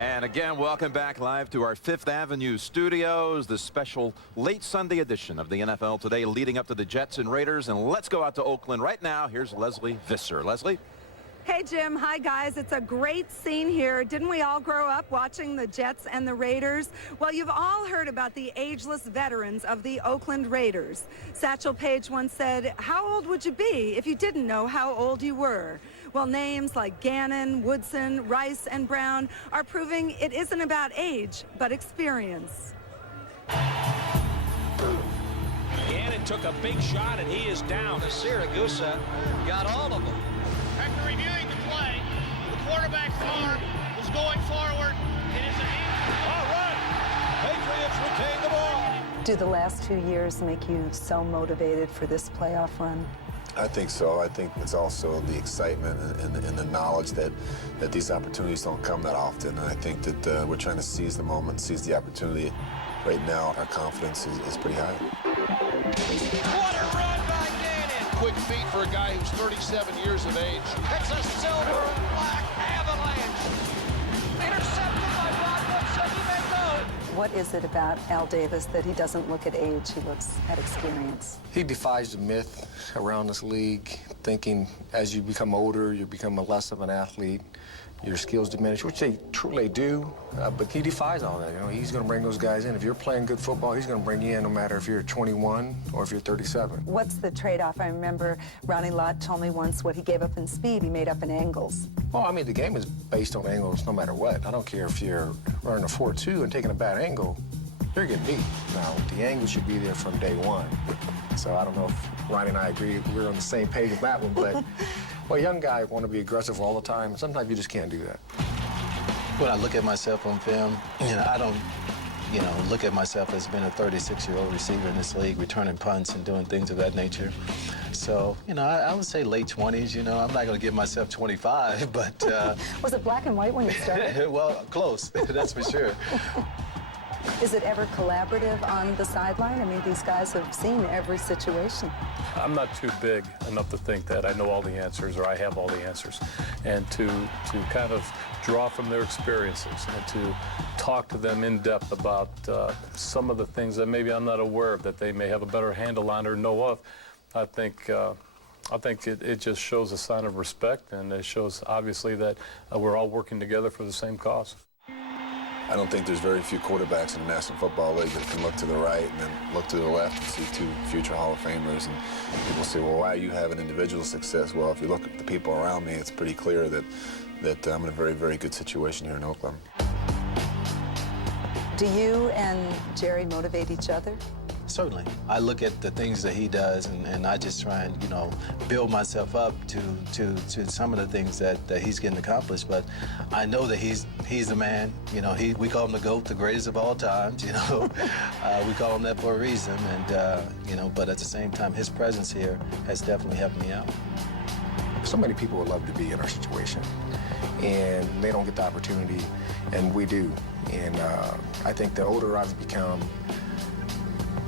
And again, welcome back live to our Fifth Avenue studios, the special late Sunday edition of the NFL Today leading up to the Jets and Raiders. And let's go out to Oakland right now. Here's Leslie Visser. Leslie? Hey, Jim. Hi, guys. It's a great scene here. Didn't we all grow up watching the Jets and the Raiders? Well, you've all heard about the ageless veterans of the Oakland Raiders. Satchel Paige once said, "How old would you be if you didn't know how old you were?" Well, names like Gannon, Woodson, Rice, and Brown are proving it isn't about age, but experience. Gannon took a big shot, and he is down. Siragusa got all of them. After reviewing the play, the quarterback's arm was going forward. It is a All right, Patriots retain the ball. Do the last 2 years make you so motivated for this playoff run? I think so. I think it's also the excitement and the knowledge that these opportunities don't come that often. And I think that we're trying to seize the moment, seize the opportunity. Right now, our confidence is pretty high. What a run by Gannon. quick feet for a guy who's 37 years of age. It's a silver and black avalanche. Intercepted by Rod Woodson. He may go. What is it about Al Davis that he doesn't look at age, he looks at experience? He defies the myth around this league, thinking as you become older, you become less of an athlete, your skills diminish, which they truly do, but he defies all that. You know, he's going to bring those guys in. If you're playing good football, he's going to bring you in no matter if you're 21 or if you're 37. What's the trade-off? I remember Ronnie Lott told me once what he gave up in speed, he made up in angles. Well, I mean, the game is based on angles no matter what. I don't care if you're running a 4-2 and taking a bad angle, you're getting beat. Now, the angle should be there from day one. So I don't know if Ronnie and I agree we're on the same page with that one, but well, young guys want to be aggressive all the time. Sometimes you just can't do that. When I look at myself on film, I don't, look at myself as being a 36-year-old receiver in this league, returning punts and doing things of that nature. So, I would say late 20s, I'm not going to give myself 25, but... Was it black and white when you started? Well, close, that's for sure. Is it ever collaborative on the sideline? I mean, these guys have seen every situation. I'm not too big enough to think that I know all the answers or I have all the answers. And to kind of draw from their experiences and to talk to them in depth about some of the things that maybe I'm not aware of, that they may have a better handle on or know of, I think it just shows a sign of respect, and it shows obviously that we're all working together for the same cause. I don't think there's very few quarterbacks in the National Football League that can look to the right and then look to the left and see two future Hall of Famers. And people say, well, why are you having individual success? Well, if you look at the people around me, it's pretty clear that I'm in a very, very good situation here in Oakland. Do you and Jerry motivate each other? Certainly. I look at the things that he does, and I just try and, build myself up to some of the things that he's getting accomplished. But I know that he's a man. We call him the GOAT, the greatest of all times, we call him that for a reason. And, but at the same time, his presence here has definitely helped me out. So many people would love to be in our situation, and they don't get the opportunity, and we do. And I think the older I've become,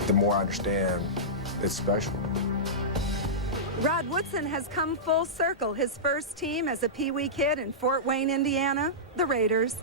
the more I understand it's special. Rod Woodson has come full circle. His first team as a Pee-wee kid in Fort Wayne, Indiana, the Raiders.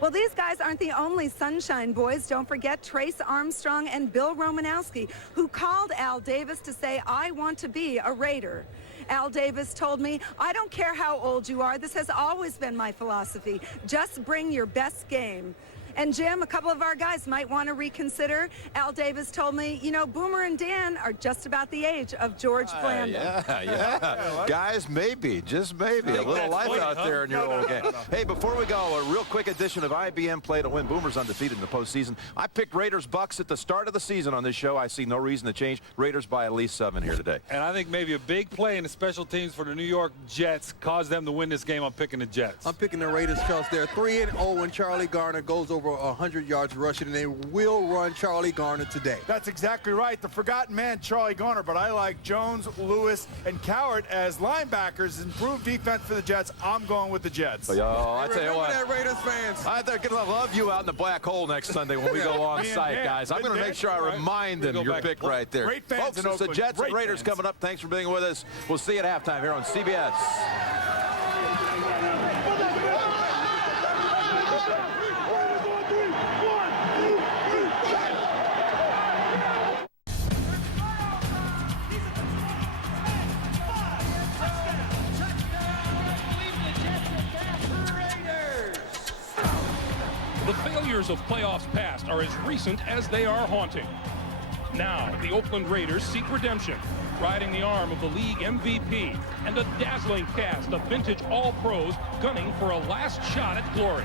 Well, these guys aren't the only Sunshine Boys. Don't forget Trace Armstrong and Bill Romanowski, who called Al Davis to say, "I want to be a Raider." Al Davis told me, "I don't care how old you are. This has always been my philosophy. Just bring your best game." And Jim, a couple of our guys might want to reconsider. Al Davis told me, Boomer and Dan are just about the age of George Blanda. Yeah. Guys, maybe, just maybe, a little life out there in your old game. Hey, before we go, a real quick edition of IBM Play to Win. Boomers undefeated in the postseason. I picked Raiders-Bucks at the start of the season on this show. I see no reason to change. Raiders by at least 7 here today. And I think maybe a big play in the special teams for the New York Jets caused them to win this game. I'm picking the Jets. I'm picking the Raiders because they're 3-0 when Charlie Garner goes over 100 yards rushing, and they will run Charlie Garner today. That's exactly right. The forgotten man, Charlie Garner, but I like Jones, Lewis, and Cowart as linebackers. Improved defense for the Jets. I'm going with the Jets. But, I tell you what, that, Raiders fans. They're going to love you out in the black hole next Sunday when we go on site, guys. I'm going to make sure I remind them your pick right there. Great fans. Folks, it's the Jets and Raiders coming up. Thanks for being with us. We'll see you at halftime here on CBS. The failures of playoffs past are as recent as they are haunting. Now, the Oakland Raiders seek redemption, riding the arm of the league MVP and a dazzling cast of vintage All-Pros gunning for a last shot at glory.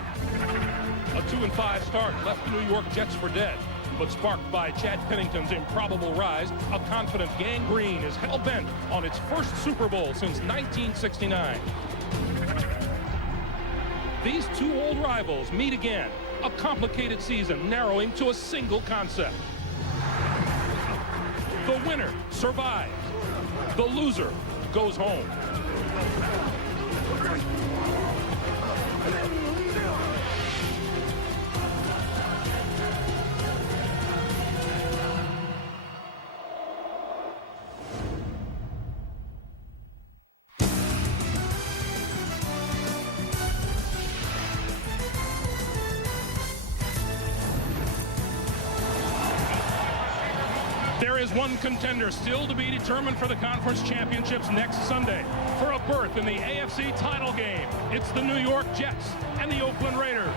A 2-5 start left the New York Jets for dead, but sparked by Chad Pennington's improbable rise, a confident Gang Green is hell-bent on its first Super Bowl since 1969. These two old rivals meet again, a complicated season narrowing to a single concept. The winner survives. The loser goes home. There is one contender still to be determined for the conference championships next Sunday for a berth in the AFC title game. It's the New York Jets and the Oakland Raiders.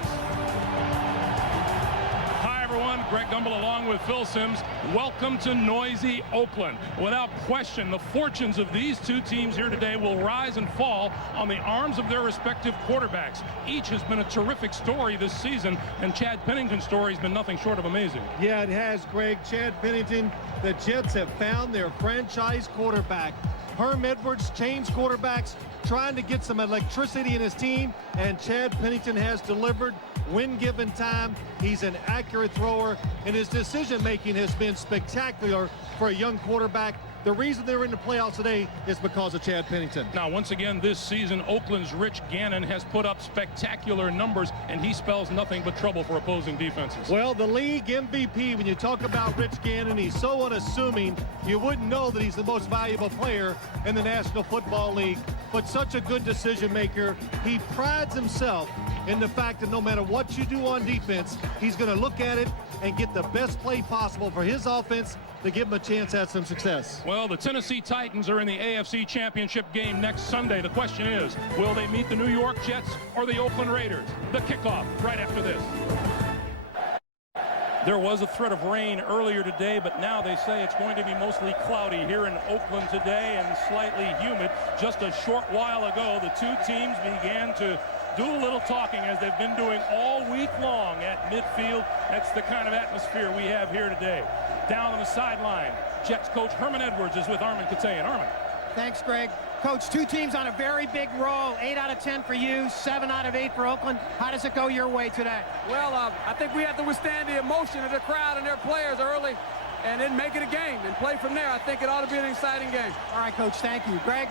Hi, everyone. Greg Gumbel along with Phil Simms. Welcome to noisy Oakland. Without question, the fortunes of these two teams here today will rise and fall on the arms of their respective quarterbacks. Each has been a terrific story this season, and Chad Pennington's story has been nothing short of amazing. Yeah, it has, Greg. Chad Pennington, the Jets have found their franchise quarterback. Herm Edwards changed quarterbacks, trying to get some electricity in his team, and Chad Pennington has delivered when given time. He's an accurate thrower, and his decision-making has been spectacular for a young quarterback. The reason they're in the playoffs today is because of Chad Pennington. Now, once again, this season, Oakland's Rich Gannon has put up spectacular numbers, and he spells nothing but trouble for opposing defenses. Well, the league MVP, when you talk about Rich Gannon, he's so unassuming, you wouldn't know that he's the most valuable player in the National Football League, but such a good decision maker. He prides himself in the fact that no matter what you do on defense, he's going to look at it and get the best play possible for his offense to give him a chance at some success. Well, the Tennessee Titans are in the AFC Championship game next Sunday. The question is, will they meet the New York Jets or the Oakland Raiders? The kickoff right after this. There was a threat of rain earlier today, but now they say it's going to be mostly cloudy here in Oakland today and slightly humid. Just a short while ago, the two teams began to do a little talking, as they've been doing all week long at midfield. That's the kind of atmosphere we have here today. Down on the sideline, Jets coach Herman Edwards is with Armin Katayan. Armin. Thanks, Greg. Coach, two teams on a very big roll. 8 out of 10 for you, 7 out of 8 for Oakland. How does it go your way today? Well, I think we have to withstand the emotion of the crowd and their players early and then make it a game and play from there. I think it ought to be an exciting game. All right, Coach, thank you. Greg?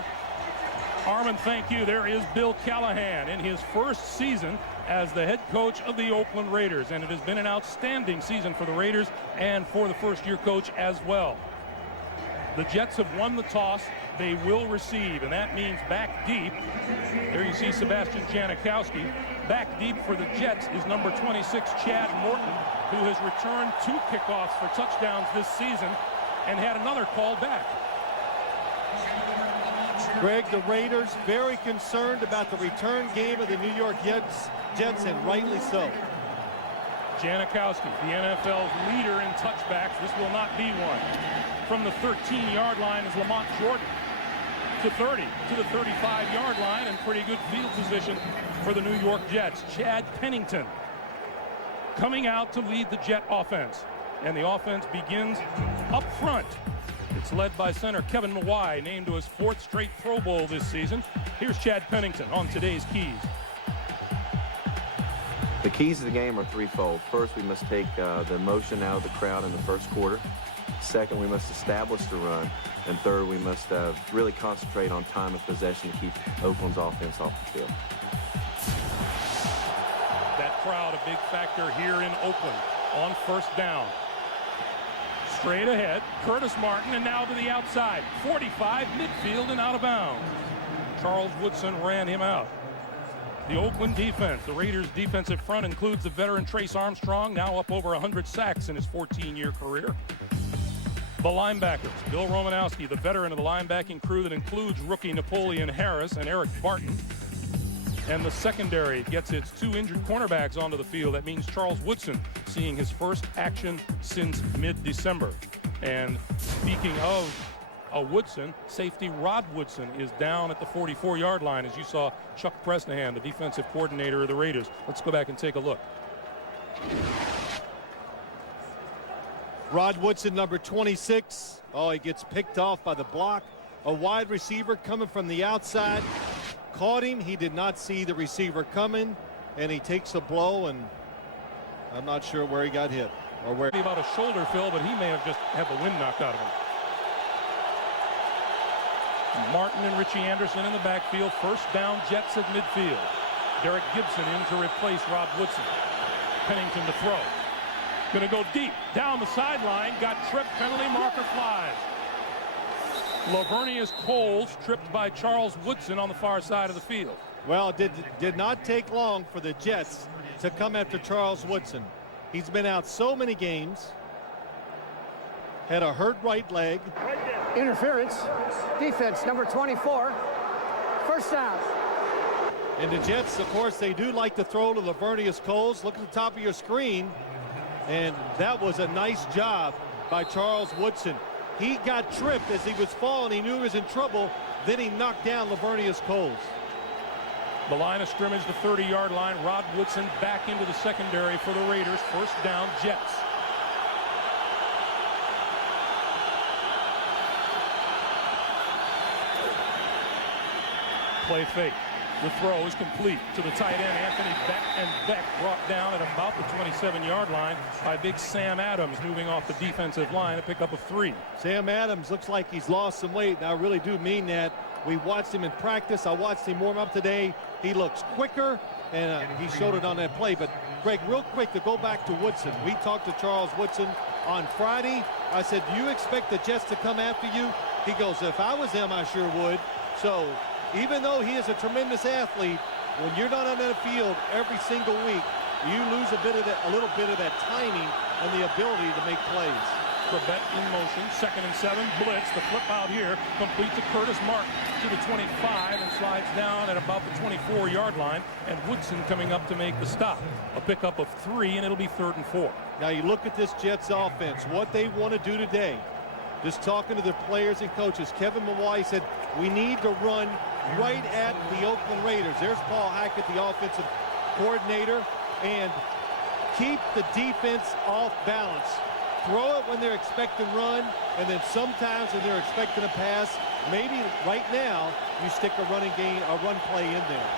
Armin, thank you. There is Bill Callahan in his first season as the head coach of the Oakland Raiders, and it has been an outstanding season for the Raiders and for the first-year coach as well. The Jets have won the toss. They will receive, and that means back deep. There you see Sebastian Janikowski. Back deep for the Jets is number 26, Chad Morton, who has returned 2 kickoffs for touchdowns this season and had another called back. Greg, the Raiders very concerned about the return game of the New York Jets, and rightly so. Janikowski, the NFL's leader in touchbacks. This will not be one. From the 13-yard line is Lamont Jordan to 30, to the 35-yard line, and pretty good field position for the New York Jets. Chad Pennington coming out to lead the Jet offense, and the offense begins up front. It's led by center Kevin Mawai, named to his 4th straight Pro Bowl this season. Here's Chad Pennington on today's keys. The keys to the game are threefold. First, we must take the emotion out of the crowd in the first quarter. Second, we must establish the run. And third, we must really concentrate on time of possession to keep Oakland's offense off the field. That crowd, a big factor here in Oakland on first down. Straight ahead, Curtis Martin, and now to the outside. 45, midfield and out of bounds. Charles Woodson ran him out. The Oakland defense, the Raiders' defensive front, includes the veteran Trace Armstrong, now up over 100 sacks in his 14-year career. The linebackers, Bill Romanowski, the veteran of the linebacking crew that includes rookie Napoleon Harris and Eric Barton. And the secondary gets its 2 injured cornerbacks onto the field. That means Charles Woodson seeing his first action since mid-December. And speaking of Woodson, safety Rod Woodson is down at the 44-yard line, as you saw Chuck Bresnahan, the defensive coordinator of the Raiders. Let's go back and take a look. Rod Woodson, number 26. Oh, he gets picked off by the block. A wide receiver coming from the outside. Caught him. He did not see the receiver coming, and he takes a blow, and I'm not sure where he got hit or where. About a shoulder, Phil, but he may have just had the wind knocked out of him. Martin and Richie Anderson in the backfield. First down, Jets at midfield. Derek Gibson in to replace Rod Woodson. Pennington to throw. Going to go deep down the sideline. Got tripped. Penalty marker flies. Lavernius Coles tripped by Charles Woodson on the far side of the field. Well, it did not take long for the Jets to come after Charles Woodson. He's been out so many games. Had a hurt right leg. Interference. Defense, number 24. First down. And the Jets, of course, they do like to throw to Lavernius Coles. Look at the top of your screen. And that was a nice job by Charles Woodson. He got tripped as he was falling. He knew he was in trouble. Then he knocked down Lavernius Coles. The line of scrimmage, the 30-yard line. Rod Woodson back into the secondary for the Raiders. First down, Jets. Play fake. The throw is complete to the tight end, Anthony Beck, and Beck brought down at about the 27-yard line by big Sam Adams, moving off the defensive line, a pickup of 3. Sam Adams looks like he's lost some weight, and I really do mean that. We watched him in practice. I watched him warm up today. He looks quicker, and he showed it on that play. But, Greg, real quick to go back to Woodson. We talked to Charles Woodson on Friday. I said, do you expect the Jets to come after you? He goes, if I was them, I sure would. So, even though he is a tremendous athlete, when you're not on that field every single week, you lose a little bit of that timing and the ability to make plays. Corbett in motion, 2nd and 7, blitz, the flip out here, complete to Curtis Martin to the 25 and slides down at about the 24-yard line, and Woodson coming up to make the stop. A pickup of 3, and it'll be 3rd and 4. Now you look at this Jets offense, what they want to do today. Just talking to the players and coaches, Kevin Mawai said, we need to run right at the Oakland Raiders. There's Paul Hackett, the offensive coordinator, and keep the defense off balance. Throw it when they're expecting run, and then sometimes when they're expecting a pass, maybe right now you stick a run play in there.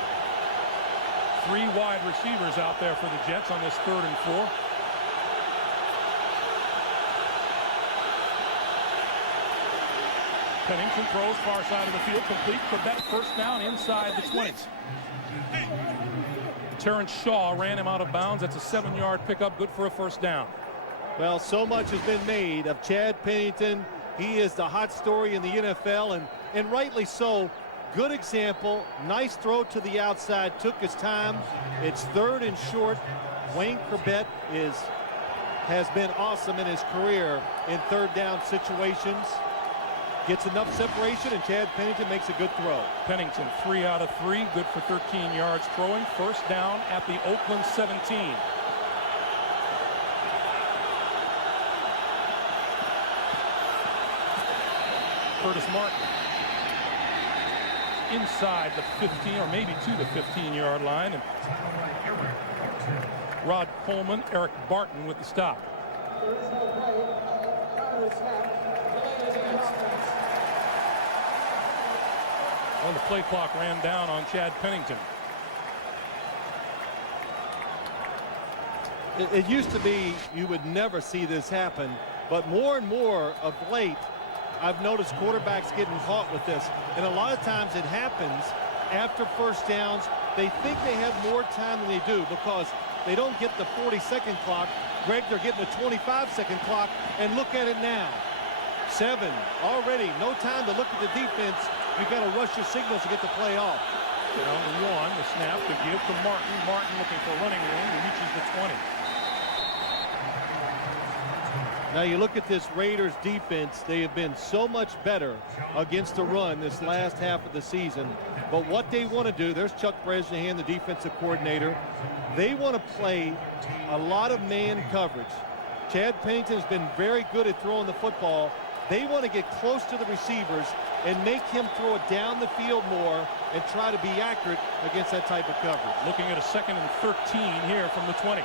3 wide receivers out there for the Jets on this 3rd and 4. Pennington throws far side of the field, complete. Quebec first down inside the 20. Terrence Shaw ran him out of bounds. That's a 7-yard pickup, good for a first down. Well, so much has been made of Chad Pennington. He is the hot story in the NFL, and rightly so. Good example. Nice throw to the outside. Took his time. It's 3rd and short. Wayne Corbett has been awesome in his career in 3rd down situations. Gets enough separation, and Chad Pennington makes a good throw. Pennington, 3 out of 3, good for 13 yards throwing. First down at the Oakland 17. Curtis Martin inside the 15, or maybe to the 15-yard line. And Rod Coleman, Eric Barton with the stop. Well, the play clock ran down on Chad Pennington. It used to be you would never see this happen, but more and more of late, I've noticed quarterbacks getting caught with this. And a lot of times it happens after first downs. They think they have more time than they do because they don't get the 40-second clock. Greg, they're getting a 25-second clock, and look at it now. 7 already. No time to look at the defense. You've got to rush your signals to get the play off. Down to 1, the snap to give to Martin. Martin looking for running room. He reaches the 20. Now you look at this Raiders defense, they have been so much better against the run this last half of the season. But what they want to do, there's Chuck Bresnahan, the defensive coordinator. They want to play a lot of man coverage. Chad Pennington has been very good at throwing the football. They want to get close to the receivers and make him throw it down the field more and try to be accurate against that type of coverage. Looking at a 2nd and 13 here from the 20.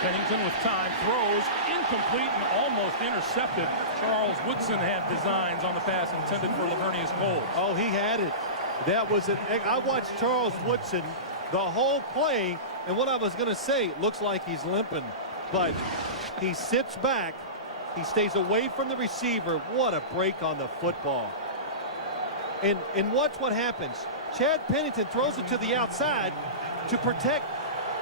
Pennington with time, throws incomplete and almost intercepted. Charles Woodson had designs on the pass intended for Lavernius Coles. Oh, he had it. That was it. I watched Charles Woodson the whole play, and what I was going to say, it looks like he's limping, but he sits back. He stays away from the receiver. What a break on the football. And watch what happens. Chad Pennington throws it to the outside to protect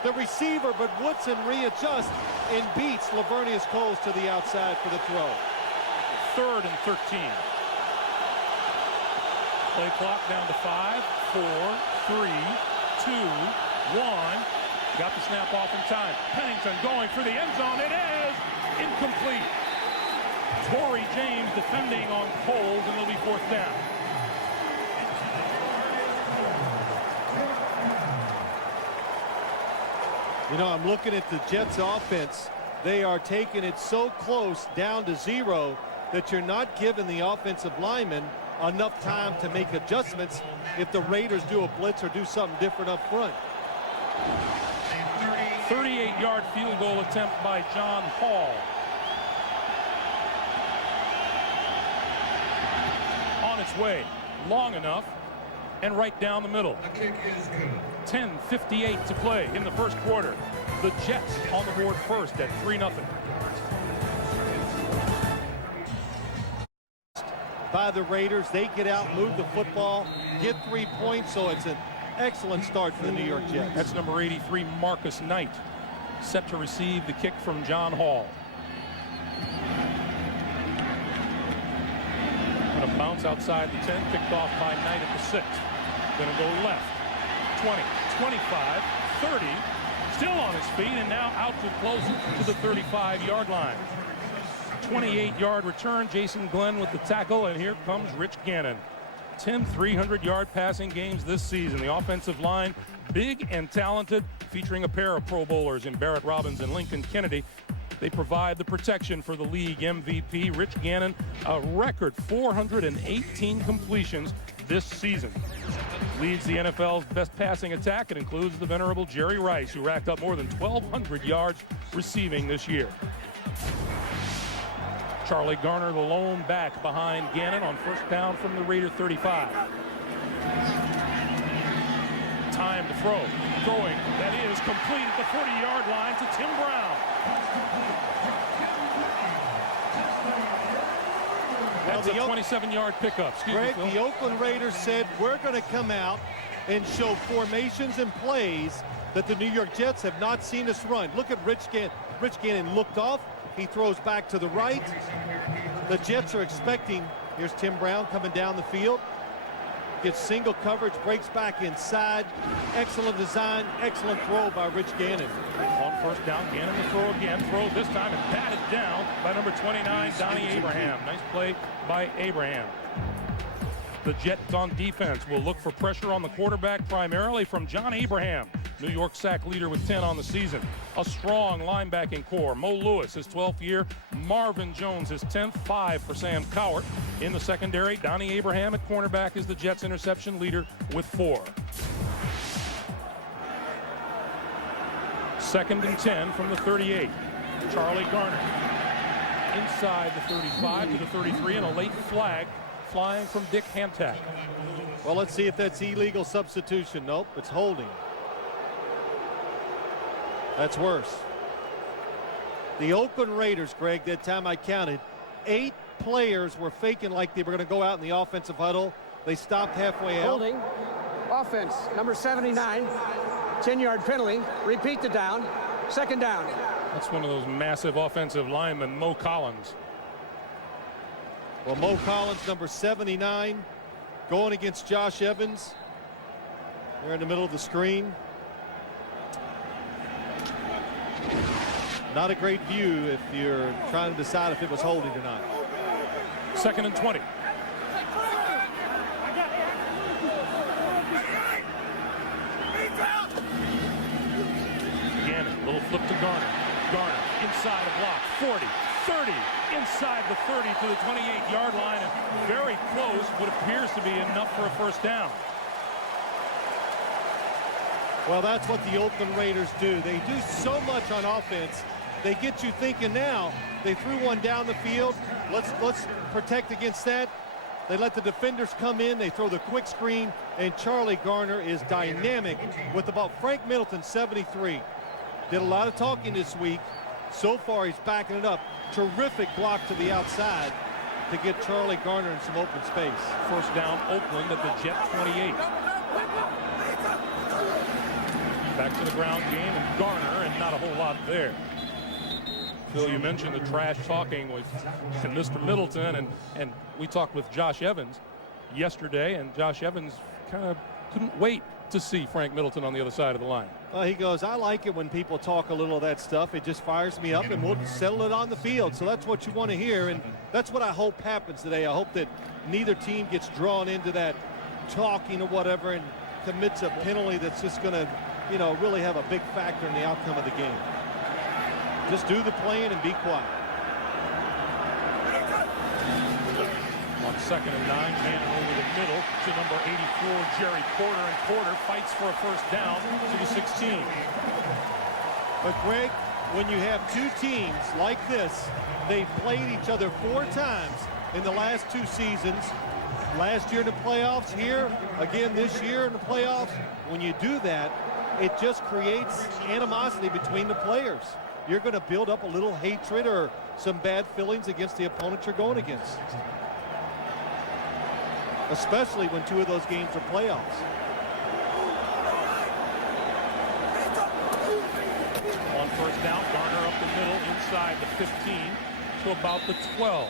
the receiver, but Woodson readjusts and beats Lavernius Coles to the outside for the throw. 3rd and 13. Play clock down to 5, 4, 3, 2, 1. Got the snap off in time. Pennington going for the end zone. It is incomplete. Torrey James defending on Coles, and it'll be 4th down. You know, I'm looking at the Jets offense. They are taking it so close down to 0 that you're not giving the offensive linemen enough time to make adjustments if the Raiders do a blitz or do something different up front. 38-yard field goal attempt by John Hall. On its way, long enough, and right down the middle. 10:58 to play in the first quarter. The Jets on the board first at 3-0. By the Raiders, they get out, move the football, get 3 points, so it's an excellent start for the New York Jets. That's number 83, Marcus Knight, set to receive the kick from John Hall. Going to bounce outside the 10, picked off by Knight at the 6. Going to go left. 20, 25, 30, still on his feet, and now out to close to the 35-yard line. 28-yard return, Jason Glenn with the tackle, and here comes Rich Gannon. 10 300-yard passing games this season. The offensive line, big and talented, featuring a pair of Pro Bowlers in Barrett Robbins and Lincoln Kennedy. They provide the protection for the league MVP. Rich Gannon, a record 418 completions this season. Leads the NFL's best passing attack. It includes the venerable Jerry Rice, who racked up more than 1,200 yards receiving this year. Charlie Garner, the lone back behind Gannon on first down from the Raider 35. Time to throw. Throwing. That is complete at the 40-yard line to Tim Brown. That's a 27-yard pickup. Greg, the Oakland Raiders said, we're going to come out and show formations and plays that the New York Jets have not seen us run. Look at Rich Gannon. Rich Gannon looked off. He throws back to the right. The Jets are expecting, here's Tim Brown coming down the field. Gets single coverage, breaks back inside. Excellent design, excellent throw by Rich Gannon. On first down, Gannon will throw again. Throws this time and batted down by number 29, Donnie Abraham. Nice play by Abraham. The Jets on defense will look for pressure on the quarterback, primarily from John Abraham, New York sack leader with 10 on the season. A strong linebacking core. Mo Lewis, his 12th year. Marvin Jones, his 10th. 5 for Sam Cowart. In the secondary, Donnie Abraham at cornerback is the Jets interception leader with 4. 2nd and 10 from the 38. Charlie Garner inside the 35 to the 33, and a late flag flying from Dick Hantak. Well, let's see if that's illegal substitution. Nope, it's holding. That's worse. The Oakland Raiders, Greg, that time I counted, 8 players were faking like they were going to go out in the offensive huddle. They stopped halfway out. Holding. Offense, number 79. 10-yard penalty. Repeat the down. 2nd down. That's one of those massive offensive linemen, Mo Collins. Well, Mo Collins, number 79, going against Josh Evans. They're in the middle of the screen. Not a great view if you're trying to decide if it was holding or not. 2nd and 20. Gannon, little flip to Garner. Garner inside a block, 40, 30, inside the 30 to the 28-yard line, and very close, what appears to be enough for a first down. Well, that's what the Oakland Raiders do. They do so much on offense. They get you thinking now. They threw one down the field. Let's protect against that. They let the defenders come in. They throw the quick screen, and Charlie Garner is dynamic with about Frank Middleton, 73. Did a lot of talking this week. So far, he's backing it up. Terrific block to the outside to get Charlie Garner in some open space. First down, Oakland at the Jet 28. Back to the ground game, and Garner, and not a whole lot there. Phil, you mentioned the trash talking with Mr. Middleton, and we talked with Josh Evans yesterday, and Josh Evans kind of couldn't wait to see Frank Middleton on the other side of the line. Well, he goes, I like it when people talk a little of that stuff. It just fires me up, and we'll settle it on the field. So that's what you want to hear, and that's what I hope happens today. I hope that neither team gets drawn into that talking or whatever and commits a penalty that's just going to, you know, really have a big factor in the outcome of the game. Just do the playing and be quiet. On 2nd and 9, Gannon over the middle to number 84, Jerry Porter, and Porter fights for a first down to the 16. But Greg, when you have two teams like this, they've played each other 4 times in the last 2 seasons. Last year in the playoffs, here again this year in the playoffs. When you do that, it just creates animosity between the players. You're going to build up a little hatred or some bad feelings against the opponent you're going against. Especially when 2 of those games are playoffs. On first down, Garner up the middle inside the 15 to about the 12.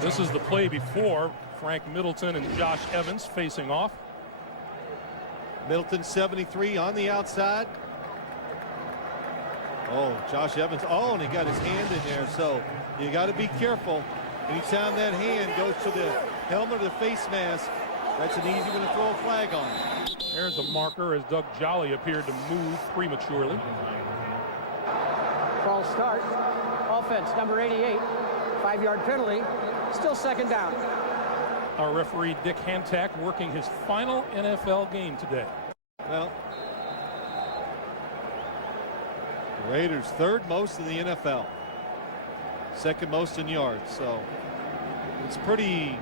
This is the play before Frank Middleton and Josh Evans facing off. Middleton 73 on the outside. Oh, Josh Evans. Oh, and he got his hand in there. So you got to be careful. Anytime that hand goes to the helmet or the face mask, that's an easy one to throw a flag on. There's a marker as Doug Jolly appeared to move prematurely. False start. Offense, number 88. 5-yard penalty. Still 2nd down. Our referee, Dick Hantak, working his final NFL game today. Well, the Raiders 3rd most in the NFL. 2nd most in yards. So it's pretty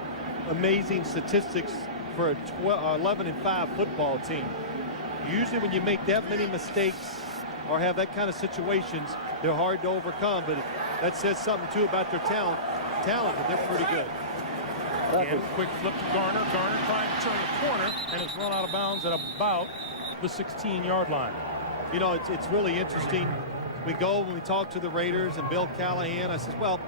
amazing statistics for a 11-5 football team. Usually when you make that many mistakes or have that kind of situations, they're hard to overcome, but that says something too about their talent, but they're pretty good. And quick flip to Garner. Garner trying to turn the corner and is run out of bounds at about the 16-yard line. You know, it's really interesting. We go when we talk to the Raiders and Bill Callahan. I says, well,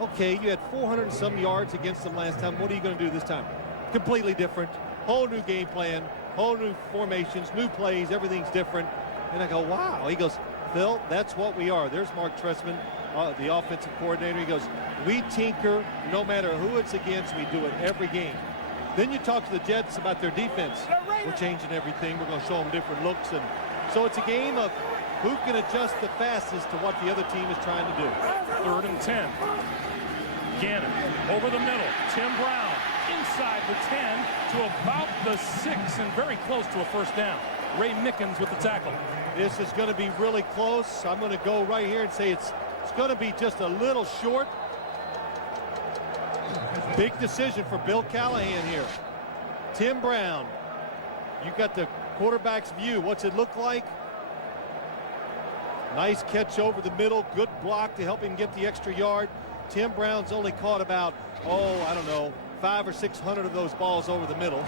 okay, you had 400 and some yards against them last time. What are you going to do this time? Completely different. Whole new game plan, whole new formations, new plays. Everything's different. And I go, wow. He goes, Phil, that's what we are. There's Mark Trestman, the offensive coordinator. He goes, we tinker no matter who it's against. We do it every game. Then you talk to the Jets about their defense. We're changing everything. We're going to show them different looks. And so it's a game of who can adjust the fastest to what the other team is trying to do. 3rd and 10. Gannon over the middle. Tim Brown inside the 10 to about the 6 and very close to a first down. Ray Mickens with the tackle. This is going to be really close. I'm going to go right here and say it's going to be just a little short. Big decision for Bill Callahan here. Tim Brown, you got the quarterback's view. What's it look like? Nice catch over the middle. Good block to help him get the extra yard. Tim Brown's only caught about, I don't know, 500 or 600 of those balls over the middle.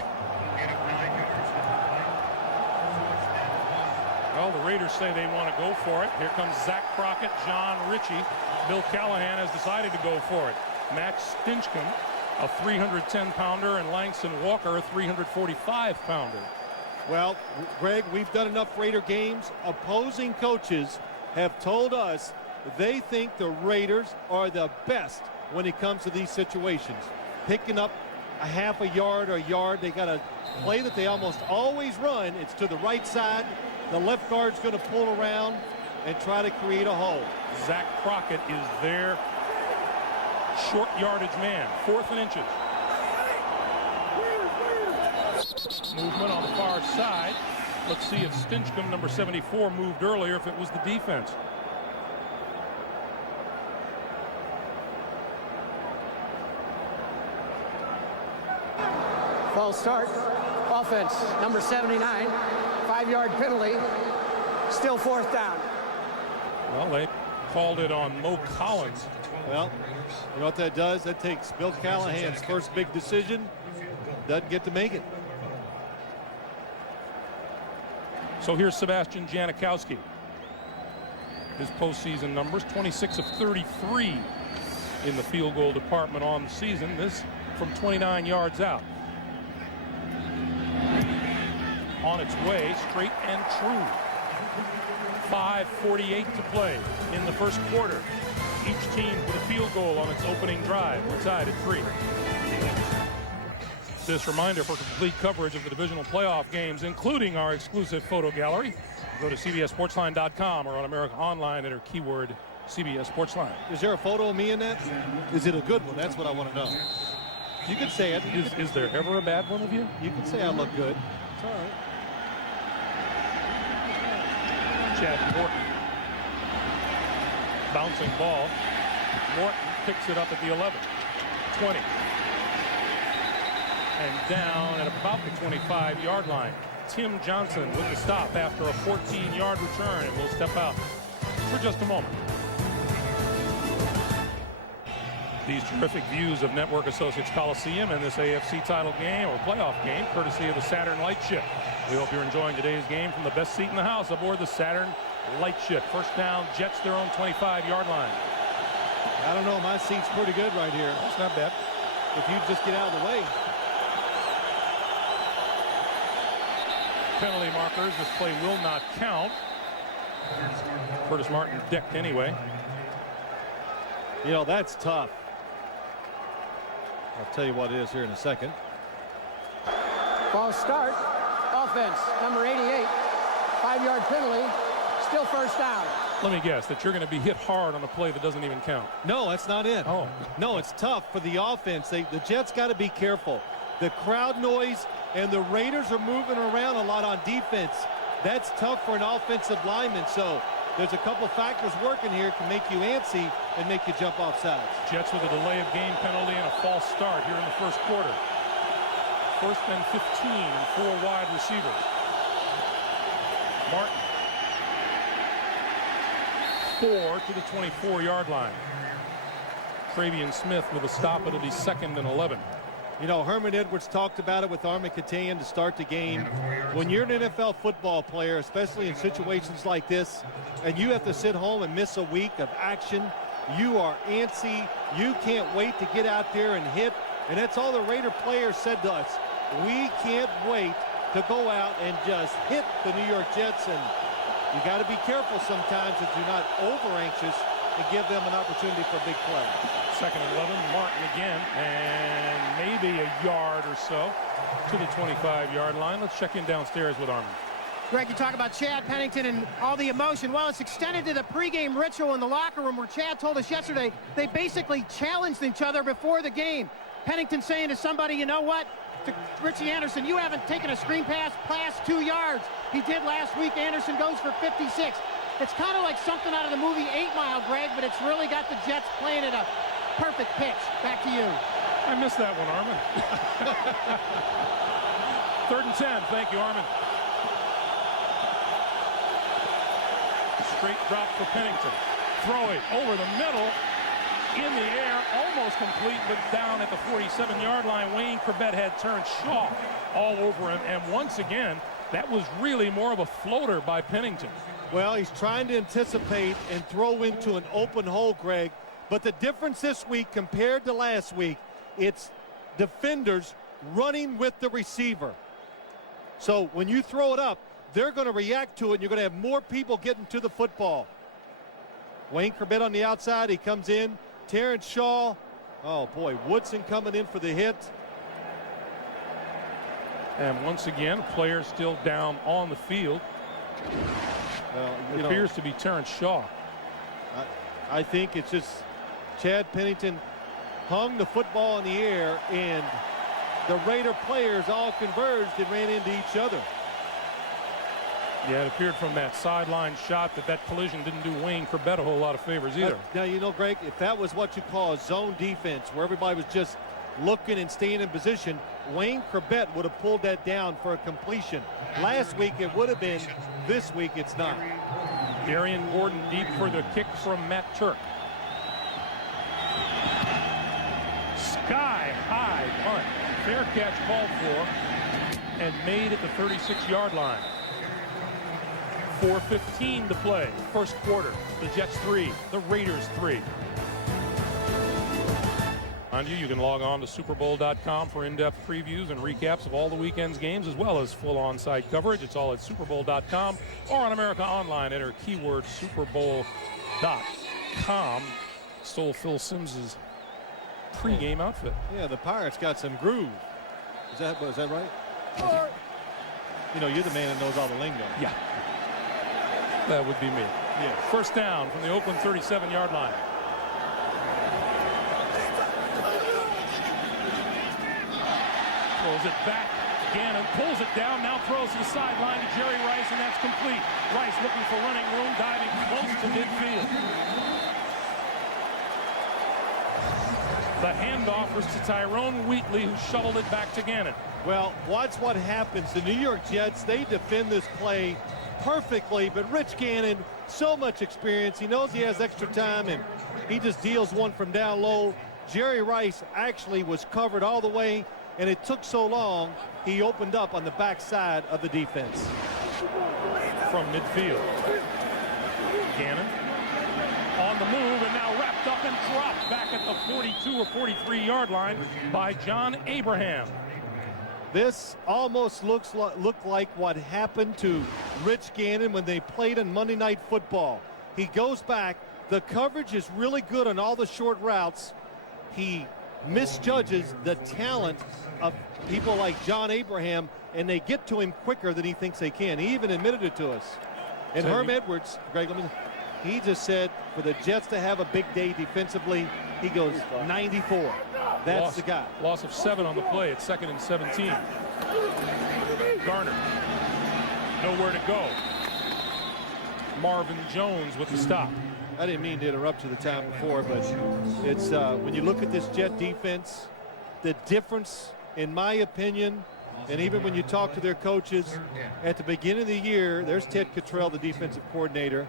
Well, the Raiders say they want to go for it. Here comes Zach Crockett, John Ritchie. Bill Callahan has decided to go for it. Max Stinchcomb, a 310-pounder, and Langston Walker, a 345-pounder. Well, Greg, we've done enough Raider games. Opposing coaches have told us they think the Raiders are the best when it comes to these situations. Picking up a half a yard or a yard, they got a play that they almost always run. It's to the right side. The left guard's going to pull around and try to create a hole. Zach Crockett is their short yardage man, 4th and inches. Movement on the far side. Let's see if Stinchcomb, number 74, moved earlier, if it was the defense. False start. Offense, number 79. 5-yard penalty. Still 4th down. Well, they called it on Mo Collins. Well, you know what that does? That takes Bill Callahan's first big decision. Doesn't get to make it. So here's Sebastian Janikowski. His postseason numbers, 26 of 33 in the field goal department on the season. This from 29 yards out. On its way, straight and true. 5:48 to play in the first quarter. Each team with a field goal on its opening drive. We're tied at 3. This reminder, for complete coverage of the divisional playoff games, including our exclusive photo gallery, go to CBSSportsline.com or on America Online, enter keyword CBS Sportsline. Is there a photo of me in that? Is it a good one? That's what I want to know. You can say it. Is there ever a bad one of you? You can say I look good. It's all right. Chad Morton. Bouncing ball. Morton picks it up at the 11. 20. And down at about the 25-yard line. Tim Johnson with the stop after a 14-yard return, and will step out for just a moment. These terrific views of Network Associates Coliseum and this AFC title game or playoff game, courtesy of the Saturn Lightship. We hope you're enjoying today's game from the best seat in the house aboard the Saturn Lightship. First down, Jets their own 25-yard line. I don't know. My seat's pretty good right here. That's not bad. If you just get out of the way. Penalty markers. This play will not count. Curtis Martin decked anyway. You know, that's tough. I'll tell you what it is here in a second. False start. Offense, number 88. 5-yard penalty. Still first down. Let me guess that you're going to be hit hard on a play that doesn't even count. No, that's not it. Oh. No, it's tough for the offense. The Jets got to be careful. The crowd noise and the Raiders are moving around a lot on defense. That's tough for an offensive lineman. So there's a couple factors working here to make you antsy and make you jump off sides. Jets with a delay of game penalty and a false start here in the first quarter. First and 15 and 4 wide receivers. Martin. 4 to the 24-yard line. Travion Smith with a stop. It'll be 2nd and 11. You know, Herman Edwards talked about it with Armin Katayan to start the game. When you're an NFL football player, especially in situations like this, and you have to sit home and miss a week of action, you are antsy. You can't wait to get out there and hit. And that's all the Raider players said to us. We can't wait to go out and just hit the New York Jets. And you got to be careful sometimes that you're not over-anxious and give them an opportunity for a big play. 2nd and 11, Martin again, and maybe a yard or so to the 25-yard line. Let's check in downstairs with Armin. Greg, you talk about Chad Pennington and all the emotion. Well, it's extended to the pregame ritual in the locker room where Chad told us yesterday they basically challenged each other before the game. Pennington saying to somebody, you know what, to Richie Anderson, you haven't taken a screen pass past 2 yards. He did last week. Anderson goes for 56. It's kind of like something out of the movie 8 Mile, Greg, but it's really got the Jets playing at a perfect pitch. Back to you. I missed that one, Armin. 3rd and 10. Thank you, Armin. Straight drop for Pennington. Throw it over the middle. In the air, almost complete, but down at the 47-yard line. Wayne Corbett had turned Shaw all over him. And once again, that was really more of a floater by Pennington. Well, he's trying to anticipate and throw into an open hole, Greg. But the difference this week compared to last week, it's defenders running with the receiver. So when you throw it up, they're going to react to it, and you're going to have more people getting to the football. Wayne Corbett on the outside. He comes in. Terrence Shaw. Oh, boy. Woodson coming in for the hit. And once again, players still down on the field. It appears to be Terrence Shaw. I think it's just Chad Pennington hung the football in the air, and the Raider players all converged and ran into each other. Yeah, it appeared from that sideline shot that collision didn't do Wayne Corbett a whole lot of favors either. Now, you know, Greg, if that was what you call a zone defense, where everybody was just looking and staying in position, Wayne Corbett would have pulled that down for a completion. Last week it would have been. This week it's not. Darian Gordon deep for the kick from Matt Turk. Sky high punt. Fair catch called for and made at the 36-yard line. 4:15 to play. First quarter. The Jets 3, the Raiders 3. You can log on to SuperBowl.com for in-depth previews and recaps of all the weekend's games, as well as full on-site coverage. It's all at SuperBowl.com or on America Online. Enter keyword SuperBowl.com. Stole Phil Sims's pregame outfit. Yeah, the Pirates got some groove. Was that right? You know, you're the man that knows all the lingo. Yeah. That would be me. Yeah. First down from the Oakland 37-yard line. Throws it back. Gannon pulls it down, now throws to the sideline to Jerry Rice, and that's complete. Rice looking for running room, diving close to midfield. The handoff was to Tyrone Wheatley, who shoveled it back to Gannon. Well, watch what happens. The New York Jets, they defend this play perfectly, but Rich Gannon, so much experience. He knows he has extra time, and he just deals one from down low. Jerry Rice actually was covered all the way, and it took so long, he opened up on the backside of the defense. From midfield. Gannon on the move, and now wrapped up and dropped back at the 42 or 43-yard line by John Abraham. This almost looked like what happened to Rich Gannon when they played on Monday Night Football. He goes back. The coverage is really good on all the short routes. He misjudges the talent of people like John Abraham, and they get to him quicker than he thinks they can. He even admitted it to us. And Herm Edwards, Greg, he just said for the Jets to have a big day defensively, he goes 94. That's the guy. Loss of 7 on the play. It's 2nd and 17. Garner. Nowhere to go. Marvin Jones with the stop. I didn't mean to interrupt you the time before, but it's when you look at this Jet defense, the difference, in my opinion, and even when you talk to their coaches, at the beginning of the year, there's Ted Cottrell, the defensive coordinator.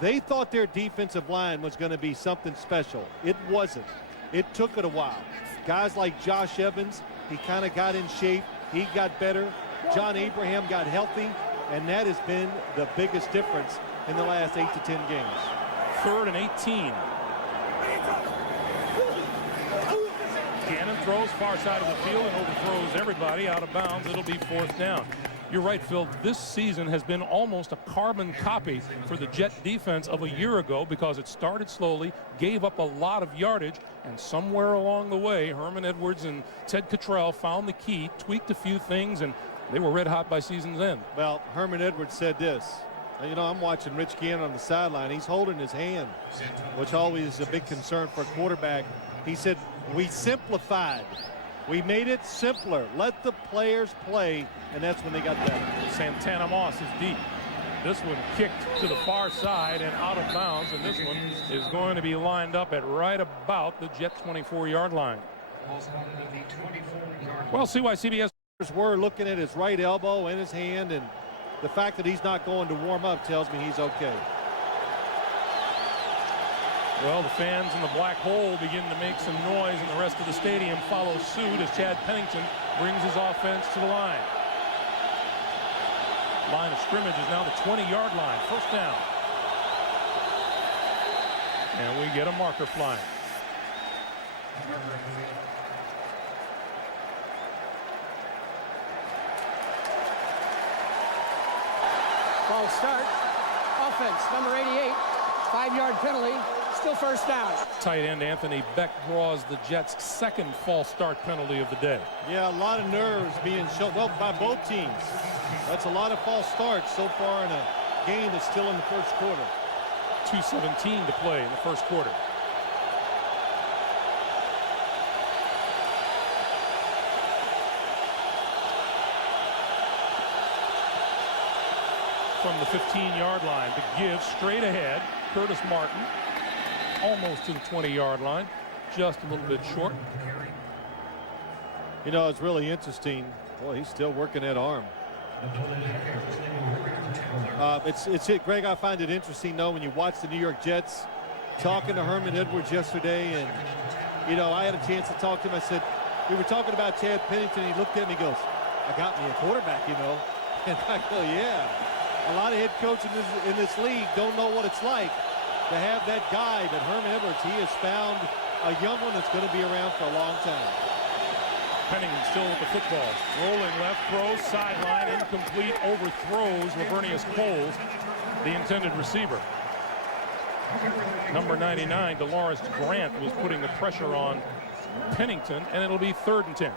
They thought their defensive line was going to be something special. It wasn't. It took it a while. Guys like Josh Evans, he kind of got in shape. He got better. John Abraham got healthy, and that has been the biggest difference in the last 8 to 10 games. 3rd and 18. Gannon throws far side of the field and overthrows everybody out of bounds. It'll be 4th down. You're right, Phil. This season has been almost a carbon copy for the Jet defense of a year ago because it started slowly, gave up a lot of yardage, and somewhere along the way, Herman Edwards and Ted Cottrell found the key, tweaked a few things, and they were red hot by season's end. Well, Herman Edwards said this. You know, I'm watching Rich Gannon on the sideline. He's holding his hand, which always is a big concern for a quarterback. He said, we simplified. We made it simpler. Let the players play, and that's when they got better. Santana Moss is deep. This one kicked to the far side and out of bounds, and this one is going to be lined up at right about the Jet 24-yard line. Well, CYCBS were looking at his right elbow and his hand, and the fact that he's not going to warm up tells me he's okay. Well, the fans in the black hole begin to make some noise, and the rest of the stadium follows suit as Chad Pennington brings his offense to the line. Line of scrimmage is now the 20-yard line. First down. And we get a marker flying. False start. Offense, number 88. 5-yard penalty. Still first down. Tight end Anthony Beck draws the Jets' second false start penalty of the day. Yeah, a lot of nerves being shown by both teams. That's a lot of false starts so far in a game that's still in the first quarter. 2:17 to play in the first quarter. From the 15-yard line to give straight ahead. Curtis Martin almost to the 20-yard line, just a little bit short. You know, it's really interesting. Boy, he's still working that arm. It's it, Greg. I find it interesting, though, when you watch the New York Jets talking to Herman Edwards yesterday, and you know, I had a chance to talk to him. I said, we were talking about Chad Pennington. He looked at me, and goes, "I got me a quarterback, you know." And I go, "Yeah." A lot of head coaches in this league don't know what it's like to have that guy, but Herman Edwards, he has found a young one that's going to be around for a long time. Pennington still with the football. Rolling left, throw, sideline, incomplete, overthrows Lavernius Coles, the intended receiver. Number 99, Delores Grant, was putting the pressure on Pennington, and it'll be 3rd and 10.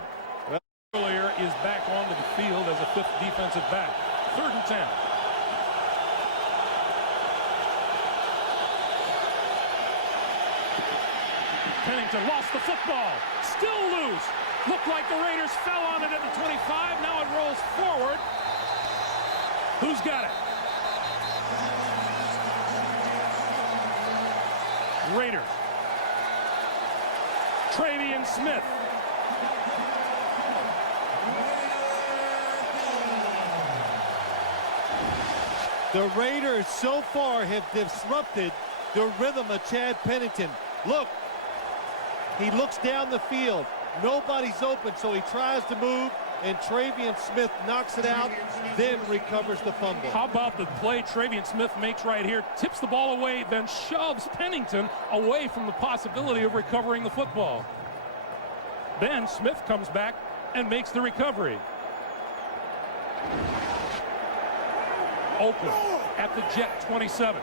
Earlier is back onto the field as a 5th defensive back. 3rd and 10. Pennington lost the football. Still loose. Looked like the Raiders fell on it at the 25. Now it rolls forward. Who's got it? Raiders. Travian Smith. The Raiders so far have disrupted the rhythm of Chad Pennington. Look, he looks down the field. Nobody's open, so he tries to move, and Travian Smith knocks it out, then recovers the fumble. How about the play Travian Smith makes right here? Tips the ball away, then shoves Pennington away from the possibility of recovering the football. Then Smith comes back and makes the recovery. Oakland at the Jet 27.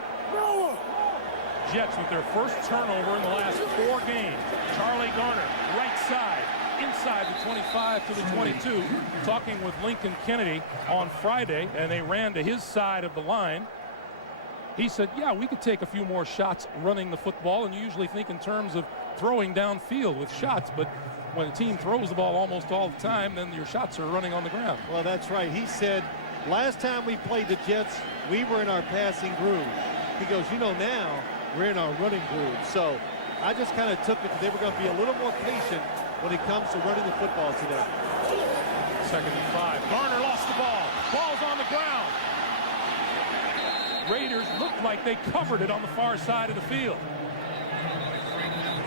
Jets with their first turnover in the last 4 games. Charlie Garner, right side, inside the 25 to the 22. Talking with Lincoln Kennedy on Friday, and they ran to his side of the line. He said, yeah, we could take a few more shots running the football, and you usually think in terms of throwing downfield with shots, but when a team throws the ball almost all the time, then your shots are running on the ground. Well, that's right. He said, last time we played the Jets, we were in our passing groove. He goes, you know, now we're in our running groove. So I just kind of took it that they were going to be a little more patient when it comes to running the football today. 2nd and 5. Garner lost the ball. Ball's on the ground. Raiders looked like they covered it on the far side of the field.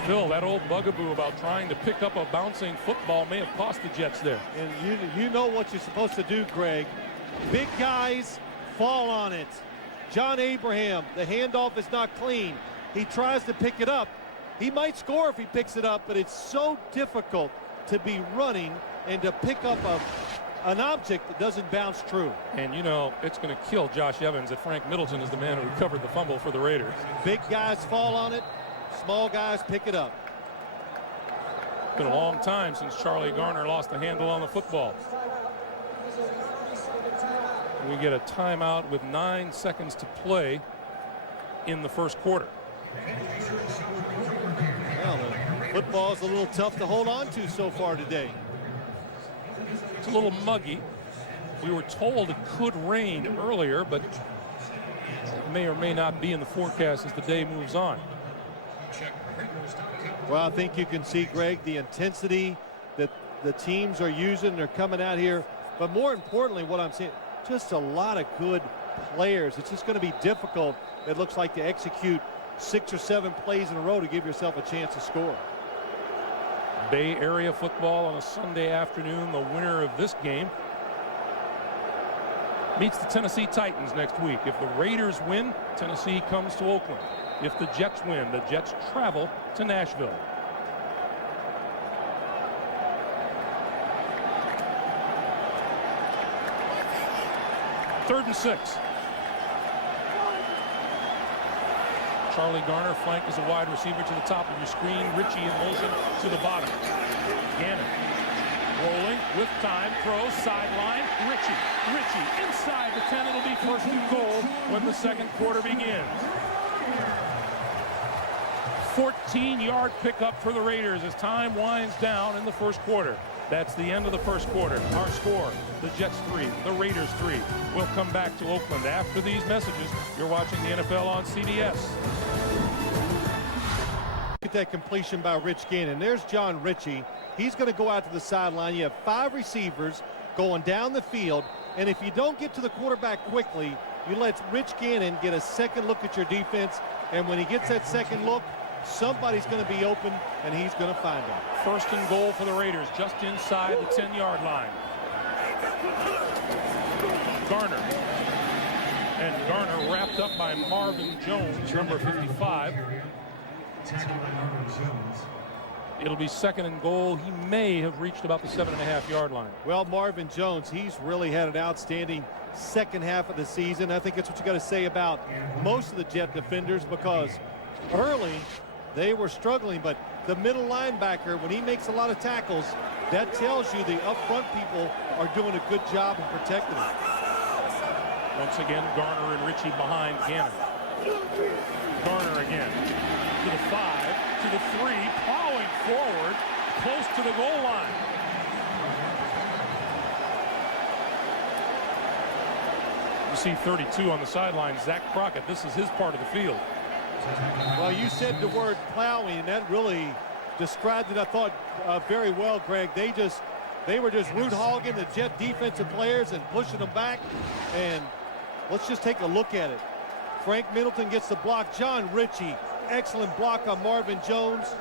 Phil, that old bugaboo about trying to pick up a bouncing football may have cost the Jets there. And you know what you're supposed to do, Greg. Big guys fall on it. John Abraham, the handoff is not clean. He tries to pick it up. He might score if he picks it up, but it's so difficult to be running and to pick up an object that doesn't bounce true. And you know, it's going to kill Josh Evans that Frank Middleton is the man who recovered the fumble for the Raiders. Big guys fall on it. Small guys pick it up. It's been a long time since Charlie Garner lost the handle on the football. We get a timeout with 9 seconds to play in the first quarter. Well, the football's a little tough to hold on to so far today. It's a little muggy. We were told it could rain earlier, but it may or may not be in the forecast as the day moves on. Well, I think you can see, Greg, the intensity that the teams are using. They're coming out here. But more importantly, what I'm seeing, just a lot of good players. It's just going to be difficult, it looks like, to execute 6 or 7 plays in a row to give yourself a chance to score. Bay Area football on a Sunday afternoon. The winner of this game meets the Tennessee Titans next week. If the Raiders win, Tennessee comes to Oakland. If the Jets win, the Jets travel to Nashville. Third and 6. Charlie Garner flanked as a wide receiver to the top of your screen. Ritchie in motion to the bottom. Gannon rolling with time, throws, sideline. Ritchie inside the 10. It'll be first and goal when the second quarter begins. 14-yard pickup for the Raiders as time winds down in the first quarter. That's the end of the first quarter. Our score, the Jets 3, the Raiders 3. We'll come back to Oakland after these messages. You're watching the NFL on CBS. Look at that completion by Rich Gannon. There's John Ritchie. He's going to go out to the sideline. You have 5 receivers going down the field, and if you don't get to the quarterback quickly, you let Rich Gannon get a second look at your defense, and when he gets that second look, somebody's going to be open, and he's going to find him. First and goal for the Raiders, just inside the 10-yard line. Garner. And Garner wrapped up by Marvin Jones, number 55. It'll be second and goal. He may have reached about the 7.5-yard line. Well, Marvin Jones, he's really had an outstanding second half of the season. I think that's what you got to say about most of the Jet defenders, because early they were struggling, but the middle linebacker, when he makes a lot of tackles, that tells you the up front people are doing a good job of protecting him. Once again, Garner and Ritchie behind Gannon. Garner again to the 5, to the 3, plowing forward, close to the goal line. You see 32 on the sideline, Zach Crockett. This is his part of the field. Well, you said the word plowing, and that really described it, I thought, very well, Greg. They were just root hogging the Jet defensive players and pushing them back. And let's just take a look at it. Frank Middleton gets the block. John Ritchie, excellent block on Marvin Jones.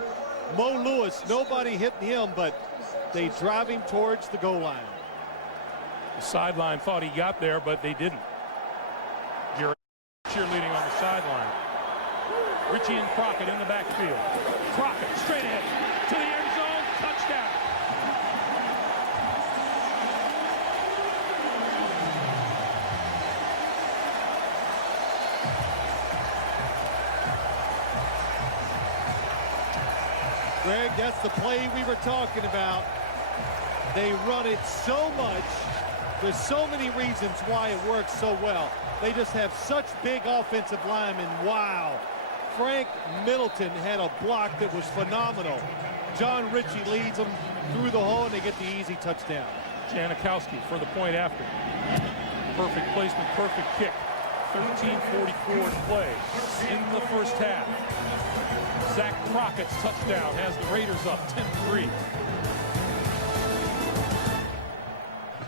Mo Lewis, nobody hitting him, but they drive him towards the goal line. The sideline thought he got there, but they didn't. Jerry cheerleading on the sideline. Ritchie and Crockett in the backfield. Crockett straight ahead to the end zone. Touchdown. Greg, that's the play we were talking about. They run it so much. There's so many reasons why it works so well. They just have such big offensive linemen. Wow. Frank Middleton had a block that was phenomenal. John Ritchie leads them through the hole, and they get the easy touchdown. Janikowski for the point after. Perfect placement, perfect kick. 13:44 to play in the first half. Zach Crockett's touchdown has the Raiders up 10-3.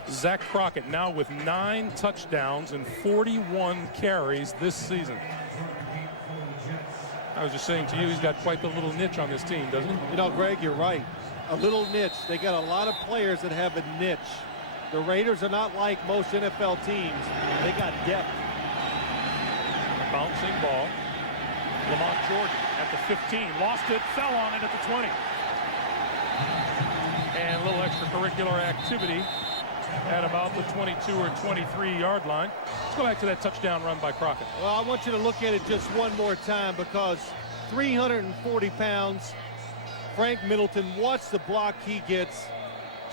Zach Crockett now with 9 touchdowns and 41 carries this season. I was just saying to you, he's got quite the little niche on this team, doesn't he? You know, Greg, you're right. A little niche. They got a lot of players that have a niche. The Raiders are not like most NFL teams. They got depth. Bouncing ball. Lamont Jordan at the 15. Lost it, fell on it at the 20. And a little extracurricular activity at about the 22 or 23-yard line. Let's go back to that touchdown run by Crockett. Well, I want you to look at it just one more time, because 340 pounds, Frank Middleton, watch the block he gets,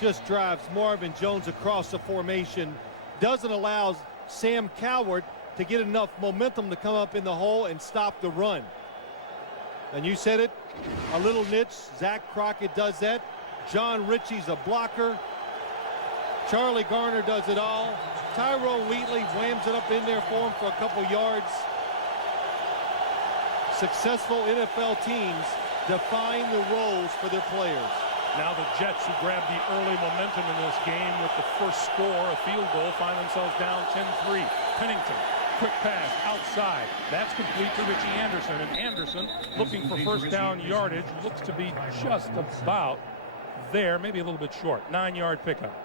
just drives Marvin Jones across the formation, doesn't allow Sam Coward to get enough momentum to come up in the hole and stop the run. And you said it, a little niche. Zach Crockett does that. John Ritchie's a blocker. Charlie Garner does it all. Tyrone Wheatley whams it up in there for him for a couple yards. Successful NFL teams define the roles for their players. Now the Jets, who grabbed the early momentum in this game with the first score, a field goal, find themselves down 10-3. Pennington, quick pass outside. That's complete to Richie Anderson. And Anderson, looking for first down yardage, looks to be just about there, maybe a little bit short. 9-yard pickup.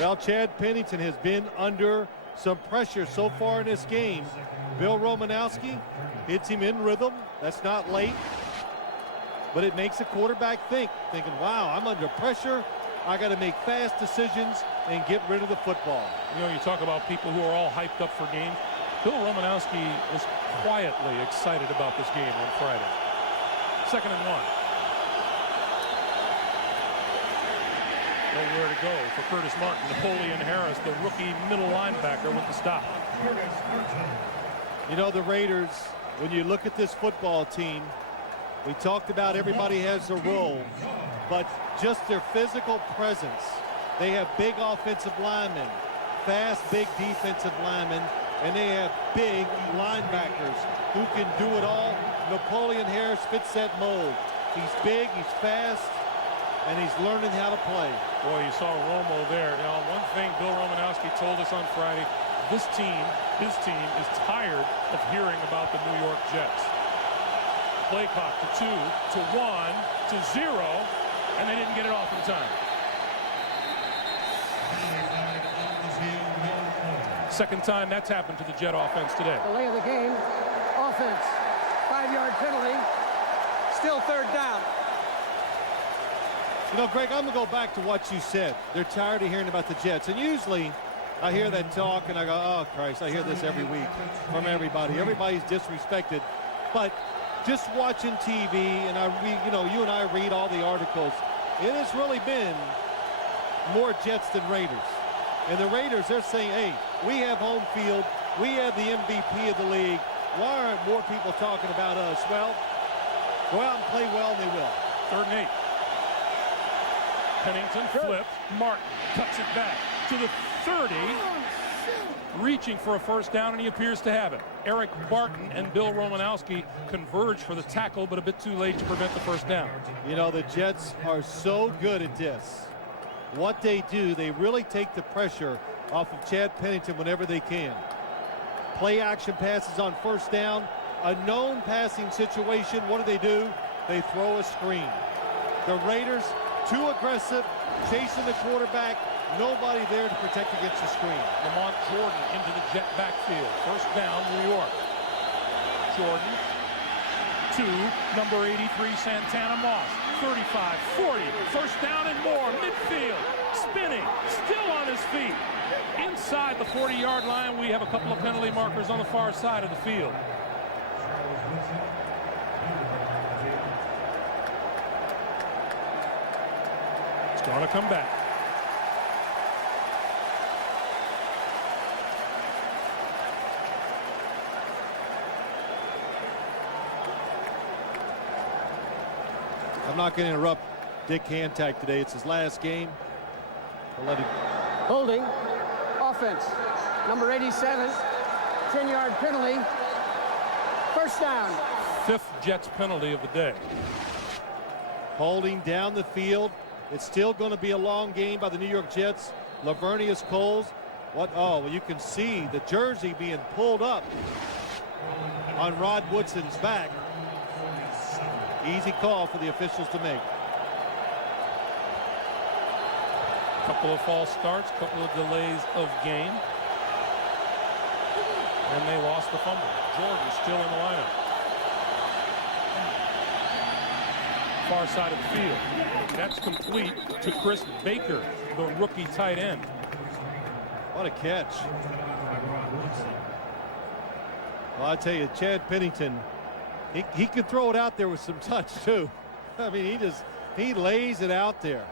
Well, Chad Pennington has been under some pressure so far in this game. Bill Romanowski hits him in rhythm. That's not late, but it makes a quarterback thinking, wow, I'm under pressure. I got to make fast decisions and get rid of the football. You know, you talk about people who are all hyped up for games. Bill Romanowski was quietly excited about this game on Friday. 2nd and 1. Nowhere to go for Curtis Martin. Napoleon Harris, the rookie middle linebacker, with the stop. You know, the Raiders, when you look at this football team, we talked about everybody has a role, but just their physical presence. They have big offensive linemen, fast, big defensive linemen, and they have big linebackers who can do it all. Napoleon Harris fits that mold. He's big, he's fast, and he's learning how to play. Boy, you saw Romo there. Now, one thing Bill Romanowski told us on Friday, this team, his team, is tired of hearing about the New York Jets. Play clock to 2, to 1, to 0, and they didn't get it off in time. Second time that's happened to the Jet offense today. Delay of the game. Offense. 5-yard penalty. Still 3rd down. You know, Greg, I'm going to go back to what you said. They're tired of hearing about the Jets. And usually I hear that talk and I go, oh, Christ, I hear this every week from everybody. Everybody's disrespected. But just watching TV, and you and I read all the articles, it has really been more Jets than Raiders. And the Raiders, they're saying, hey, we have home field. We have the MVP of the league. Why aren't more people talking about us? Well, go out and play well, and they will. 3rd and 8. Pennington flips. Martin cuts it back to the 30. Reaching for a first down, and he appears to have it. Eric Barton and Bill Romanowski converge for the tackle, but a bit too late to prevent the first down. You know, the Jets are so good at this. What they do, they really take the pressure off of Chad Pennington whenever they can. Play action passes on first down. A known passing situation, what do? They throw a screen. The Raiders, too aggressive, chasing the quarterback. Nobody there to protect against the screen. Lamont Jordan into the Jet backfield. First down, New York. Jordan to number 83, Santana Moss. 35, 40, first down and more. Midfield, spinning, still on his feet. Inside the 40-yard line, we have a couple of penalty markers on the far side of the field. It's going to come back. I'm not going to interrupt Dick Hantak today. It's his last game. I'll let him. Holding. Offense. Number 87. 10-yard penalty. First down. 5th Jets penalty of the day. Holding down the field. It's still going to be a long game by the New York Jets. Lavernius Coles. Well, you can see the jersey being pulled up on Rod Woodson's back. Easy call for the officials to make. Couple of false starts, couple of delays of game. And they lost the fumble. Jordan still in the lineup. Far side of the field. That's complete to Chris Baker, the rookie tight end. What a catch. Well, I tell you, Chad Pennington, he could throw it out there with some touch too. I mean, he lays it out there.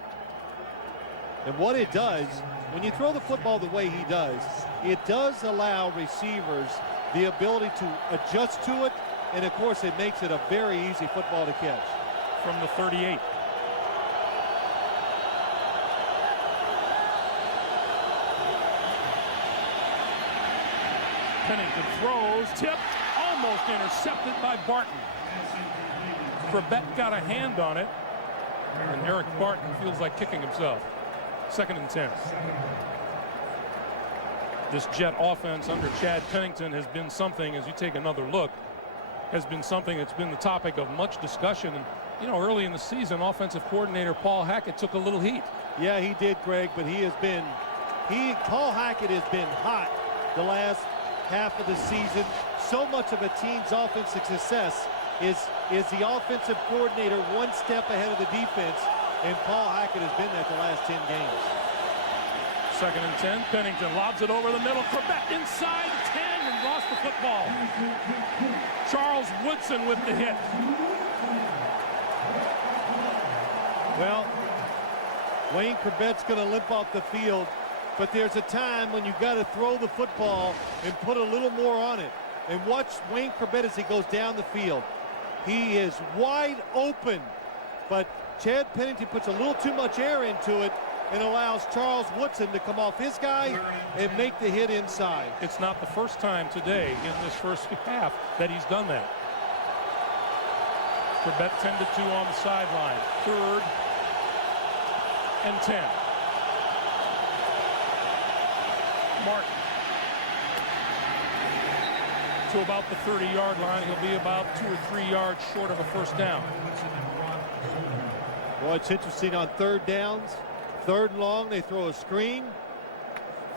And what it does, when you throw the football the way he does, it does allow receivers the ability to adjust to it, and of course it makes it a very easy football to catch. From the 38. Pennington throws, tipped, almost intercepted by Barton. Trebek got a hand on it, and Eric Barton feels like kicking himself. 2nd and 10. This Jet offense under Chad Pennington has been something, as you take another look, has been something that's been the topic of much discussion. And, you know, early in the season, offensive coordinator Paul Hackett took a little heat. Yeah, he did, Greg, but Paul Hackett has been hot the last half of the season. So much of a team's offensive success is the offensive coordinator one step ahead of the defense, and Paul Hackett has been that the last 10 games. 2nd and 10. Pennington lobs it over the middle. Trebek inside 10, and He lost the football. Charles Woodson with the hit. Well, Wayne Corbett's going to limp off the field, but there's a time when you got to throw the football and put a little more on it. And watch Wayne Corbett as he goes down the field. He is wide open, but Chad Pennington puts a little too much air into it and allows Charles Woodson to come off his guy and make the hit inside. It's not the first time today in this first half that he's done that. Corbett 10-2 on the sideline. 3rd and 10. Martin to about the 30-yard line. He'll be about 2 or 3 yards short of a first down. Boy, it's interesting on 3rd downs. 3rd and long, they throw a screen.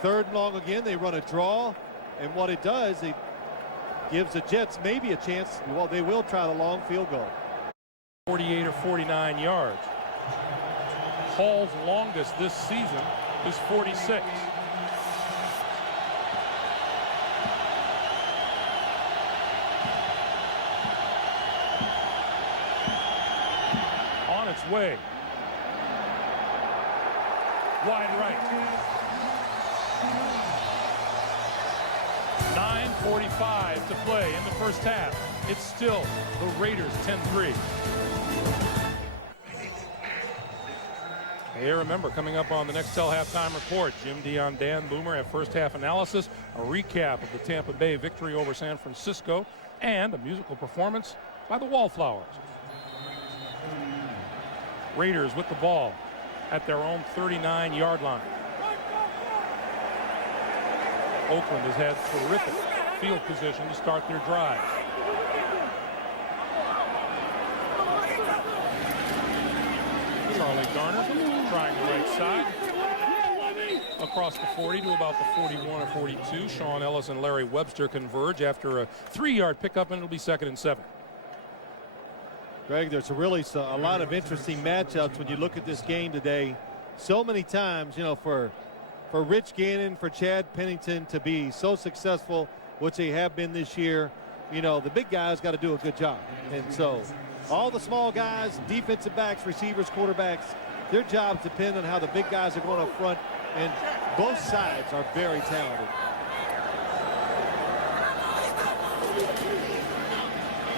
3rd and long again, they run a draw. And what it does, it gives the Jets maybe a chance. Well, they will try the long field goal. 48 or 49 yards. Hall's longest this season is 46. On its way. Wide right. 9:45 to play in the first half. It's still the Raiders 10-3. Hey, remember, coming up on the Nextel halftime report, Jim Dion, Dan Boomer at first half analysis, a recap of the Tampa Bay victory over San Francisco, and a musical performance by the Wallflowers. Raiders with the ball at their own 39-yard line. Oakland has had terrific field position to start their drive. Charlie Garner trying the right side. Across the 40 to about the 41 or 42. Sean Ellis and Larry Webster converge after a 3-yard pickup, and it'll be 2nd and 7. Greg, there's a lot of interesting matchups when you look at this game today. So many times, you know, for Rich Gannon, for Chad Pennington to be so successful, which they have been this year, you know, the big guys got to do a good job. And so all the small guys, defensive backs, receivers, quarterbacks, their jobs depend on how the big guys are going up front, and both sides are very talented.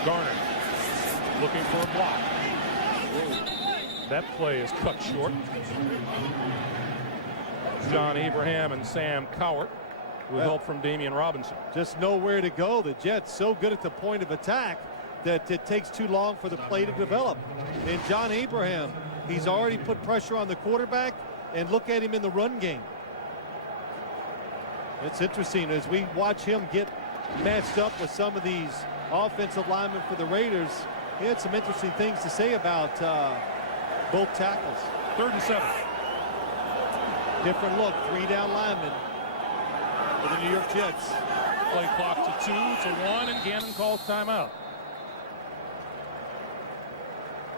Garner looking for a block. That play is cut short. John Abraham and Sam Cowart with help from Damian Robinson. Just nowhere to go. The Jets so good at the point of attack that it takes too long for the play to develop. And John Abraham, he's already put pressure on the quarterback, and look at him in the run game. It's interesting as we watch him get matched up with some of these offensive linemen for the Raiders. He had some interesting things to say about both tackles. 3rd and 7. Different look, 3-down linemen for the New York Jets. Play clock to 2 to 1, and Gannon calls timeout.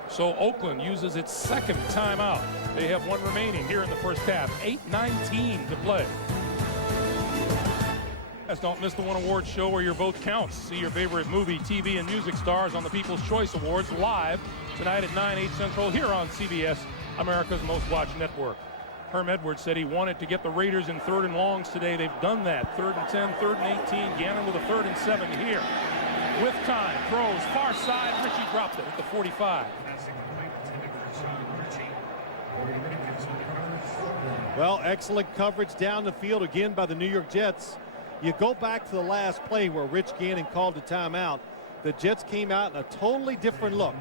So Oakland uses its 2nd timeout. They have 1 remaining here in the first half. 8:19 to play. Don't miss the One Awards show where your vote counts. See your favorite movie, TV, and music stars on the People's Choice Awards live tonight at 9/8 Central here on CBS, America's Most Watched Network. Herm Edwards said he wanted to get the Raiders in 3rd and longs today. They've done that. 3rd and 10, 3rd and 18. Gannon with a 3rd and 7 here. With time, throws far side. Ritchie dropped it at the 45. Well, excellent coverage down the field again by the New York Jets. You go back to the last play where Rich Gannon called the timeout. The Jets came out in a totally different look.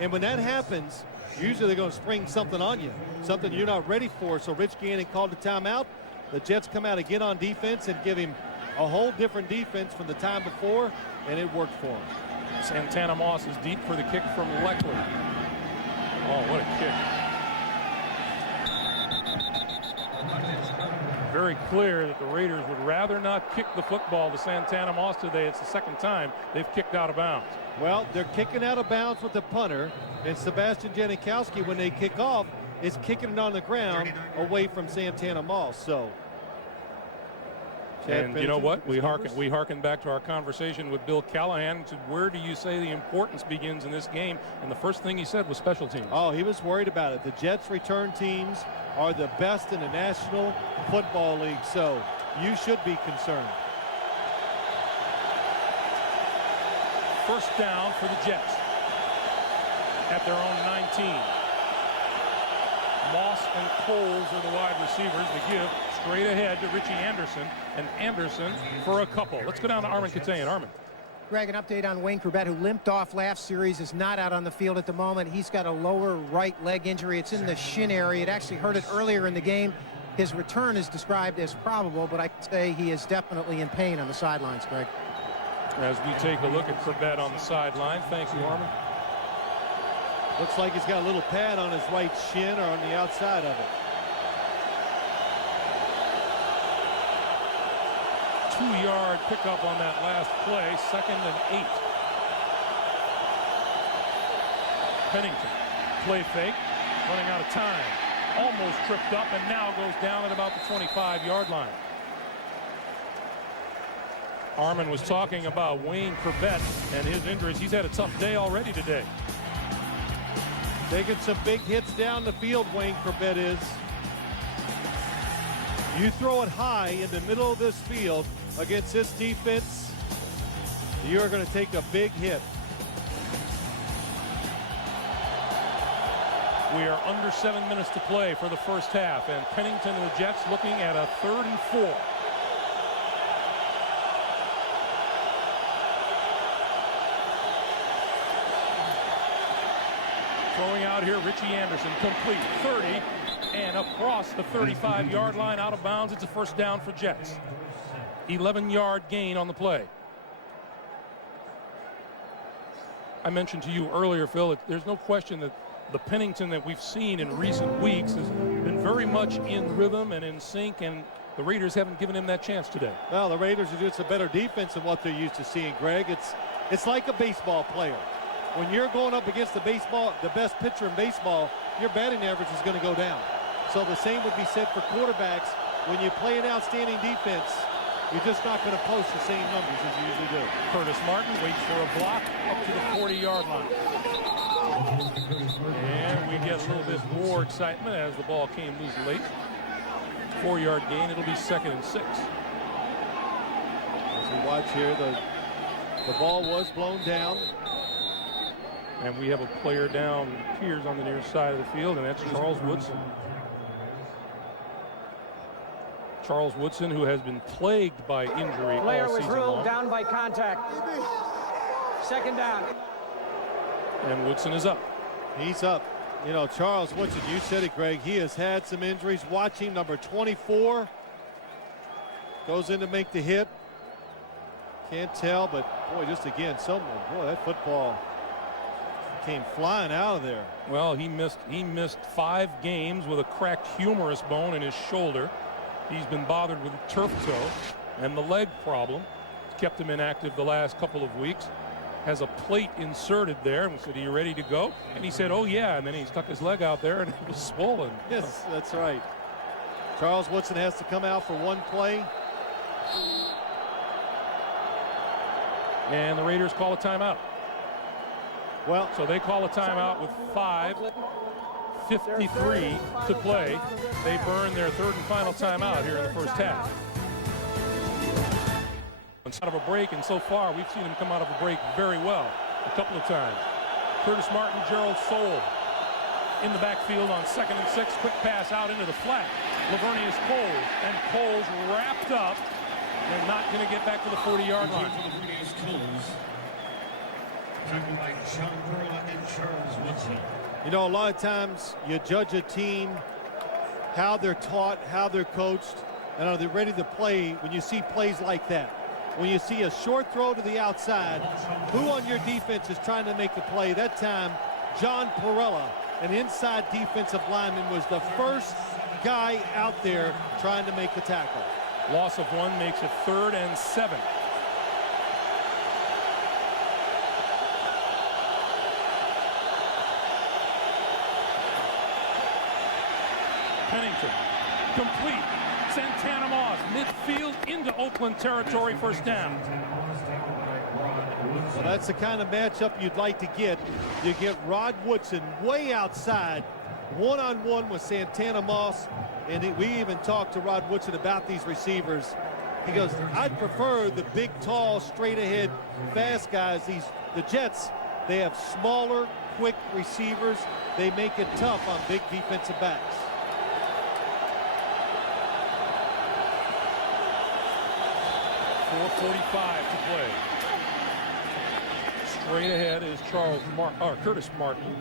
And when that happens, usually they're going to spring something on you, something you're not ready for. So Rich Gannon called the timeout. The Jets come out again on defense and give him a whole different defense from the time before, and it worked for him. Santana Moss is deep for the kick from Leckler. Oh, what a kick. Very clear that the Raiders would rather not kick the football to Santana Moss today. It's the 2nd time they've kicked out of bounds. Well, they're kicking out of bounds with the punter, and Sebastian Janikowski, when they kick off, is kicking it on the ground away from Santana Moss. So And you know what? We harken back to our conversation with Bill Callahan. To where do you say the importance begins in this game? And the first thing he said was special teams. Oh, he was worried about it. The Jets' return teams are the best in the National Football League, so you should be concerned. First down for the Jets at their own 19. Moss and Coles are the wide receivers. They give straight ahead to Richie Anderson, and Anderson for a couple. Let's go down to Armin Katayan. Armin. Greg, an update on Wayne Corbett, who limped off last series, is not out on the field at the moment. He's got a lower right leg injury. It's in the shin area. It actually hurt it earlier in the game. His return is described as probable, but I say he is definitely in pain on the sidelines, Greg. As we take a look at Corbett on the sideline. Thank you, Armin. Looks like he's got a little pad on his right shin or on the outside of it. 2-yard pickup on that last play, 2nd and 8. Pennington, play fake, running out of time. Almost tripped up and now goes down at about the 25-yard line. Armin was talking about Wayne Corbett and his injuries. He's had a tough day already today. Taking some big hits down the field, Wayne Corbett is. You throw it high in the middle of this field against this defense, you're going to take a big hit. We are under 7 minutes to play for the first half, and Pennington and the Jets looking at a 3rd and 4. Throwing out here, Richie Anderson, complete, 30, and across the 35-yard line, out of bounds. It's a first down for Jets. 11-yard gain on the play. I mentioned to you earlier, Phil, there's no question that the Pennington that we've seen in recent weeks has been very much in rhythm and in sync, and the Raiders haven't given him that chance today. Well, the Raiders are just a better defense than what they're used to seeing, Greg. It's like a baseball player. When you're going up against the best pitcher in baseball, your batting average is going to go down. So the same would be said for quarterbacks. When you play an outstanding defense, you're just not going to post the same numbers as you usually do. Curtis Martin waits for a block up to the 40-yard line. And we get a little bit more excitement as the ball came loose late. 4-yard gain. It'll be 2nd and 6. As we watch here, the ball was blown down. And we have a player down, Piers, on the near side of the field, and that's Charles Woodson. Charles Woodson, who has been plagued by injury Player all was season ruled long. down by contact. 2nd down. And Woodson is up. He's up. You know, Charles Woodson, you said it, Greg. He has had some injuries. Watch him, number 24. Goes in to make the hit. Can't tell, but boy, just again, boy, that football came flying out of there. Well, he missed 5 games with a cracked humerus bone in his shoulder. He's been bothered with a turf toe and the leg problem. It's kept him inactive the last couple of weeks. Has a plate inserted there, and we said, "Are you ready to go?" And he said, "Oh yeah," and then he stuck his leg out there and it was swollen. Yes, that's right. Charles Woodson has to come out for one play. And the Raiders call a timeout. Well, so they call a timeout with 5:53 to play. They burn their 3rd and final timeout here in the first half. Out of a break, and so far we've seen him come out of a break very well a couple of times. Curtis Martin, Gerald Soule in the backfield on 2nd and 6. Quick pass out into the flat. Lavernius Coles, and Coles wrapped up and not going to get back to the 40-yard line. By John Burla and Charles Woodson. You know, a lot of times you judge a team, how they're taught, how they're coached, and are they ready to play when you see plays like that. When you see a short throw to the outside, who on your defense is trying to make the play? That time, John Perella, an inside defensive lineman, was the first guy out there trying to make the tackle. Loss of 1 makes it 3rd and 7. Pennington, complete, Santana Moss, midfield into Oakland territory, first down. Well, that's the kind of matchup you'd like to get. You get Rod Woodson way outside, one-on-one with Santana Moss. And we even talked to Rod Woodson about these receivers. He goes, I'd prefer the big, tall, straight-ahead, fast guys. The Jets, they have smaller, quick receivers. They make it tough on big defensive backs. .445 to play. Straight ahead is Curtis Martin.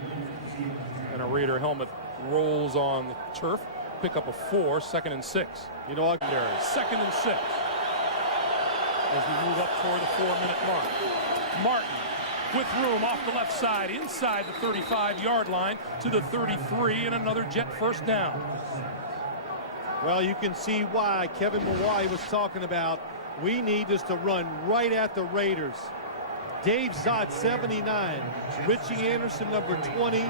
And a Raider helmet rolls on the turf. Pick up a 4, 2nd and 6. You know what? 2nd and 6. As we move up toward the 4-minute mark. Martin with room off the left side, inside the 35-yard line to the 33, and another Jet first down. Well, you can see why Kevin Mawae was talking about we need just to run right at the Raiders. Dave Zott, 79, Richie Anderson, number 20,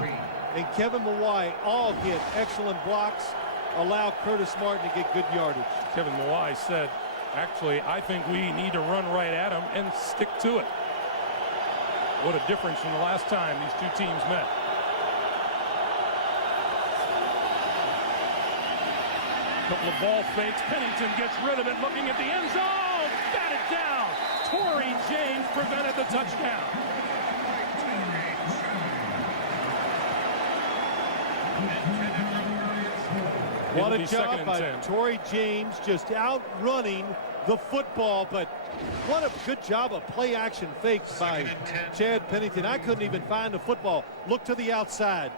and Kevin Mawae all get excellent blocks, allow Curtis Martin to get good yardage. Kevin Mawae said, actually, I think we need to run right at him and stick to it. What a difference from the last time these two teams met. Couple of ball fakes. Pennington gets rid of it, looking at the end zone. Got it down. Torrey James prevented the touchdown. What a job by Torrey James, just outrunning the football, but what a good job of play action fakes by Chad Pennington. I couldn't even find the football. Look to the outside.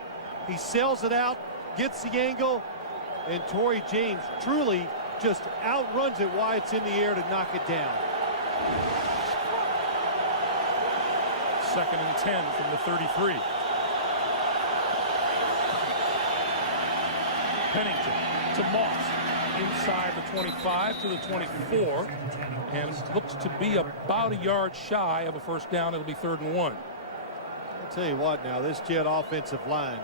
He sells it out, gets the angle, and Torrey James truly just outruns it while it's in the air to knock it down. 2nd and 10 from the 33. Pennington to Moss, inside the 25 to the 24, and looks to be about a yard shy of a first down. It'll be 3rd and 1. I'll tell you what now, this Jet offensive line.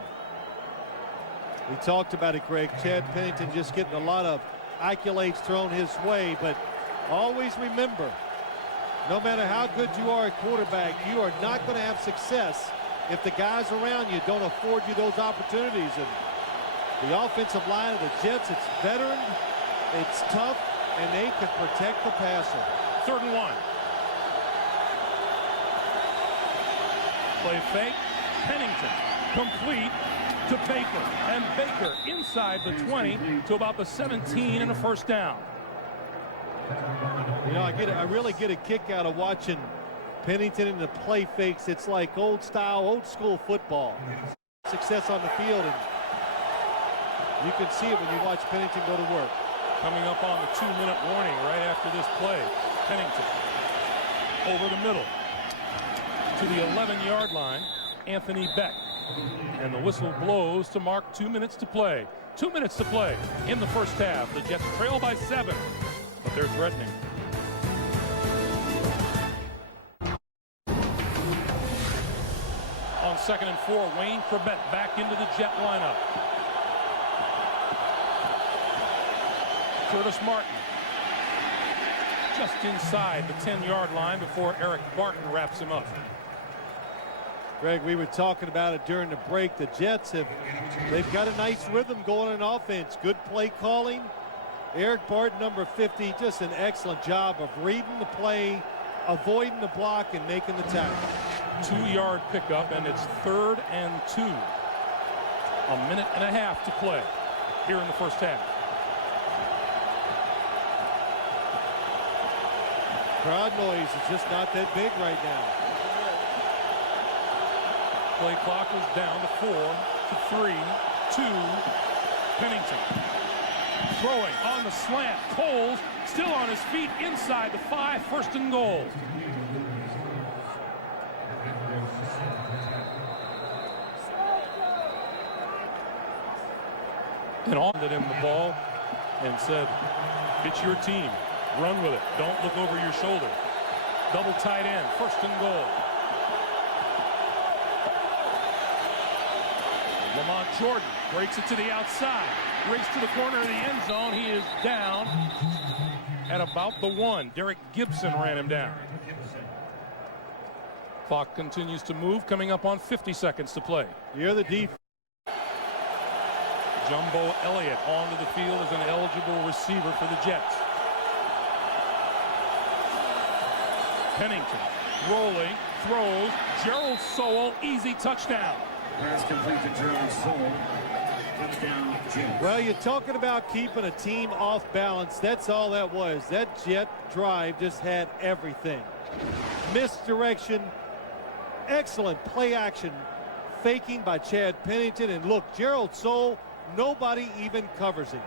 We talked about it, Greg. Chad Pennington just getting a lot of accolades thrown his way, but always remember, no matter how good you are at quarterback, you are not going to have success if the guys around you don't afford you those opportunities. And the offensive line of the Jets, it's veteran, it's tough, and they can protect the passer. 3rd and 1. Play fake. Pennington complete to Baker, and Baker inside the 20 to about the 17 and a first down. You know, I really get a kick out of watching Pennington in the play fakes. It's like old school football. Success on the field, and you can see it when you watch Pennington go to work. Coming up on the 2-minute warning right after this play. Pennington over the middle to the 11-yard line. Anthony Beck. And the whistle blows to mark 2 minutes to play. 2 minutes to play in the first half. The Jets trail by 7, but they're threatening. On 2nd and 4, Wayne Corbett back into the Jet lineup. Curtis Martin just inside the 10-yard line before Eric Barton wraps him up. Greg, we were talking about it during the break. The Jets they've got a nice rhythm going on offense. Good play calling. Eric Barton, number 50, just an excellent job of reading the play, avoiding the block, and making the tackle. 2-yard pickup, and it's 3rd and 2. A minute and a half to play here in the first half. Crowd noise is just not that big right now. Play clock is down to 4 to 3 2. Pennington throwing on the slant. Coles still on his feet inside the 5. 1st and goal. And handed him the ball and said, it's your team. Run with it. Don't look over your shoulder. Double tight end. 1st and goal. Lamont Jordan breaks it to the outside. Race to the corner of the end zone. He is down at about the 1. Derek Gibson ran him down. Clock continues to move, coming up on 50 seconds to play. You're the defense. Jumbo Elliott onto the field as an eligible receiver for the Jets. Pennington rolling, throws, Gerald Sowell, easy touchdown. Pass complete to Gerald Sowell. Touchdown, Jets. Well, you're talking about keeping a team off balance. That's all that was. That Jet drive just had everything. Misdirection, excellent play action, faking by Chad Pennington. And look, Gerald Sowell, nobody even covers him.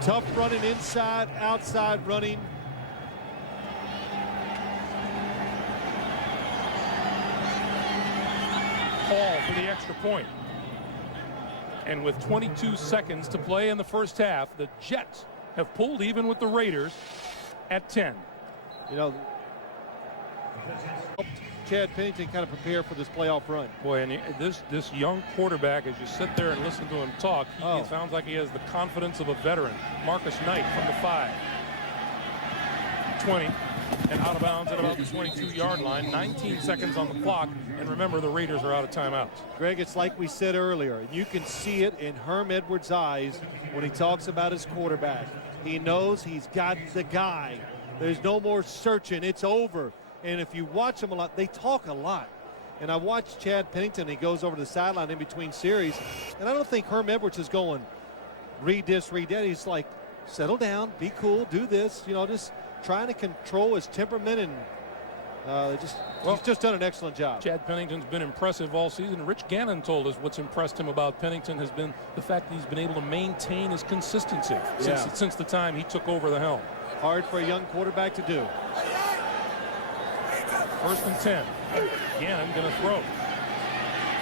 Tough running inside, outside running. Call for the extra point. And with 22 seconds to play in the first half, the Jets have pulled even with the Raiders at 10. You know, helped Chad Pennington kind of prepare for this playoff run. Boy, and this young quarterback, as you sit there and listen to him talk, he sounds like he has the confidence of a veteran. Marcus Knight from the 5. 20 and out of bounds at about the 22-yard line. 19 seconds on the clock. And remember, the Raiders are out of timeouts. Greg, it's like we said earlier, and you can see it in Herm Edwards' eyes when he talks about his quarterback. He knows he's got the guy. There's no more searching. It's over. And if you watch them a lot, they talk a lot. And I watched Chad Pennington. He goes over to the sideline in between series. And I don't think Herm Edwards is going, read this, read that. He's like, settle down, be cool, do this. You know, just trying to control his temperament. And he's just done an excellent job. Chad Pennington's been impressive all season. Rich Gannon told us what's impressed him about Pennington has been the fact that he's been able to maintain his consistency since the time he took over the helm. Hard for a young quarterback to do. 1st and 10. Gannon going to throw.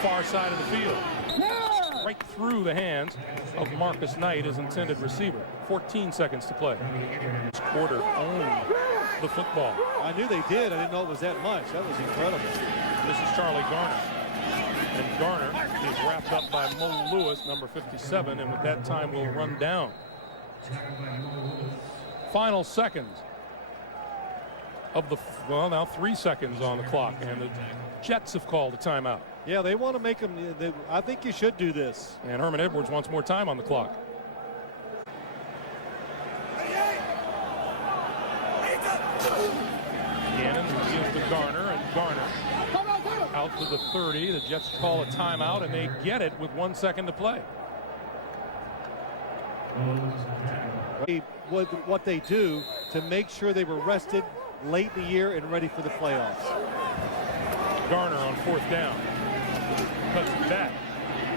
Far side of the field. Right through the hands of Marcus Knight, his intended receiver. 14 seconds to play. This quarter owned the football. I knew they did. I didn't know it was that much. That was incredible. This is Charlie Garner. And Garner is wrapped up by Mo Lewis, number 57, and with that time will run down. Final seconds of the, well, now 3 seconds on the clock, and the Jets have called a timeout. Yeah, they want to make them. I think you should do this. And Herman Edwards wants more time on the clock. Gannon gives to Garner, and Garner out to the 30. The Jets call a timeout, and they get it with 1 second to play. What they do to make sure they were rested late in the year and ready for the playoffs. Garner on 4th down. Cuts it back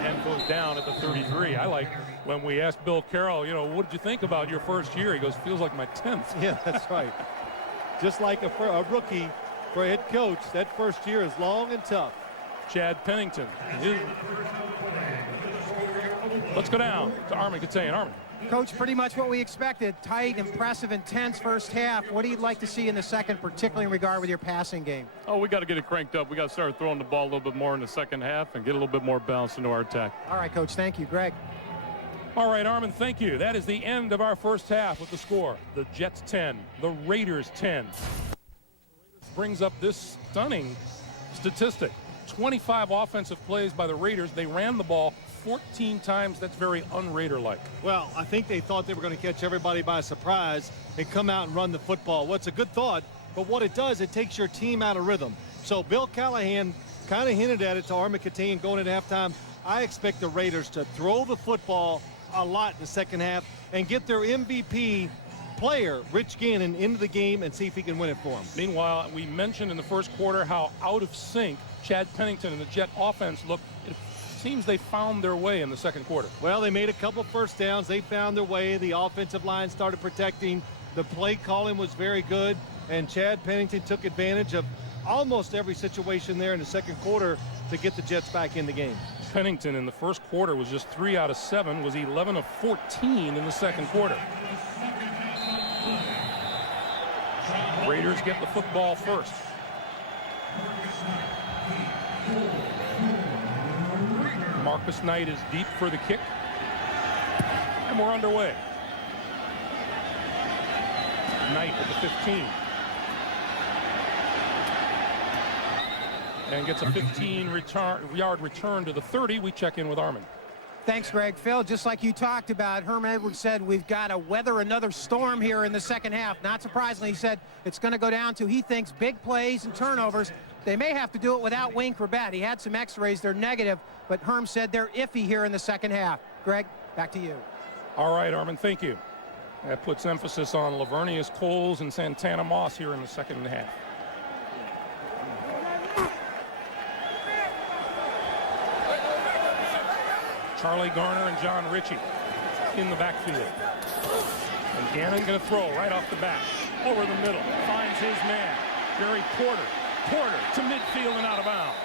and goes down at the 33. I like when we asked Bill Carroll, you know, what did you think about your first year? He goes, feels like my 10th. Yeah, that's right. Just like a rookie for a head coach, that first year is long and tough. Chad Pennington. Let's go down to Armin Katayan. Armin. Coach, pretty much what we expected. Tight, impressive, intense first half. What do you like to see in the second, particularly in regard with your passing game? Oh, we got to get it cranked up. We got to start throwing the ball a little bit more in the second half and get a little bit more balance into our attack. All right, Coach. Thank you. Greg. All right, Armin, thank you. That is the end of our first half with the score. The Jets 10, the Raiders 10. Brings up this stunning statistic. 25 offensive plays by the Raiders. They ran the ball 14 times. That's very un-Raider-like. Well, I think they thought they were going to catch everybody by surprise and come out and run the football. Well, it's a good thought, but what it does, it takes your team out of rhythm. So Bill Callahan kind of hinted at it to Armin Katayan going into halftime. I expect the Raiders to throw the football a lot in the second half and get their MVP player, Rich Gannon, into the game and see if he can win it for them. Meanwhile, we mentioned in the first quarter how out of sync Chad Pennington and the Jet offense looked. It seems they found their way in the second quarter. Well, they made a couple first downs. They found their way. The offensive line started protecting. The play calling was very good, and Chad Pennington took advantage of almost every situation there in the second quarter to get the Jets back in the game. Pennington in the first quarter was just 3 out of 7, was 11 of 14 in the second quarter. Raiders get the football first. Marcus Knight is deep for the kick. And we're underway. Knight at the 15. And gets a 15-yard return to the 30. We check in with Armin. Thanks, Greg. Phil, just like you talked about, Herm Edwards said we've got to weather another storm here in the second half. Not surprisingly, he said it's going to go down to, he thinks, big plays and turnovers. They may have to do it without Wayne Corbett. He had some x-rays. They're negative, but Herm said they're iffy here in the second half. Greg, back to you. All right, Armin, thank you. That puts emphasis on Lavernius Coles and Santana Moss here in the second half. Charlie Garner and John Ritchie in the backfield. And Gannon going to throw right off the bat. Over the middle. Finds his man. Jerry Porter. Porter to midfield and out of bounds.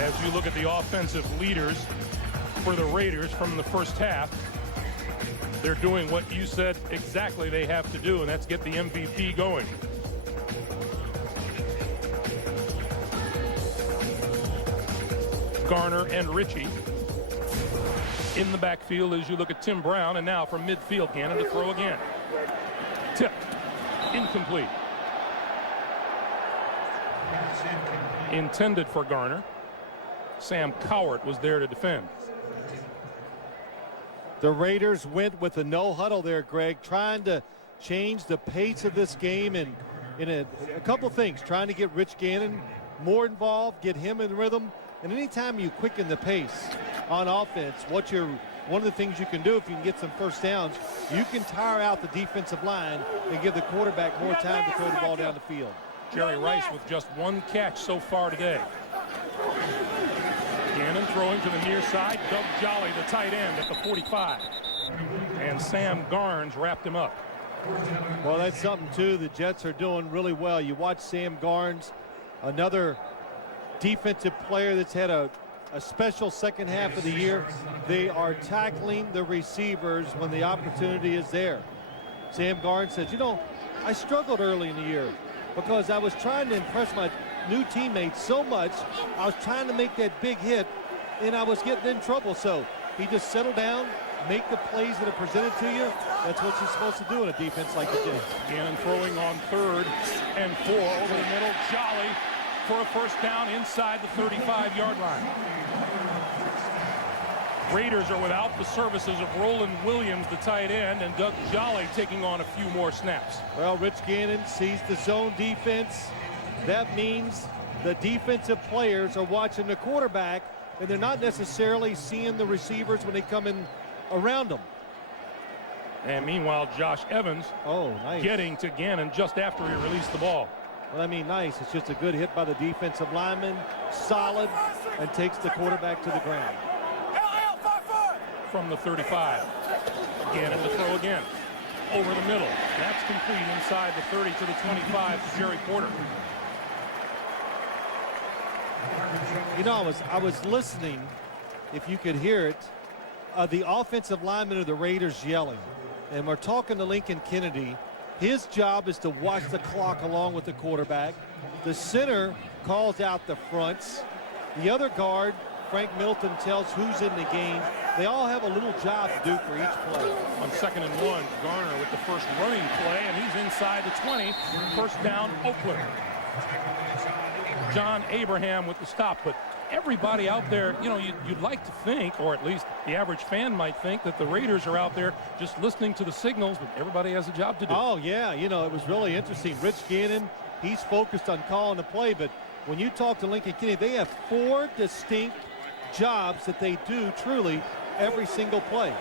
As you look at the offensive leaders for the Raiders from the first half, they're doing what you said exactly they have to do, and that's get the MVP going. Garner and Ritchie in the backfield as you look at Tim Brown, and now from midfield, Gannon to throw again. Tip, incomplete. Intended for Garner. Sam Cowart was there to defend. The Raiders went with a no huddle there, Greg, trying to change the pace of this game and in a couple things, trying to get Rich Gannon more involved, get him in rhythm. And anytime you quicken the pace on offense, one of the things you can do if you can get some first downs, you can tire out the defensive line and give the quarterback more time to throw the ball down the field. Jerry Rice with just one catch so far today. Gannon throwing to the near side. Doug Jolly, the tight end, at the 45. And Sam Garnes wrapped him up. Well, that's something, too. The Jets are doing really well. You watch Sam Garnes, another defensive player that's had a special second half of the year. They are tackling the receivers when the opportunity is there. Sam Garnes says, you know, I struggled early in the year because I was trying to impress my new teammates so much. I was trying to make that big hit, and I was getting in trouble. So he just settled down, make the plays that are presented to you. That's what you're supposed to do in a defense like the Jets. Gannon throwing on 3rd and 4 over the middle. Jolly for a first down inside the 35-yard line. Raiders are without the services of Roland Williams, the tight end, and Doug Jolly taking on a few more snaps. Well, Rich Gannon sees the zone defense. That means the defensive players are watching the quarterback, and they're not necessarily seeing the receivers when they come in around them. And meanwhile, Josh Evans getting to Gannon just after he released the ball. Well, I mean, nice. It's just a good hit by the defensive lineman, solid, and takes the quarterback to the ground. From the 35. Gannon to throw again. Over the middle. That's complete inside the 30 to the 25 to Jerry Porter. You know, I was listening, if you could hear it, the offensive lineman of the Raiders yelling. And we're talking to Lincoln Kennedy. His job is to watch the clock along with the quarterback. The center calls out the fronts. The other guard, Frank Milton, tells who's in the game. They all have a little job to do for each play. On 2nd and 1, Garner with the first running play, and he's inside the 20. First down, Oakland. John Abraham with the stop, but everybody out there, you know, you'd like to think, or at least the average fan might think, that the Raiders are out there just listening to the signals, but everybody has a job to do. Oh, yeah, you know, it was really interesting. Rich Gannon, he's focused on calling the play, but when you talk to Lincoln Kennedy, they have 4 distinct jobs that they do truly every single play.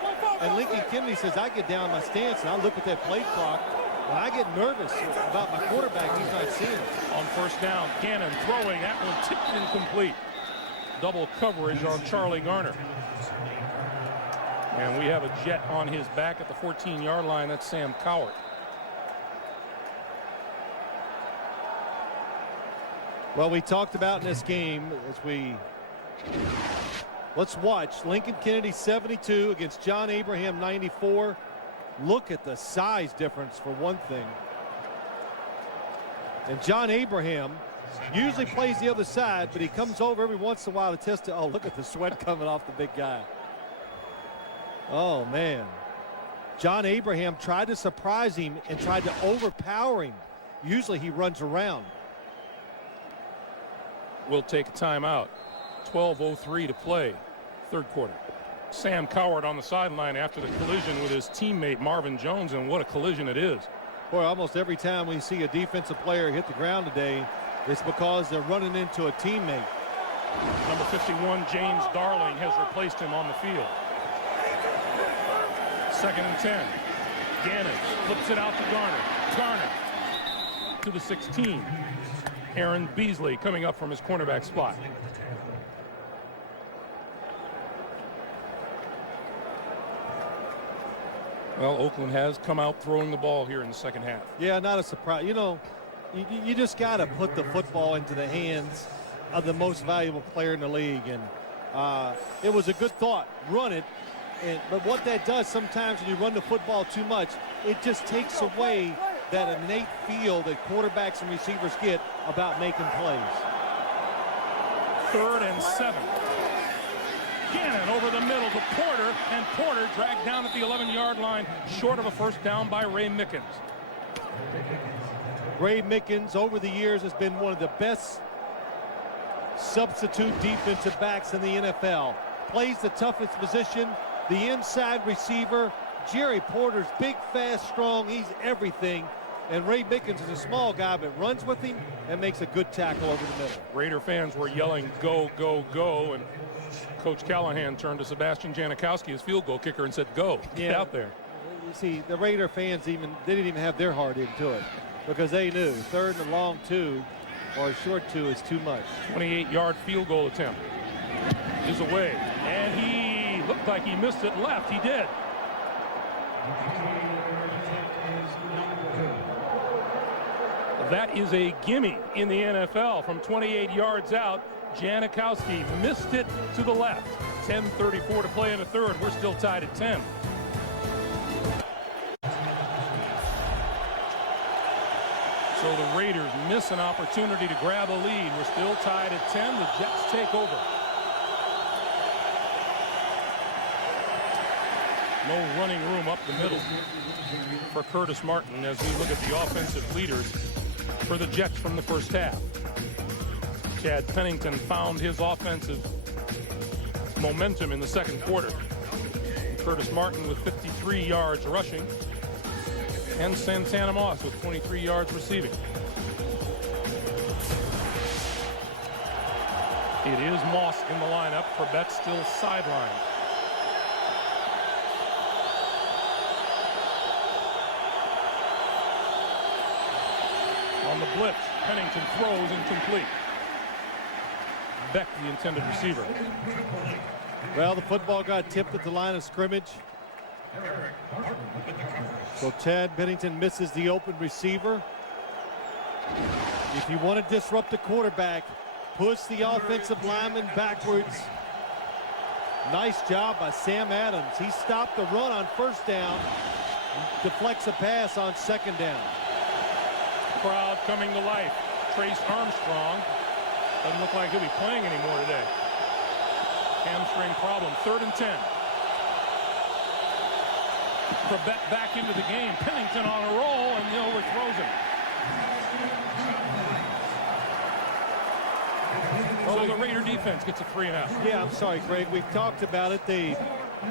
And Lincoln Kennedy says, I get down my stance and I look at that play clock and I get nervous about my quarterback. He's not seeing it. On first down, Gannon throwing, that one tipped incomplete. Double coverage on Charlie Garner. And we have a Jet on his back at the 14-yard line. That's Sam Cowart. Well, we talked about in this game let's watch Lincoln Kennedy 72 against John Abraham 94. Look at the size difference for one thing. And John Abraham Usually plays the other side, but he comes over every once in a while to test it. Oh, look at the sweat coming off the big guy. Oh, man. John Abraham tried to surprise him and tried to overpower him. Usually he runs around. We'll take a timeout. 12:03 to play, third quarter. Sam Cowart on the sideline after the collision with his teammate Marvin Jones, and what a collision it is. Boy, almost every time we see a defensive player hit the ground today, it's because they're running into a teammate. Number 51, James Darling, has replaced him on the field. 2nd and 10. Gannon flips it out to Garner. Garner to the 16. Aaron Beasley coming up from his cornerback spot. Well, Oakland has come out throwing the ball here in the second half. Yeah, not a surprise. You know, you just got to put the football into the hands of the most valuable player in the league. And it was a good thought. Run it. But what that does sometimes when you run the football too much, it just takes away that innate feel that quarterbacks and receivers get about making plays. 3rd and 7. Gannon over the middle to Porter, and Porter dragged down at the 11-yard line, short of a first down by Ray Mickens. Ray Mickens, over the years, has been one of the best substitute defensive backs in the NFL. Plays the toughest position, the inside receiver. Jerry Porter's big, fast, strong. He's everything. And Ray Mickens is a small guy, but runs with him and makes a good tackle over the middle. Raider fans were yelling, "Go, go, go," and Coach Callahan turned to Sebastian Janikowski, his field goal kicker, and said, "Go, get out there." You see, the Raider fans they didn't even have their heart into it because they knew 3rd and long 2 or a short 2 is too much. 28-yard field goal attempt is away, and he looked like he missed it left. He did. That is a gimme in the NFL from 28 yards out. Janikowski missed it to the left. 10:34 to play in the third. We're still tied at 10. So the Raiders miss an opportunity to grab a lead. We're still tied at 10. The Jets take over. No running room up the middle for Curtis Martin as we look at the offensive leaders for the Jets from the first half. Chad Pennington found his offensive momentum in the second quarter. Curtis Martin with 53 yards rushing, and Santana Moss with 23 yards receiving. It is Moss in the lineup. Corbett still sidelined. On the blitz, Pennington throws incomplete. Beck, the intended receiver. Well, the football got tipped at the line of scrimmage. So Chad Pennington misses the open receiver. If you want to disrupt the quarterback, push the offensive lineman backwards. Nice job by Sam Adams. He stopped the run on first down, deflects a pass on second down. Crowd coming to life. Trace Armstrong doesn't look like he'll be playing anymore today. Hamstring problem. 3rd and 10. Corbett back into the game. Pennington on a roll, and he overthrows him. So the Raider defense gets a 3-and-out. Yeah, I'm sorry, Greg. We've talked about it. They've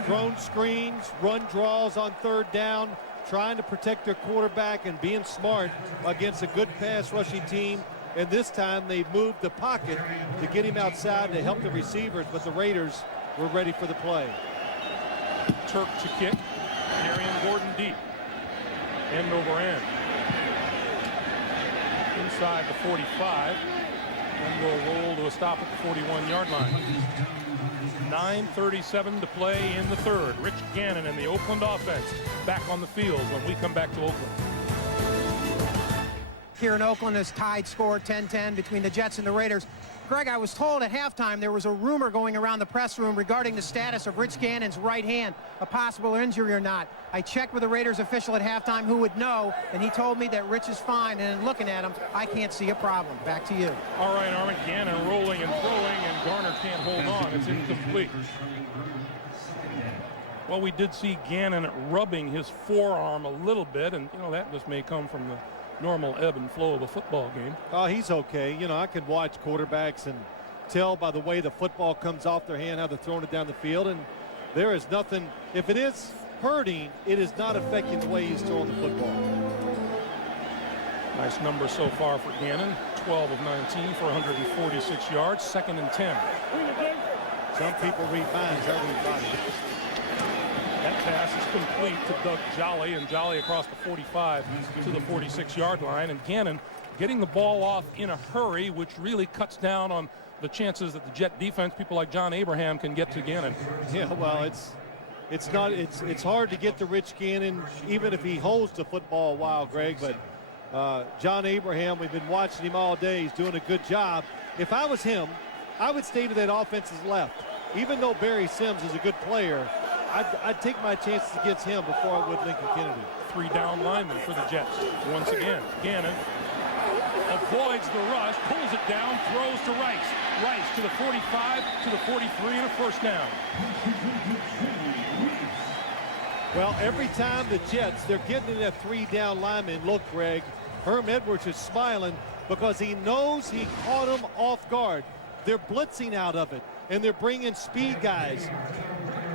thrown screens, run draws on 3rd down, trying to protect their quarterback and being smart against a good pass rushing team. And this time they've moved the pocket to get him outside to help the receivers, but the Raiders were ready for the play. Turk to kick. Darian Gordon deep. End over end. Inside the 45. And will roll to a stop at the 41-yard line. 9:37 to play in the third. Rich Gannon and the Oakland offense back on the field when we come back to Oakland. here in Oakland is tied score 10-10 between the Jets and the Raiders. Greg, I was told at halftime there was a rumor going around the press room regarding the status of Rich Gannon's right hand, a possible injury or not. I checked with the Raiders official at halftime who would know, and he told me that Rich is fine, and looking at him, I can't see a problem. Back to you. All right, Armin, Gannon rolling and throwing, and Garner can't hold on. It's incomplete. Well, we did see Gannon rubbing his forearm a little bit, and, you know, that just may come from the normal ebb and flow of a football game. Oh, he's okay. You know, I can watch quarterbacks and tell by the way the football comes off their hand how they're throwing it down the field, and there is nothing. If it is hurting, it is not affecting the way he's throwing the football. Nice number so far for Gannon. 12 of 19 for 146 yards. 2nd and 10. Some people read minds. I read bodies. That pass is complete to Doug Jolly, and Jolly across the 45 to the 46-yard line. And Gannon getting the ball off in a hurry, which really cuts down on the chances that the Jet defense, people like John Abraham, can get to Gannon. Yeah, well, it's hard to get to Rich Gannon, even if he holds the football a while, Greg. But John Abraham, we've been watching him all day. He's doing a good job. If I was him, I would stay to that offense's left. Even though Barry Sims is a good player, I'd take my chances against him before I would Lincoln Kennedy. 3 down linemen for the Jets. Once again, Gannon avoids the rush, pulls it down, throws to Rice. Rice to the 45, to the 43, and a first down. Well, every time the Jets, they're getting in that 3 down lineman look, Greg, Herm Edwards is smiling because he knows he caught him off guard. They're blitzing out of it, and they're bringing speed guys.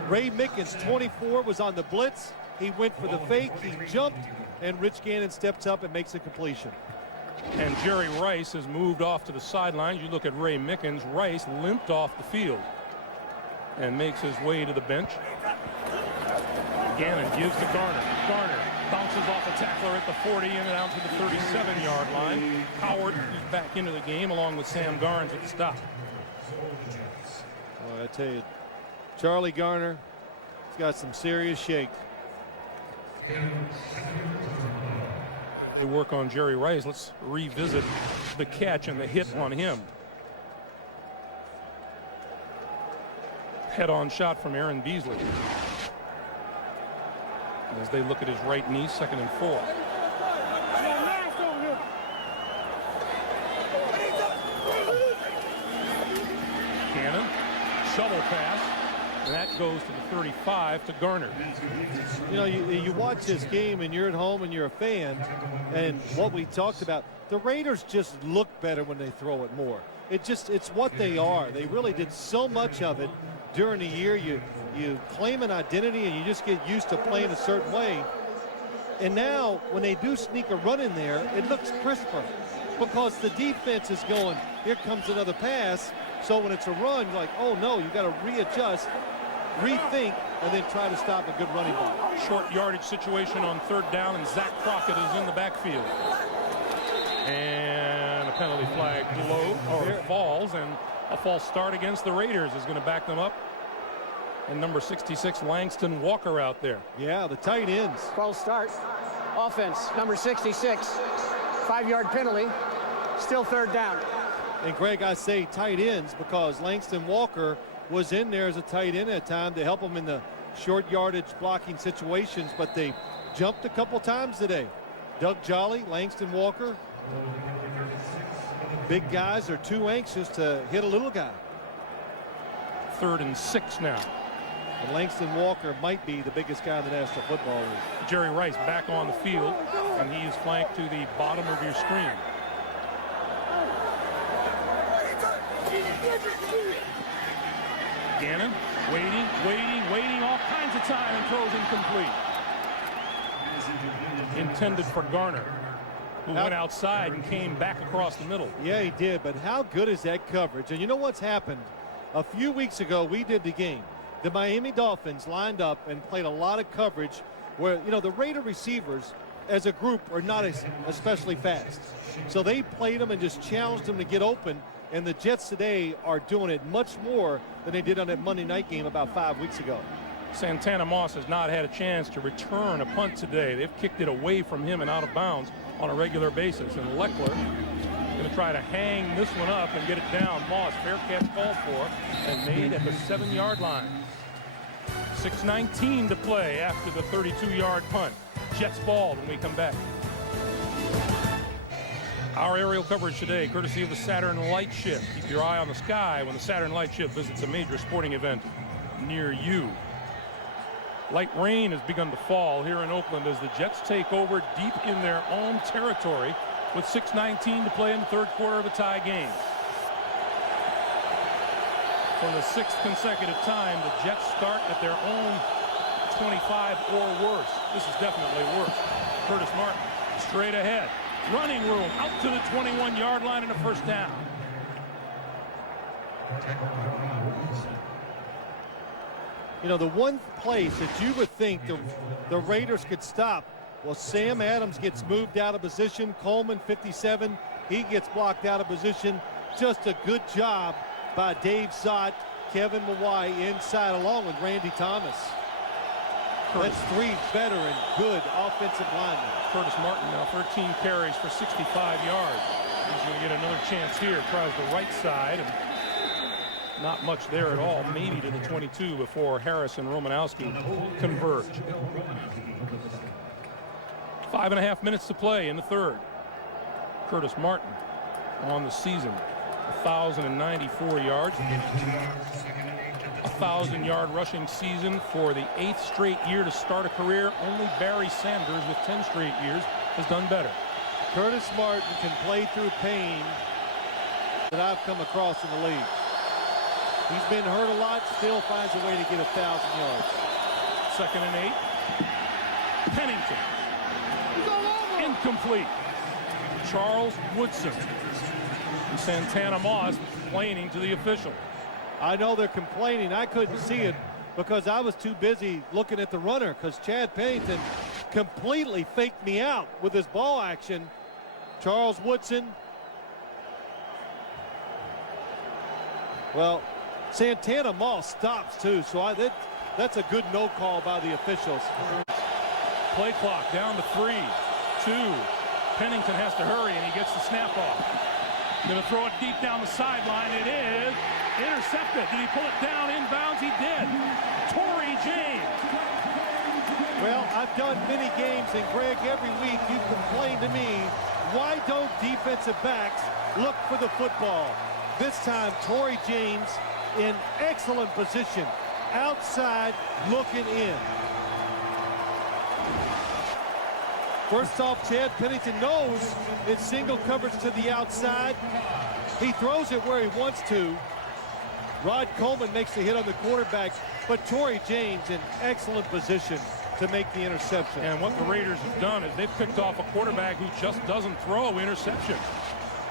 Ray Mickens, 24, was on the blitz. He went for the fake. He jumped, and Rich Gannon steps up and makes a completion. And Jerry Rice has moved off to the sidelines. You look at Ray Mickens. Rice limped off the field and makes his way to the bench. Gannon gives to Garner. Garner bounces off a tackler at the 40 and down to the 37-yard line. Howard is back into the game along with Sam Garnes at the stop. Well, I tell you, Charlie Garner has got some serious shake. They work on Jerry Rice. Let's revisit the catch and the hit on him. Head-on shot from Aaron Beasley. As they look at his right knee, 2nd and 4. Gannon, shovel pass. And that goes to the 35 to Garner. You know, you watch this game and you're at home and you're a fan, and what we talked about, the Raiders just look better when they throw it more. It's what they are. They really did so much of it during the year. You claim an identity and you just get used to playing a certain way. And now when they do sneak a run in there, it looks crisper because the defense is going, here comes another pass. So when it's a run, you're like, oh no, you got to readjust, rethink, and then try to stop a good running ball. Short yardage situation on 3rd down, and Zach Crockett is in the backfield. And a penalty flag falls, and a false start against the Raiders is going to back them up. And number 66, Langston Walker out there. Yeah, the tight ends. False start. Offense, number 66. 5-yard penalty. Still 3rd down. And Greg, I say tight ends because Langston Walker was in there as a tight end at a time to help him in the short yardage blocking situations, but they jumped a couple times today. Doug Jolly, Langston Walker. Big guys are too anxious to hit a little guy. 3rd and 6 now. And Langston Walker might be the biggest guy in the National Football League. Jerry Rice back on the field, and he is flanked to the bottom of your screen. Gannon waiting all kinds of time and throws incomplete. Intended for Garner, who went outside and came back across the middle. Yeah, he did, but how good is that coverage? And you know what's happened? A few weeks ago, we did the game. The Miami Dolphins lined up and played a lot of coverage where, you know, the Raider receivers as a group are not especially fast. So they played them and just challenged them to get open. And the Jets today are doing it much more than they did on that Monday night game about 5 weeks ago. Santana Moss has not had a chance to return a punt today. They've kicked it away from him and out of bounds on a regular basis. And Leckler going to try to hang this one up and get it down. Moss, fair catch called for and made at the 7-yard line. 6:19 to play after the 32-yard punt. Jets ball when we come back. Our aerial coverage today, courtesy of the Saturn Light Ship. Keep your eye on the sky when the Saturn Light Ship visits a major sporting event near you. Light rain has begun to fall here in Oakland as the Jets take over deep in their own territory with 6:19 to play in the third quarter of a tie game. For the 6th consecutive time, the Jets start at their own 25 or worse. This is definitely worse. Curtis Martin straight ahead. Running room out to the 21-yard line and a first down. You know, the one place that you would think the Raiders could stop, well, Sam Adams gets moved out of position. Coleman, 57, he gets blocked out of position. Just a good job by Dave Zott, Kevin Mawai inside along with Randy Thomas. That's 3 veteran, good offensive linemen. Curtis Martin now 13 carries for 65 yards. He's going to get another chance here. Tries the right side, and not much there at all. Maybe to the 22 before Harris and Romanowski converge. 5.5 minutes to play in the third. Curtis Martin on the season, 1,094 yards. 1,000-yard rushing season for the 8th straight year to start a career. Only Barry Sanders with 10 straight years has done better. Curtis Martin can play through pain that I've come across in the league. He's been hurt a lot, still finds a way to get 1,000 yards. 2nd and 8. Pennington. Incomplete. Charles Woodson. And Santana Moss complaining to the official. I know they're complaining. I couldn't see it because I was too busy looking at the runner because Chad Pennington completely faked me out with his ball action. Charles Woodson. Well, Santana Moss stops too, so that's a good no call by the officials. Play clock down to 3, 2. Pennington has to hurry and he gets the snap off. Going to throw it deep down the sideline. It is intercepted. Did he pull it down inbounds? He did. Torrey James. Well, I've done many games, and Greg, every week you complain to me, why don't defensive backs look for the football? This time, Torrey James in excellent position, outside looking in. First off, Chad Pennington knows it's single coverage to the outside. He throws it where he wants to. Rod Coleman makes the hit on the quarterback, but Torrey James in excellent position to make the interception. And what the Raiders have done is they've picked off a quarterback who just doesn't throw interceptions.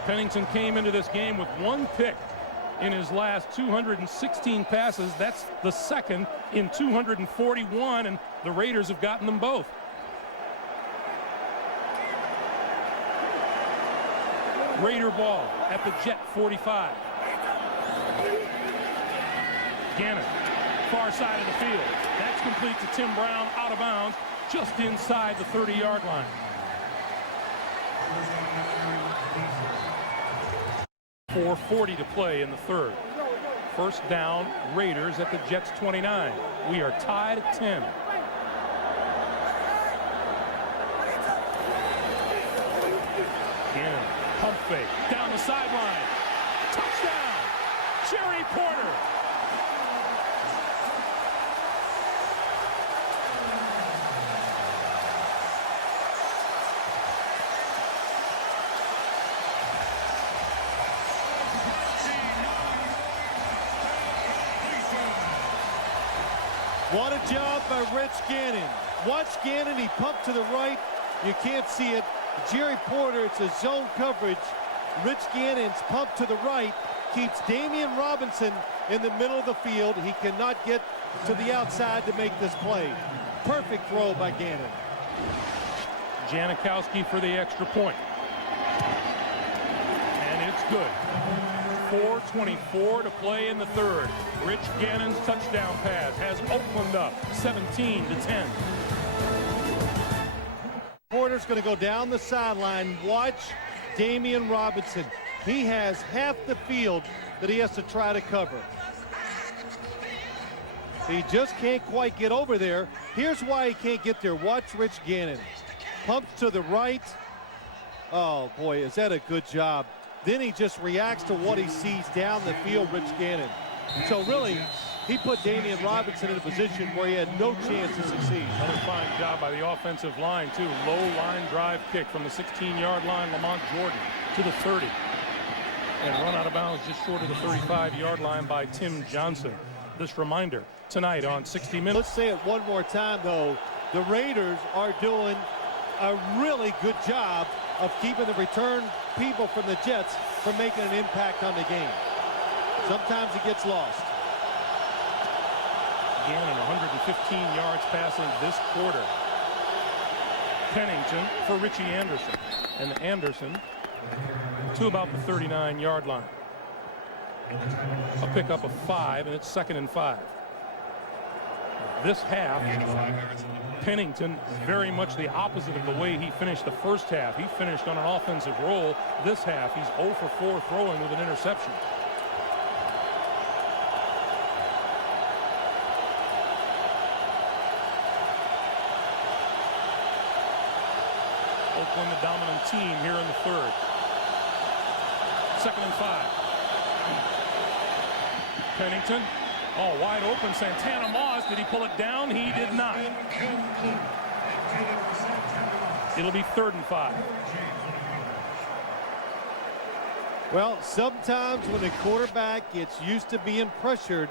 Pennington came into this game with 1 pick in his last 216 passes. That's the 2nd in 241, and the Raiders have gotten them both. Raider ball at the Jet 45. Gannon, far side of the field. That's complete to Tim Brown, out of bounds, just inside the 30-yard line. .440 to play in the third. First down, Raiders at the Jets 29. We are tied at 10. Gannon, pump fake, down the sideline. Touchdown, Jerry Porter. What a job by Rich Gannon. Watch Gannon, he pumped to the right. You can't see it. Jerry Porter, it's a zone coverage. Rich Gannon's pump to the right keeps Damian Robinson in the middle of the field. He cannot get to the outside to make this play. Perfect throw by Gannon. Janikowski for the extra point. And it's good. 4:24 to play in the third. Rich Gannon's touchdown pass has Oakland up 17-10. corner's going to go down the sideline. Watch Damian Robinson. He has half the field that he has to try to cover. He just can't quite get over there. Here's why he can't get there. Watch Rich Gannon. Pumps to the right. Oh, boy, is that a good job. Then he just reacts to what he sees down the field, Rich Gannon. So really, he put Damian Robinson in a position where he had no chance to succeed. Another fine job by the offensive line, too. Low line drive kick from the 16-yard line, Lamont Jordan to the 30. And run out of bounds just short of the 35-yard line by Tim Johnson. This reminder tonight on 60 Minutes. Let's say it one more time, though. The Raiders are doing a really good job of keeping the return people from the Jets from making an impact on the game. Sometimes it gets lost. Gannon 115 yards passing this quarter. Pennington for Richie Anderson. And Anderson to about the 39-yard line. A pickup of 5, and it's 2nd and 5. This half, Pennington very much the opposite of the way he finished the first half. He finished on an offensive roll. This half, he's 0 for 4 throwing with an interception. Oakland the dominant team here in the third. 2nd and 5. Pennington. Oh, wide open. Santana Moss. Did he pull it down? He did not. It'll be 3rd and 5. Well, sometimes when a quarterback gets used to being pressured,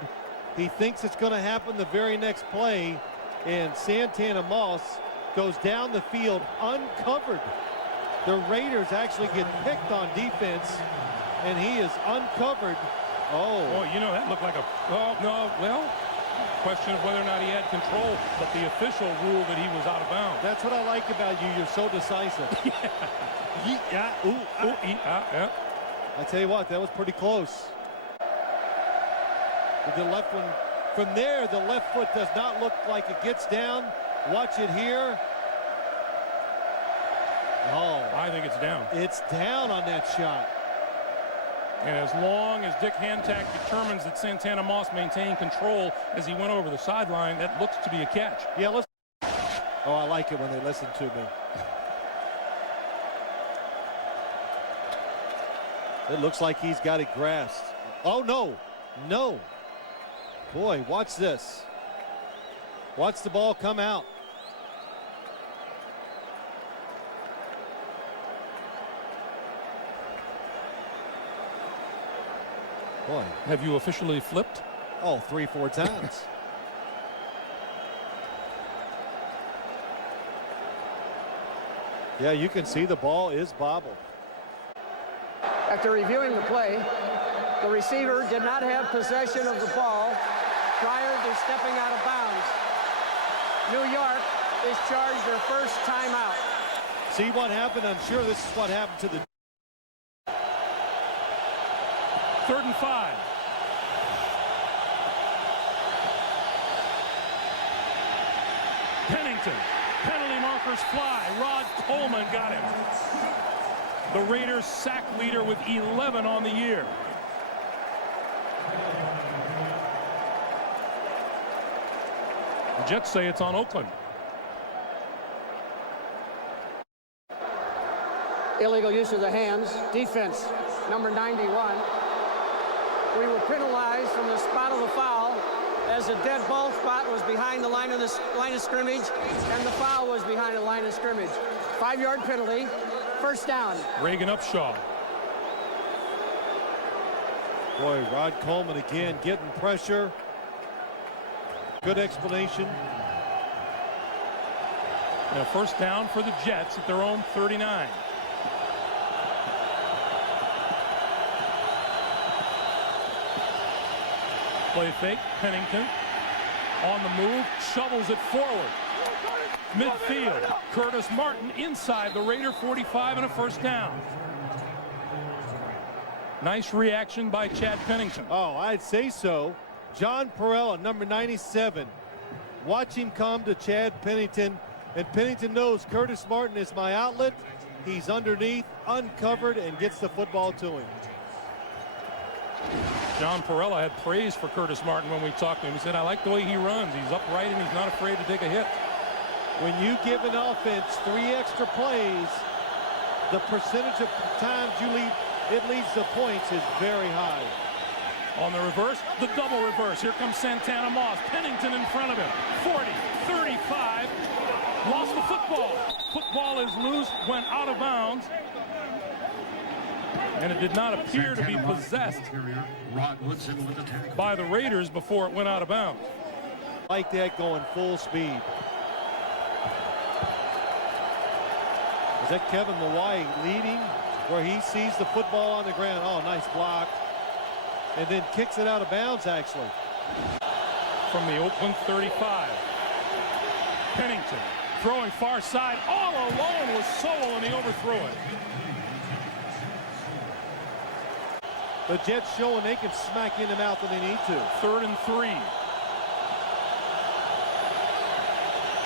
he thinks it's going to happen the very next play, and Santana Moss goes down the field uncovered. The Raiders actually get picked on defense, and he is uncovered. Oh, you know, that looked like a, oh, no, well, question of whether or not he had control, but the official ruled that he was out of bounds. That's what I like about you. You're so decisive. Yeah. Yeah. I tell you what, that was pretty close. With the left one, from there, the left foot does not look like it gets down. Watch it here. Oh, I think it's down. It's down on that shot. And as long as Dick Hantak determines that Santana Moss maintained control as he went over the sideline, that looks to be a catch. Yeah, let's. Oh, I like it when they listen to me. It looks like he's got it grasped. Oh, no. No. Boy, watch this. Watch the ball come out. Boy. Have you officially flipped? Oh, 3-4 times. Yeah, you can see the ball is bobbled. After reviewing the play, the receiver did not have possession of the ball prior to stepping out of bounds. New York is charged their first timeout. See what happened? I'm sure this is what happened to the 3rd and 5. Pennington. Penalty markers fly. Rod Coleman got him. The Raiders sack leader with 11 on the year. The Jets say it's on Oakland. Illegal use of the hands. Defense, number 91. We were penalized from the spot of the foul as the dead ball spot was behind the line of scrimmage and the foul was behind the line of scrimmage. 5-yard penalty. First down. Reagan Upshaw. Boy, Rod Coleman again getting pressure. Good explanation. And a first down for the Jets at their own 39. Play fake. Pennington on the move, shovels it forward. Midfield. Curtis Martin inside the Raider 45 and a first down. Nice reaction by Chad Pennington. Oh, I'd say so. John Perella, number 97. Watch him come to Chad Pennington And Pennington knows Curtis Martin is my outlet. He's underneath, uncovered, and gets the football to him. John Parella had praise for Curtis Martin when we talked to him. He said, I like the way he runs. He's upright and he's not afraid to take a hit. When you give an offense 3 extra plays, the percentage of times it leads to points is very high. On the reverse, the double reverse. Here comes Santana Moss. Pennington in front of him. 40, 35. Lost the football. Football is loose, went out of bounds. And it did not appear to be possessed by the Raiders before it went out of bounds. Like that, going full speed. Is that Kevin Mawai leading where he sees the football on the ground? Oh, nice block. And then kicks it out of bounds, actually. From the Oakland 35. Pennington throwing far side. All alone was Sowell, and he overthrew it. The Jets showing they can smack in the mouth when they need to. 3rd and 3.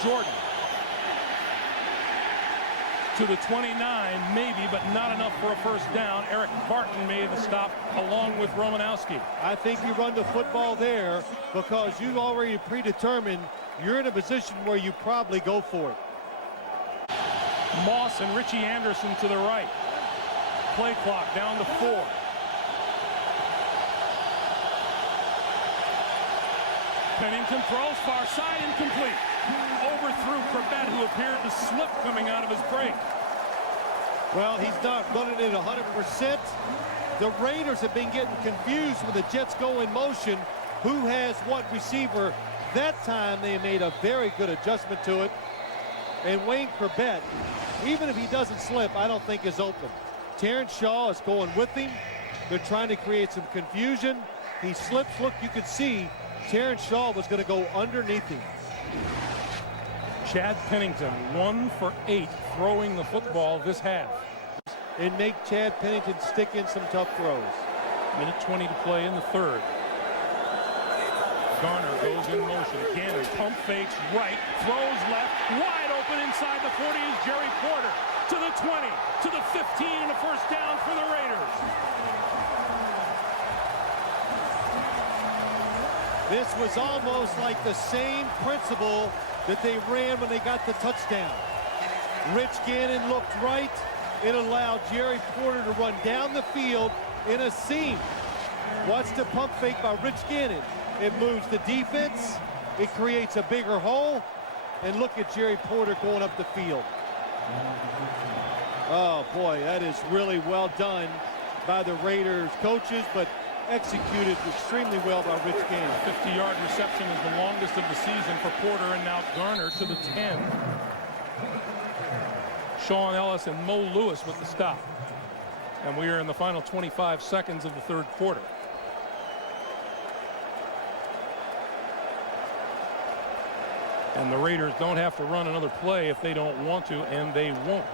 Jordan. To the 29, maybe, but not enough for a first down. Eric Barton made the stop along with Romanowski. I think you run the football there because you've already predetermined you're in a position where you probably go for it. Moss and Richie Anderson to the right. Play clock down to 4. Pennington throws far side, incomplete. Overthrew Corbett, who appeared to slip coming out of his break. Well, he's not running it 100%. The Raiders have been getting confused when the Jets go in motion. Who has what receiver? That time they made a very good adjustment to it. And Wayne Corbett, even if he doesn't slip, I don't think is open. Terrence Shaw is going with him. They're trying to create some confusion. He slips. Look, you could see Terrence Shaw was going to go underneath him. Chad Pennington, 1 for 8, throwing the football this half. And make Chad Pennington stick in some tough throws. Minute 20 to play in the 3rd. Garner goes in motion. Gannon pump fakes right, throws left, wide open inside the 40 is Jerry Porter. To the 20, to the 15, and a first down for the Raiders. This was almost like the same principle that they ran when they got the touchdown. Rich Gannon looked right. It allowed Jerry Porter to run down the field in a seam. Watch the pump fake by Rich Gannon. It moves the defense. It creates a bigger hole. And look at Jerry Porter going up the field. Oh, boy, that is really well done by the Raiders coaches, but executed extremely well by Rich Gannon. 50-yard reception is the longest of the season for Porter, and now Garner to the 10. Sean Ellis and Mo Lewis with the stop. And we are in the final 25 seconds of the 3rd quarter. And the Raiders don't have to run another play if they don't want to, and they won't.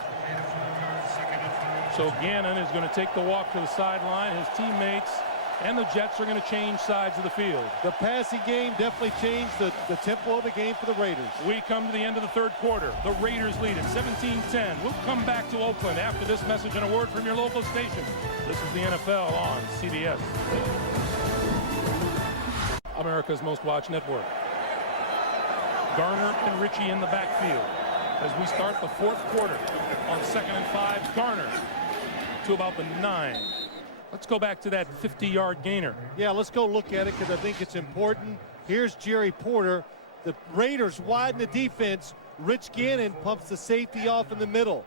So Gannon is going to take the walk to the sideline. His teammates and the Jets are going to change sides of the field. The passing game definitely changed the tempo of the game for the Raiders. We come to the end of the 3rd quarter. The Raiders lead at 17-10. We'll come back to Oakland after this message and a word from your local station. This is the NFL on CBS. America's most watched network. Garner and Richie in the backfield as we start the 4th quarter. On 2nd and 5, Garner to about the 9. Let's go back to that 50-yard gainer. Yeah, let's go look at it because I think it's important. Here's Jerry Porter. The Raiders widen the defense. Rich Gannon pumps the safety off in the middle.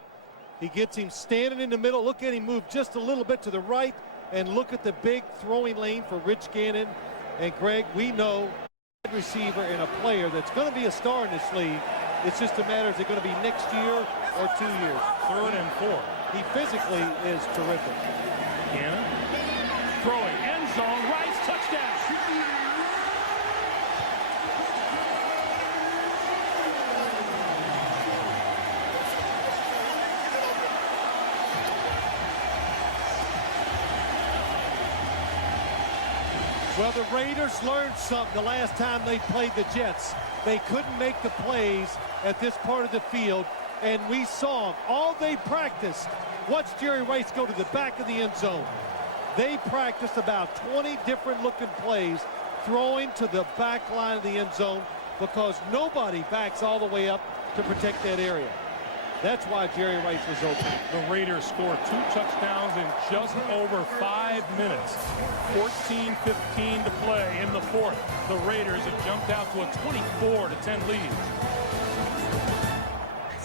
He gets him standing in the middle. Look at him move just a little bit to the right. And look at the big throwing lane for Rich Gannon. And Greg, we know a receiver and a player that's going to be a star in this league. It's just a matter, is it going to be next year or 2 years? 3rd and 4. He physically is terrific. Gannon throwing end zone, Rice, touchdown. Well, the Raiders learned something the last time they played the Jets. They couldn't make the plays at this part of the field, and we saw them all day practice. Watch Jerry Rice go to the back of the end zone. They practiced about 20 different looking plays throwing to the back line of the end zone because nobody backs all the way up to protect that area. That's why Jerry Rice was open. The Raiders scored 2 touchdowns in just over 5 minutes. 14-15 to play in the fourth. The Raiders have jumped out to a 24-10 lead.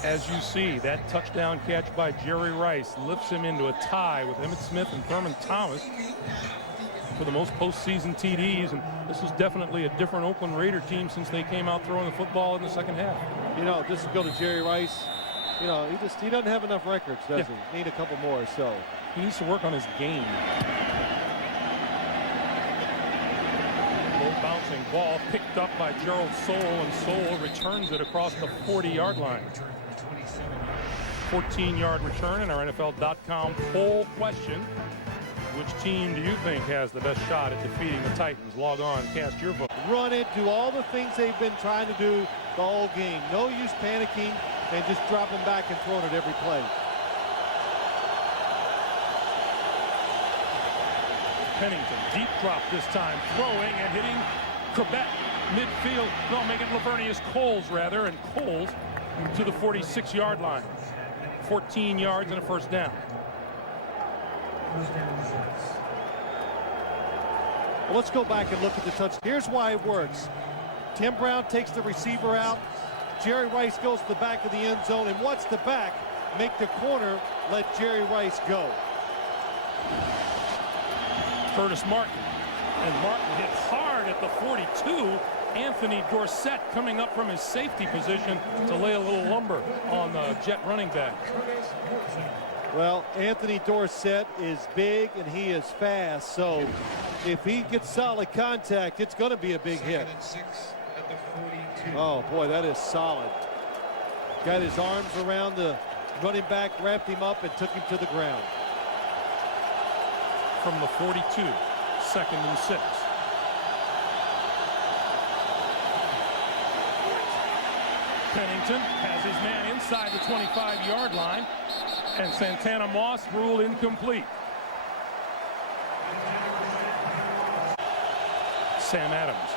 As you see, that touchdown catch by Jerry Rice lifts him into a tie with Emmitt Smith and Thurman Thomas for the most postseason TDs. And this is definitely a different Oakland Raider team since they came out throwing the football in the second half. You know, just to go to Jerry Rice, you know, he doesn't have enough records, does he? Need a couple more, so. He needs to work on his game. Low bouncing ball picked up by Gerald Soule, and Soule returns it across the 40-yard line. 14-yard return in our NFL.com poll question. Which team do you think has the best shot at defeating the Titans? Log on, cast your vote. Run it, do all the things they've been trying to do the whole game. No use panicking and just dropping back and throwing it every play. Pennington, deep drop this time, throwing and hitting Corbett midfield. No, making Lavernius Coles rather, and Coles to the 46-yard line. 14 yards and a first down. Well, let's go back and look at the touch. Here's why it works. Tim Brown takes the receiver out. Jerry Rice goes to the back of the end zone, and what's the back? Make the corner let Jerry Rice go. Curtis Martin, and Martin hit hard at the 42. Anthony Dorsett coming up from his safety position to lay a little lumber on the Jet running back. Well, Anthony Dorsett is big and he is fast, so if he gets solid contact, it's going to be a big hit. Oh, boy, that is solid. Got his arms around the running back, wrapped him up, and took him to the ground. From the 42, 2nd and 6. Pennington has his man inside the 25-yard line, and Santana Moss ruled incomplete. Sam Adams.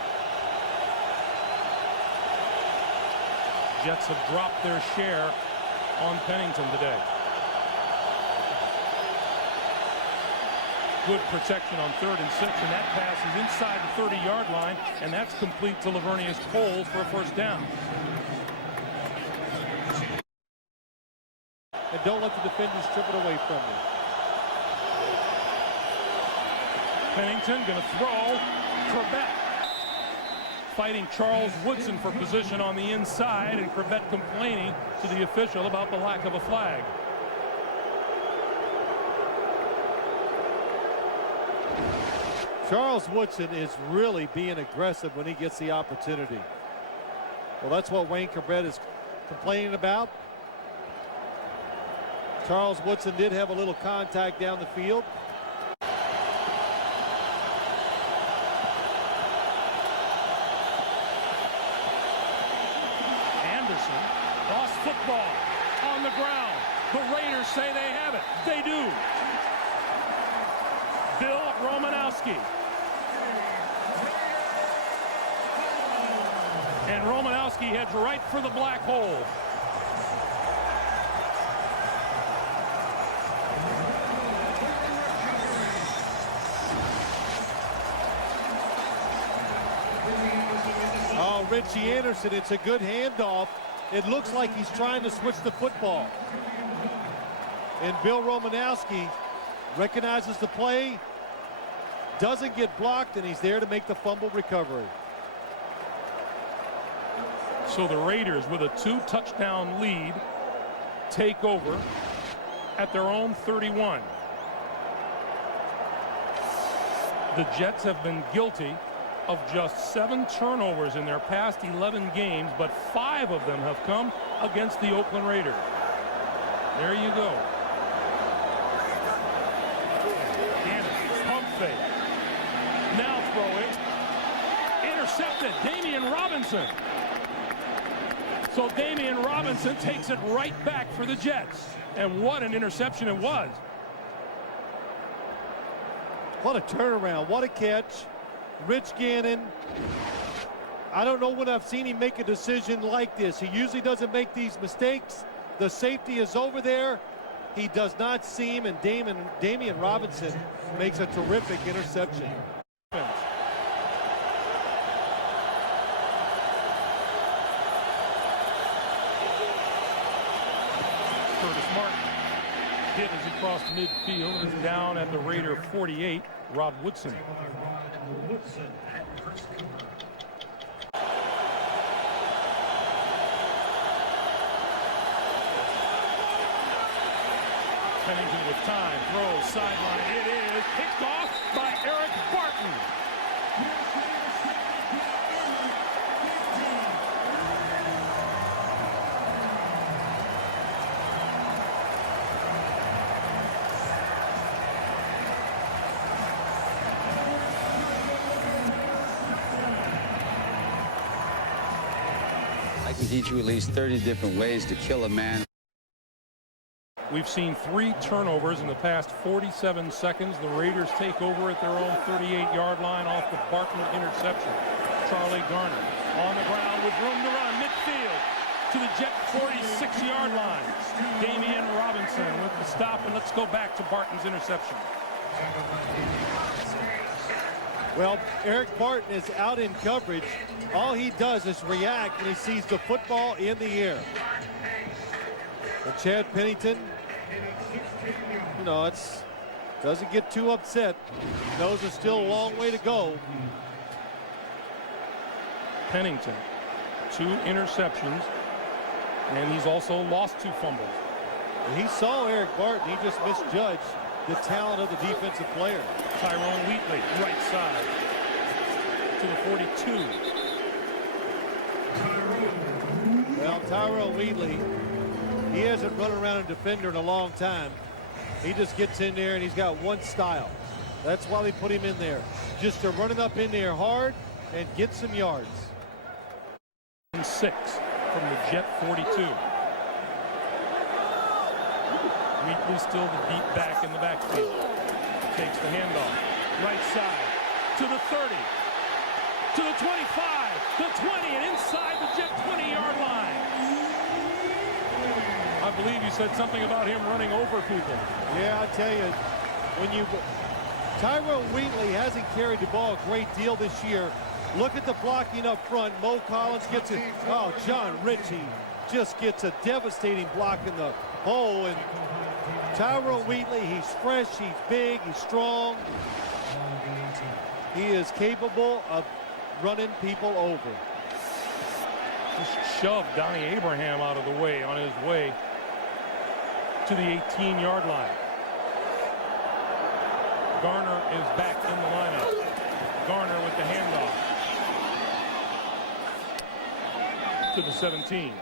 Jets have dropped their share on Pennington today. Good protection on 3rd and 6, and that pass is inside the 30-yard line, and that's complete to Lavernius Coles for a first down. And don't let the defenders strip it away from you. Pennington going to throw. Corbett fighting Charles Woodson for position on the inside, and Corbett complaining to the official about the lack of a flag. Charles Woodson is really being aggressive when he gets the opportunity. Well, that's what Wayne Corbett is complaining about. Charles Woodson did have a little contact down the field. Anderson lost football on the ground. The Raiders say they have it. They do. Bill Romanowski. And Romanowski heads right for the black hole. Oh, Richie Anderson, it's a good handoff. It looks like he's trying to switch the football. And Bill Romanowski recognizes the play, doesn't get blocked, and he's there to make the fumble recovery. So the Raiders, with a 2-touchdown lead, take over at their own 31. The Jets have been guilty of just 7 turnovers in their past 11 games, but 5 of them have come against the Oakland Raiders. There you go. Anderson, pump fake. Now throwing. Intercepted. Damian Robinson. So Damian Robinson takes it right back for the Jets. And what an interception it was. What a turnaround. What a catch. Rich Gannon. I don't know when I've seen him make a decision like this. He usually doesn't make these mistakes. The safety is over there. He does not see him, and Damian Robinson makes a terrific interception. Curtis Martin hit as he crossed midfield and is down at the Raider 48. Rod Woodson. Pennington with time, throws, sideline. It is picked off by Eric Barton. I can teach you at least 30 different ways to kill a man. We've seen 3 turnovers in the past 47 seconds. The Raiders take over at their own 38-yard line off the Barton interception. Charlie Garner on the ground with room to run midfield to the Jet 46-yard line. Damian Robinson with the stop, and let's go back to Barton's interception. Well, Eric Barton is out in coverage. All he does is react when he sees the football in the air. And Chad Pennington, you know, doesn't get too upset. Knows there's still a long way to go. Pennington, 2 interceptions, and he's also lost 2 fumbles. And he saw Eric Barton. He just misjudged the talent of the defensive player. Tyrone Wheatley, right side to the 42. Well, Tyrone Wheatley, he hasn't run around a defender in a long time. He just gets in there and he's got one style. That's why they put him in there. Just to run it up in there hard and get some yards. 6 from the Jet 42. Wheatley still the deep back in the backfield. Takes the handoff. Right side to the 30. To the 25. The 20 and inside the Jet 20-yard line. I believe you said something about him running over people. Yeah, I tell you, Tyrone Wheatley hasn't carried the ball a great deal this year. Look at the blocking up front. Mo Collins gets it. Oh, John Ritchie just gets a devastating block in the hole. And Tyrone Wheatley, he's fresh, he's big, he's strong. He is capable of running people over. Just shoved Donnie Abraham out of the way on his way to the 18-yard line. Garner is back in the lineup. Garner with the handoff to the 17.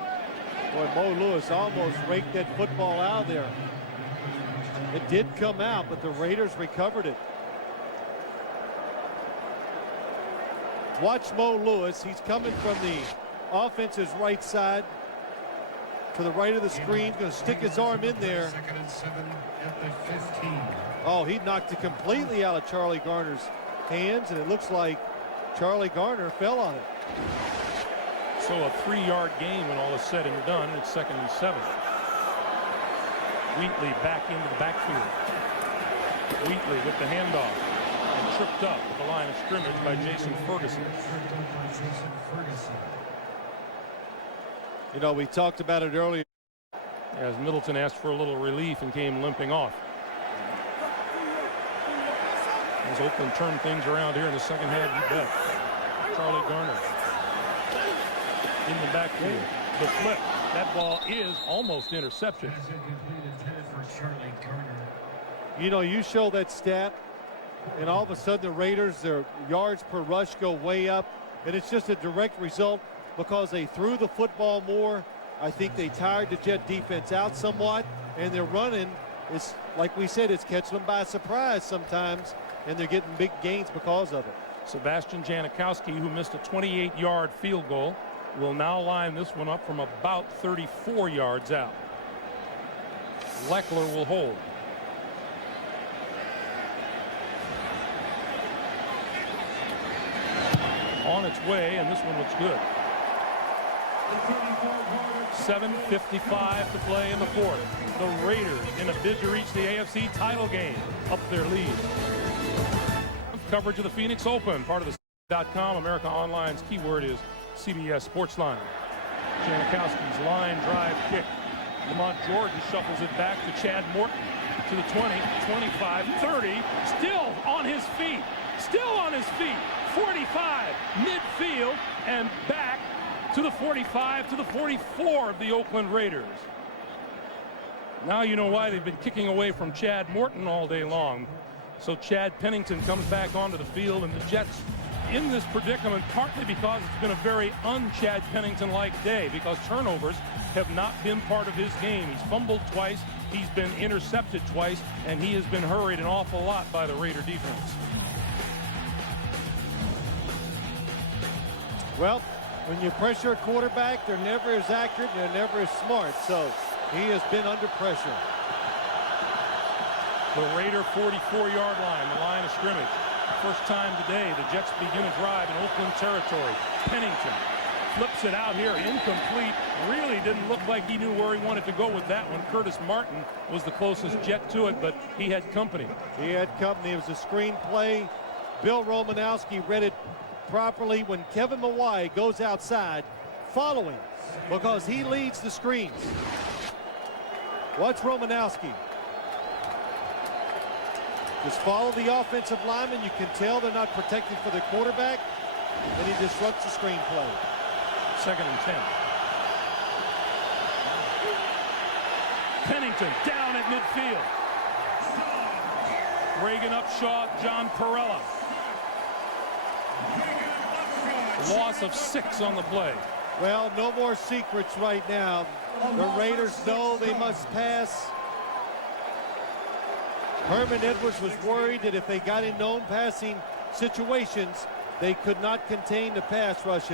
Boy, Mo Lewis almost raked that football out of there. It did come out, but the Raiders recovered it. Watch Mo Lewis. He's coming from the offense's right side to the right of the screen. Going to stick his arm in there. Oh, he knocked it completely out of Charlie Garner's hands, and it looks like Charlie Garner fell on it. So a 3-yard gain when all is said and done. It's 2nd and 7. Wheatley back into the backfield. Wheatley with the handoff and tripped up at the line of scrimmage by Jason Ferguson. You know, we talked about it earlier. As Middleton asked for a little relief and came limping off. As Oakland turned things around here in the second half, you bet. Charlie Garner in the backfield. The flip. That ball is almost intercepted. You know, you show that stat, and all of a sudden the Raiders, their yards per rush go way up, and it's just a direct result because they threw the football more. I think they tired the Jet defense out somewhat, and their running is, like we said, it's catching them by surprise sometimes, and they're getting big gains because of it. Sebastian Janikowski, who missed a 28-yard field goal will now line this one up from about 34 yards out. Leckler will hold. On its way, and this one looks good. 7:55 to play in the fourth. The Raiders, in a bid to reach the AFC title game, up their lead. Coverage of the Phoenix Open, part of the .com. America Online's keyword is CBS Sportsline. Janikowski's line drive kick. Lamont Jordan shuffles it back to Chad Morton. To the 20, 25, 30. Still on his feet. Still on his feet. 45, midfield, and back to the 45, to the 44 of the Oakland Raiders. Now you know why they've been kicking away from Chad Morton all day long. So Chad Pennington comes back onto the field, and the Jets in this predicament partly because it's been a very un-Chad Pennington-like day, because turnovers have not been part of his game. He's fumbled twice, he's been intercepted twice, and he has been hurried an awful lot by the Raider defense. Well, when you pressure a quarterback, they're never as accurate and they're never as smart. So he has been under pressure. The Raider 44-yard line, the line of scrimmage. First time today the Jets begin a drive in Oakland territory. Pennington flips it out here, incomplete. Really didn't look like he knew where he wanted to go with that one. Curtis Martin was the closest Jet to it, but he had company. He had company. It was a screen play. Bill Romanowski read it properly when Kevin Mawai goes outside following, because he leads the screens. Watch Romanowski. Just follow the offensive lineman. You can tell they're not protecting for the quarterback, and he disrupts the screen play. 2nd and 10. Pennington down at midfield. Reagan Upshaw, John Perella. Loss of 6 on the play. Well, no more secrets right now. The Raiders know they must pass. Herman Edwards was worried that if they got in known passing situations, they could not contain the pass rush.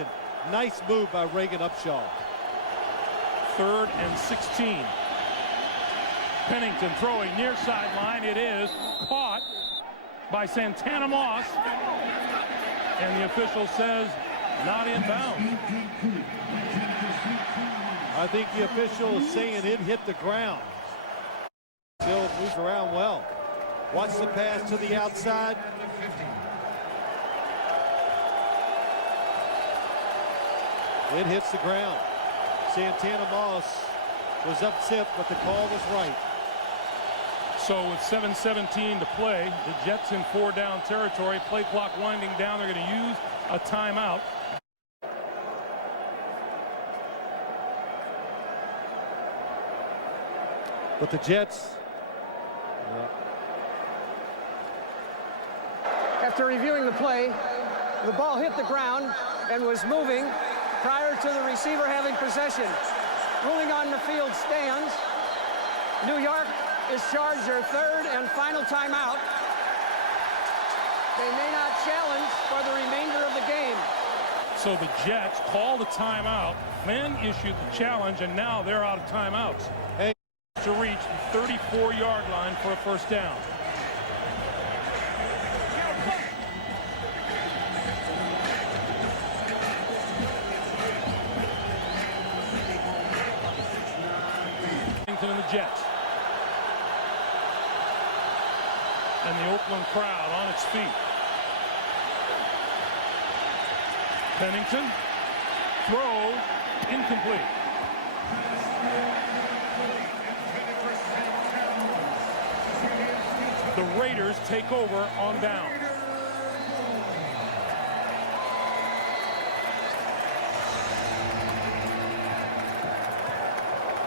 Nice move by Reagan Upshaw. 3rd and 16. Pennington throwing near sideline. It is caught by Santana Moss. And the official says not in bounds. I think the official is saying it hit the ground. Still moves around well. Watch the pass to the outside. It hits the ground. Santana Moss was upset, but the call was right. So with 7:17 to play, the Jets in 4-down territory. Play clock winding down. They're going to use a timeout. But the Jets. After reviewing the play, the ball hit the ground and was moving prior to the receiver having possession. Ruling on the field stands. New York is charged their 3rd and final timeout. They may not challenge for the remainder of the game. So the Jets called a timeout, then issued the challenge, and now they're out of timeouts. Hey, to reach the 34-yard line for a first down. And the Jets. And the Oakland crowd on its feet. Pennington, throw, incomplete. The Raiders take over on down.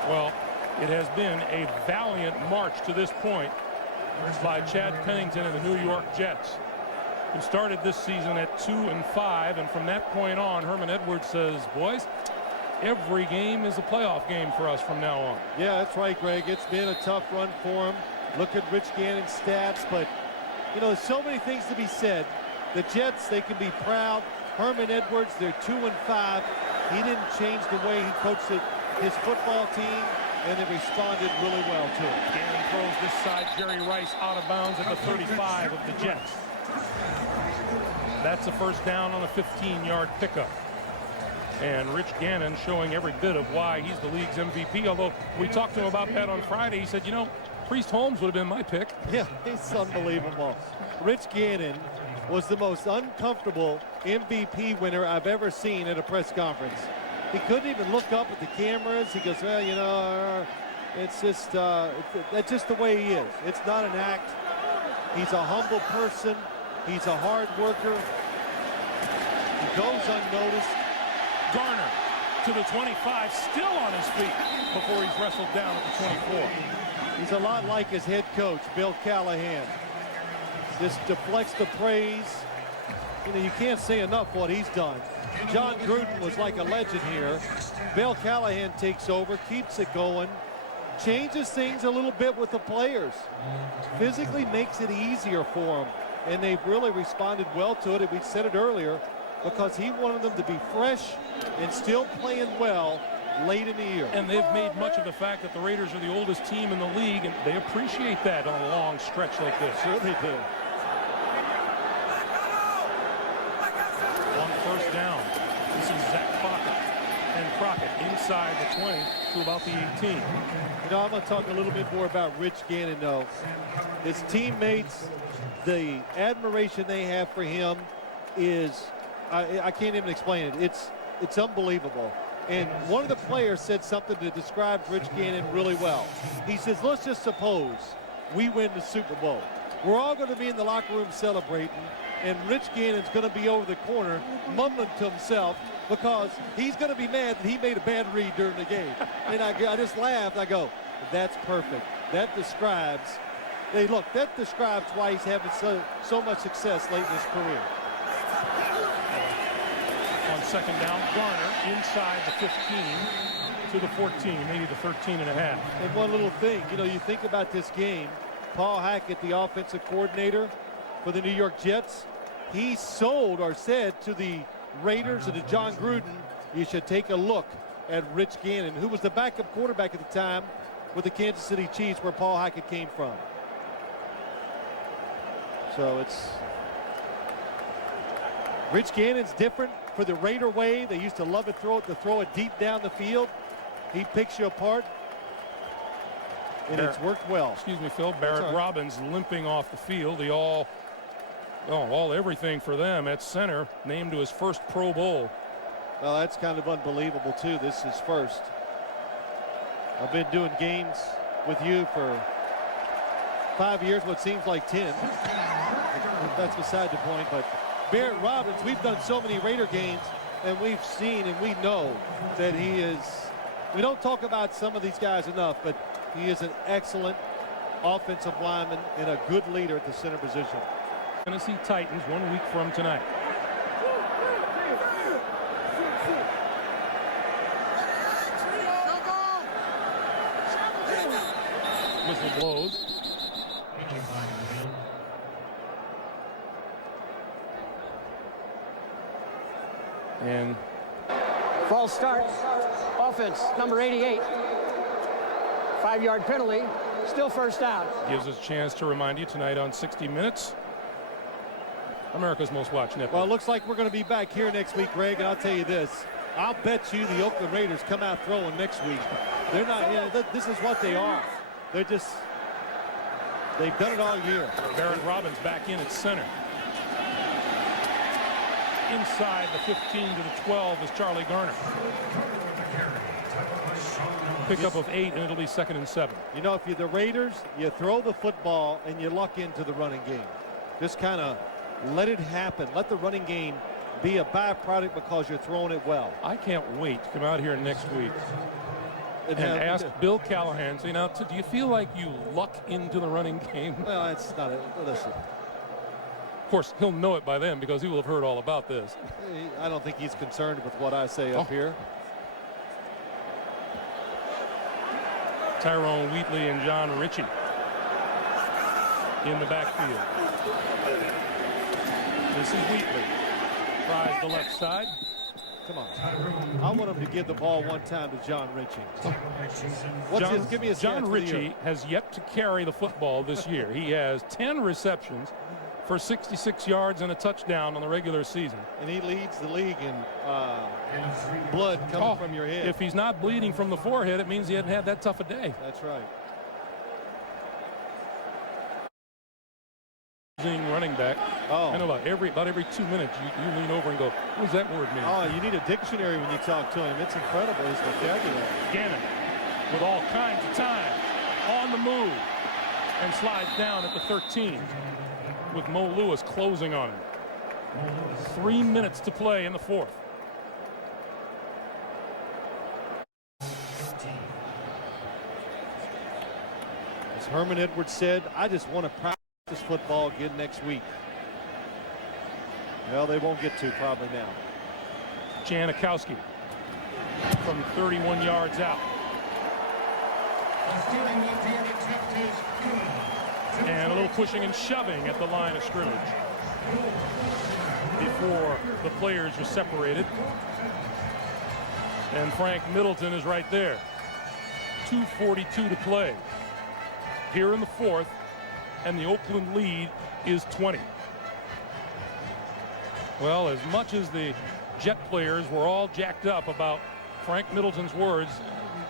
Well, it has been a valiant march to this point by Chad Pennington and the New York Jets, who started this season at 2-5, and from that point on, Herman Edwards says, boys, every game is a playoff game for us from now on. Yeah, that's right, Greg. It's been a tough run for him. Look at Rich Gannon's stats, but, you know, there's so many things to be said. The Jets, they can be proud. Herman Edwards, they're 2-5. He didn't change the way he coached his football team, and they responded really well to it. Gannon throws this side. Jerry Rice out of bounds at the 35 of the Jets. That's a first down on a 15-yard pickup. And Rich Gannon showing every bit of why he's the league's MVP. Although we talked to him about that on Friday. He said, you know, Priest Holmes would have been my pick. Yeah, it's unbelievable. Rich Gannon was the most uncomfortable MVP winner I've ever seen at a press conference. He couldn't even look up at the cameras. He goes, well, you know, it's just that's just the way he is. It's not an act. He's a humble person. He's a hard worker. He goes unnoticed. Garner to the 25, still on his feet before he's wrestled down at the 24. He's a lot like his head coach, Bill Callahan. Just deflects the praise. You know, you can't say enough what he's done. John Gruden was like a legend here. Bill Callahan takes over, keeps it going, changes things a little bit with the players. Physically makes it easier for them, and they've really responded well to it. And we said it earlier, because he wanted them to be fresh and still playing well late in the year. And they've made much of the fact that the Raiders are the oldest team in the league, and they appreciate that on a long stretch like this. Sure they do. On first down, this is Zach Crockett. And Crockett inside the 20 to about the 18. You know, I'm going to talk a little bit more about Rich Gannon, though. His teammates, the admiration they have for him is, I can't even explain it. It's unbelievable. And one of the players said something that describes Rich Gannon really well. He says, let's just suppose we win the Super Bowl. We're all going to be in the locker room celebrating, and Rich Gannon's going to be over the corner mumbling to himself because he's going to be mad that he made a bad read during the game. And I just laughed. I go, that's perfect. That describes, hey, look, that describes why he's having so much success late in his career. On second down, Garner inside the 15 to the 14, maybe the 13 and a half. And one little thing, you know, you think about this game, Paul Hackett, the offensive coordinator for the New York Jets, he sold or said to the Raiders and to John Gruden, you should take a look at Rich Gannon, who was the backup quarterback at the time with the Kansas City Chiefs, where Paul Hackett came from. So it's Rich Gannon's different for the Raider way. They used to love to throw it deep down the field. He picks you apart, and it's worked well. Excuse me, Phil. Barrett Robbins limping off the field. The all everything for them at center, named to his first Pro Bowl. Well, that's kind of unbelievable too. This is first. I've been doing games with you for 5 years, what seems like 10. That's beside the point, but Barrett Robbins, we've done so many Raider games, and we've seen and we know that he is, we don't talk about some of these guys enough, but he is an excellent offensive lineman and a good leader at the center position. Tennessee Titans 1 week from tonight. Whistle blows. And false start. Offense, number 88. 5-yard penalty. Still first down. Gives us a chance to remind you tonight on 60 Minutes, America's Most Watched Network. Well, it looks like we're going to be back here next week, Greg, and I'll tell you this. I'll bet you the Oakland Raiders come out throwing next week. They're not, you know, this is what they are. They're just, they've done it all year. Barrett Robbins back in at center. Inside the 15 to the 12 is Charlie Garner. Pickup of 8, and it'll be 2nd and 7. You know, if you're the Raiders, you throw the football and you luck into the running game. Just kind of let it happen. Let the running game be a byproduct because you're throwing it well. I can't wait to come out here next week and ask Bill Callahan, say, now, do you feel like you luck into the running game? Well, it's not a, listen. Of course, he'll know it by then because he will have heard all about this. I don't think he's concerned with what I say up here. Tyrone Wheatley and John Ritchie in the backfield. This is Wheatley. Tries the left side. Come on. I want him to give the ball one time to John Ritchie. Give me a John Ritchie has yet to carry the football this year. He has 10 receptions for 66 yards and a touchdown on the regular season. And he leads the league in blood coming from your head. If he's not bleeding from the forehead, it means he hadn't had that tough a day. That's right. Running back. I know about every 2 minutes you lean over and go, what does that word mean? Oh, you need a dictionary when you talk to him. It's incredible, his vocabulary. Gannon with all kinds of time on the move and slides down at the 13 with Mo Lewis closing on him. 3 minutes to play in the fourth. As Herman Edwards said, I just want to practice football again next week. Well, they won't get to probably now. Janikowski from 31 yards out. And a little pushing and shoving at the line of scrimmage before the players are separated. And Frank Middleton is right there. 2:42 to play here in the fourth, and the Oakland lead is 20. Well, as much as the Jet players were all jacked up about Frank Middleton's words,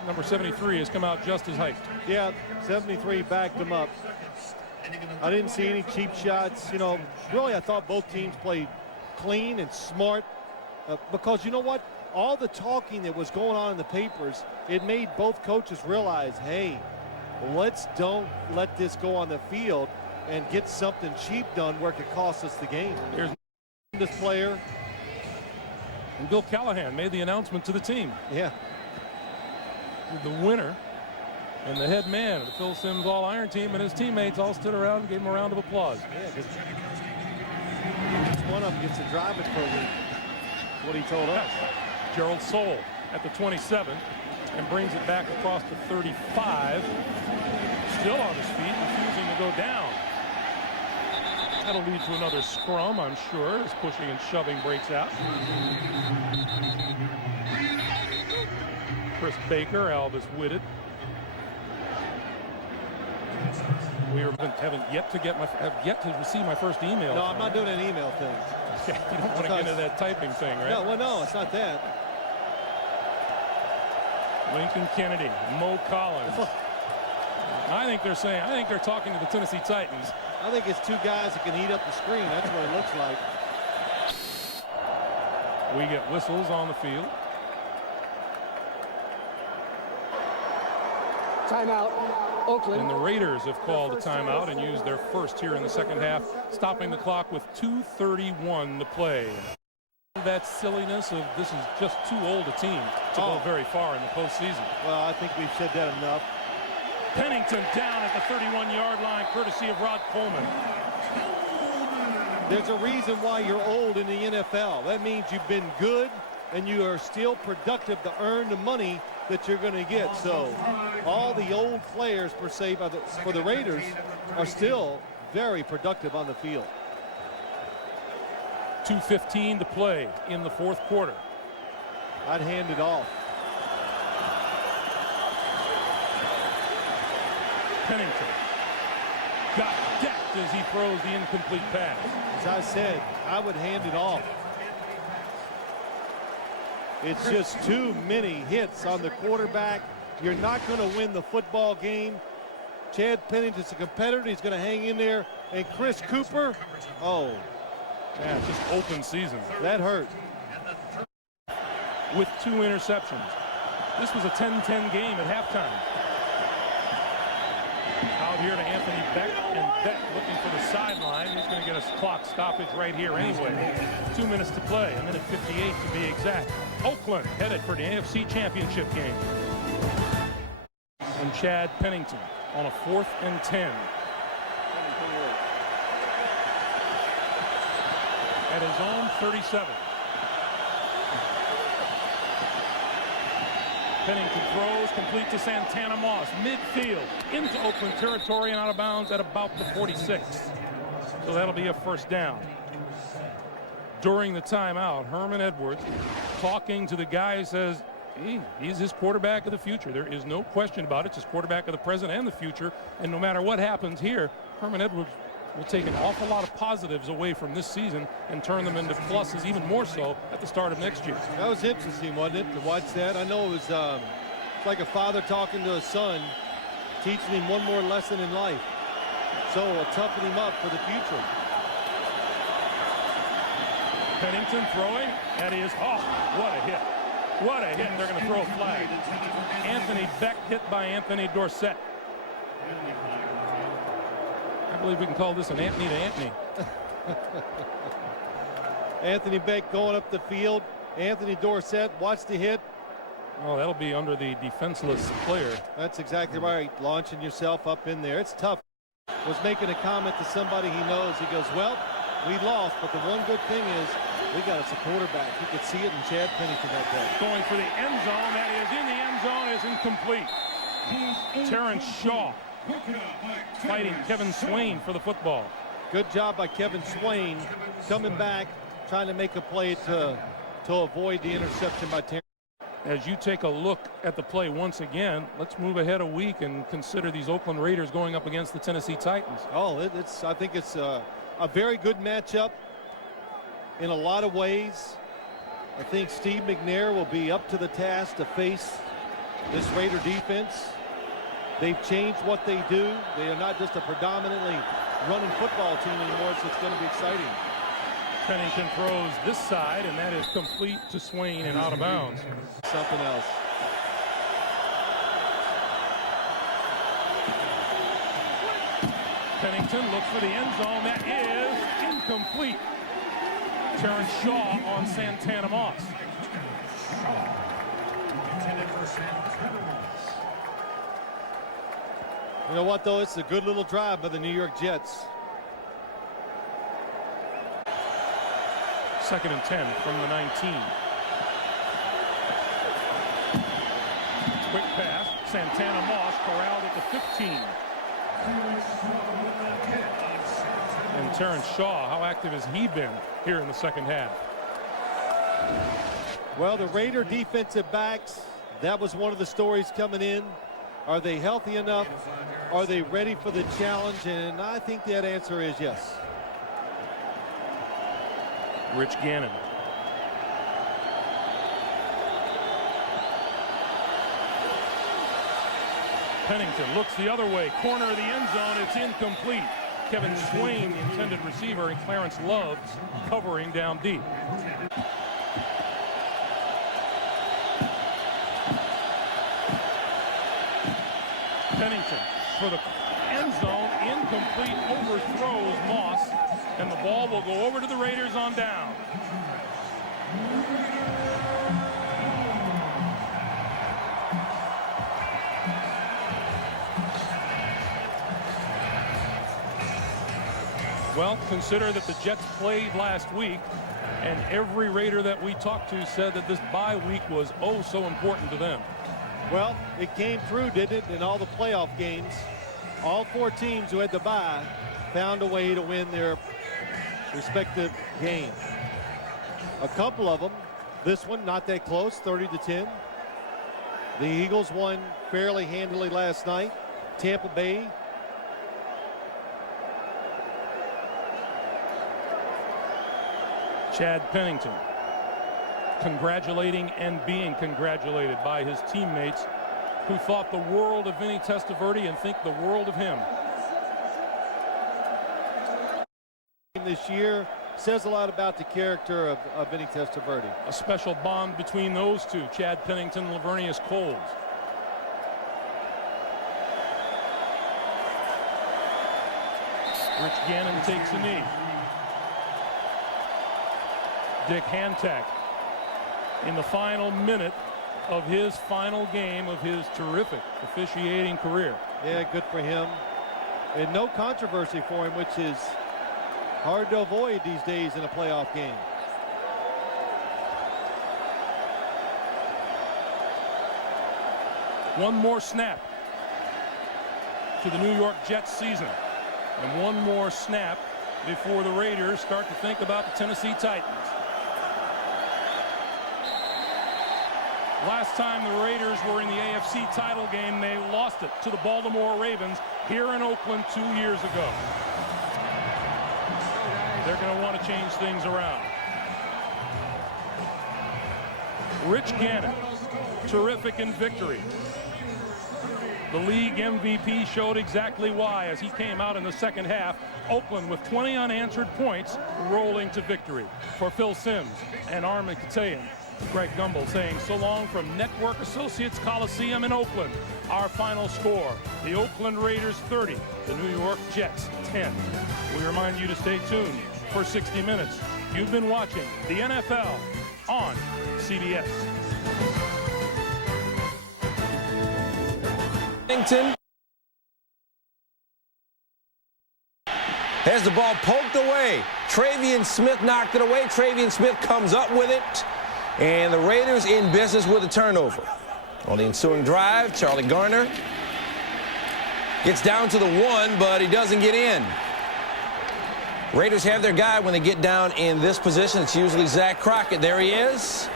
number 73 has come out just as hyped. Yeah, 73 backed him up. I didn't see any cheap shots. You know, really, I thought both teams played clean and smart because you know what? All the talking that was going on in the papers, it made both coaches realize, hey, let's don't let this go on the field and get something cheap done where it could cost us the game. Here's this player. And Bill Callahan made the announcement to the team. Yeah. The winner and the head man of the Phil Simms All-Iron team and his teammates all stood around and gave him a round of applause. Yeah, each one of them gets to drive it for a week. What he told us. Gerald Soule at the 27 and brings it back across the 35. Still on his feet, refusing to go down. That'll lead to another scrum, I'm sure, as pushing and shoving breaks out. Chris Baker, Albus Whitted. Have yet to receive my first email. No, I'm not doing an email thing. Okay, you don't want to get into that typing thing, right? No, well, no, it's not that. Lincoln Kennedy, Mo Collins. I think they're talking to the Tennessee Titans. I think it's two guys that can heat up the screen. That's what it looks like. We get whistles on the field. Timeout, Oakland. And the Raiders have called a timeout and used their first here in the second half, stopping the clock with 2:31 to play. That silliness of this is just too old a team to go very far in the postseason. Well, I think we've said that enough. Pennington down at the 31-yard line, courtesy of Rod Coleman. There's a reason why you're old in the NFL. That means you've been good and you are still productive to earn the money that you're going to get. So all the old players, per se, for the Raiders are still very productive on the field. 2:15 to play in the fourth quarter. I'd hand it off. Pennington got decked as he throws the incomplete pass. As I said, I would hand it off. It's just too many hits on the quarterback. You're not going to win the football game. Chad Pennington's a competitor. He's going to hang in there. And Chris Cooper, oh. Yeah, just open season. That hurt. With 2 interceptions. This was a 10-10 game at halftime. Out here to Anthony Beck, and Beck looking for the sideline. He's going to get a clock stoppage right here anyway. 2 minutes to play, 1:58 to be exact. Oakland headed for the AFC Championship game. And Chad Pennington on a 4th and 10. At his own 37. Pennington throws complete to Santana Moss, midfield into Oakland territory and out of bounds at about the 46. So that'll be a first down. during the timeout, Herman Edwards talking to the guy who says, he's his quarterback of the future. There is no question about it. It's his quarterback of the present and the future. And no matter what happens here, Herman Edwards will take an awful lot of positives away from this season and turn them into pluses, even more so at the start of next year. That was interesting, wasn't it, to watch that? I know it was it's like a father talking to a son, teaching him one more lesson in life. So we'll toughen him up for the future. Pennington throwing. That is, oh, what a hit. What a hit. They're going to throw a flag. Anthony Beck hit by Anthony Dorsett. I believe we can call this an Anthony to Anthony. Anthony Beck going up the field. Anthony Dorsett, watch the hit. Oh, that'll be under the defenseless player. That's exactly right. Launching yourself up in there. It's tough. Was making a comment to somebody he knows. He goes, well, we lost, but the one good thing is we got us a quarterback. You could see it in Chad Pennington that day. Going for the end zone. That is in the end zone. Is incomplete. Terrence Shaw fighting Kevin Swain for the football. Good job by Kevin Swain coming back, trying to make a play to avoid the interception by Terrence. As you take a look at the play once again, let's move ahead a week and consider these Oakland Raiders going up against the Tennessee Titans. Oh, I think it's a very good matchup in a lot of ways. I think Steve McNair will be up to the task to face this Raider defense. They've changed what they do. They are not just a predominantly running football team anymore, so it's going to be exciting. Pennington throws this side, and that is complete to Swain and out of bounds. Something else. Pennington looks for the end zone. That is incomplete. Terrence Shaw on Santana Moss. You know what, though? It's a good little drive by the New York Jets. 2nd and 10 from the 19. Quick pass. Santana Moss corralled at the 15. And Terrence Shaw, how active has he been here in the second half? Well, the Raider defensive backs, that was one of the stories coming in. Are they healthy enough? Are they ready for the challenge? And I think that answer is yes. Rich Gannon. Pennington looks the other way. Corner of the end zone. It's incomplete. Kevin Swain, the intended receiver, and Clarence Loves covering down deep. Pennington for the end zone. Incomplete. Overthrows Moss. And the ball will go over to the Raiders on down. Well, consider that the Jets played last week, and every Raider that we talked to said that this bye week was oh so important to them. Well, it came through, didn't it, in all the playoff games. All 4 teams who had the bye found a way to win their respective game. A couple of them, this one not that close, 30-10. The Eagles won fairly handily last night. Tampa Bay Chad Pennington congratulating and being congratulated by his teammates who thought the world of Vinny Testaverde and think the world of him. This year says a lot about the character of Vinny Testaverde. A special bond between those two, Chad Pennington and Lavernius Coles. Rich Gannon takes a knee. Dick Hantak in the final minute of his final game of his terrific officiating career. Yeah, good for him. And no controversy for him, which is hard to avoid these days in a playoff game. One more snap to the New York Jets season. And one more snap before the Raiders start to think about the Tennessee Titans. Last time the Raiders were in the AFC title game, they lost it to the Baltimore Ravens here in Oakland 2 years ago. They're going to want to change things around. Rich Gannon, terrific in victory. The league MVP showed exactly why as he came out in the second half. Oakland with 20 unanswered points rolling to victory. For Phil Simms and Armin Katayan, Greg Gumbel saying so long from Network Associates Coliseum in Oakland. Our final score, the Oakland Raiders 30, the New York Jets 10. We remind you to stay tuned for 60 minutes. You've been watching the NFL on CBS. Has the ball poked away. Travion Smith knocked it away. Travion Smith comes up with it. And the Raiders in business with a turnover. On the ensuing drive, Charlie Garner gets down to the 1, but he doesn't get in. Raiders have their guy when they get down in this position. It's usually Zach Crockett. There he is.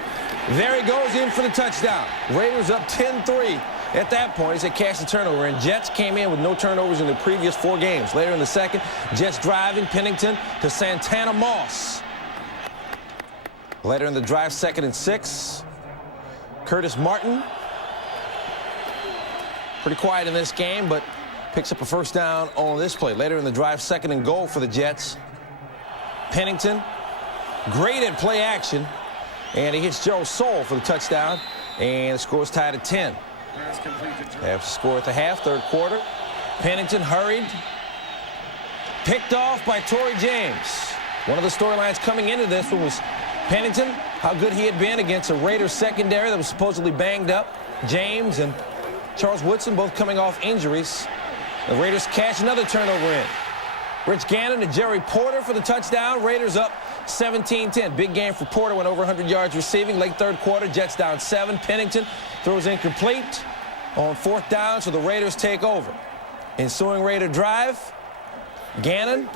There he goes in for the touchdown. Raiders up 10-3 at that point as they catch the turnover. And Jets came in with no turnovers in the previous 4 games. Later in the second, Jets driving, Pennington to Santana Moss. Later in the drive, 2nd and 6. Curtis Martin. Pretty quiet in this game, but picks up a first down on this play. Later in the drive, 2nd and goal for the Jets. Pennington, great at play action. And he hits Joe Soul for the touchdown. And the score is tied at 10. They have to score at the half, 3rd quarter. Pennington hurried. Picked off by Torrey James. One of the storylines coming into this one was Pennington, how good he had been against a Raiders secondary that was supposedly banged up. James and Charles Woodson both coming off injuries. The Raiders cash another turnover in. Rich Gannon to Jerry Porter for the touchdown. Raiders up 17-10. Big game for Porter, went over 100 yards receiving. Late 3rd quarter, Jets down 7. Pennington throws incomplete on 4th down, so the Raiders take over. Ensuing Raider drive. Gannon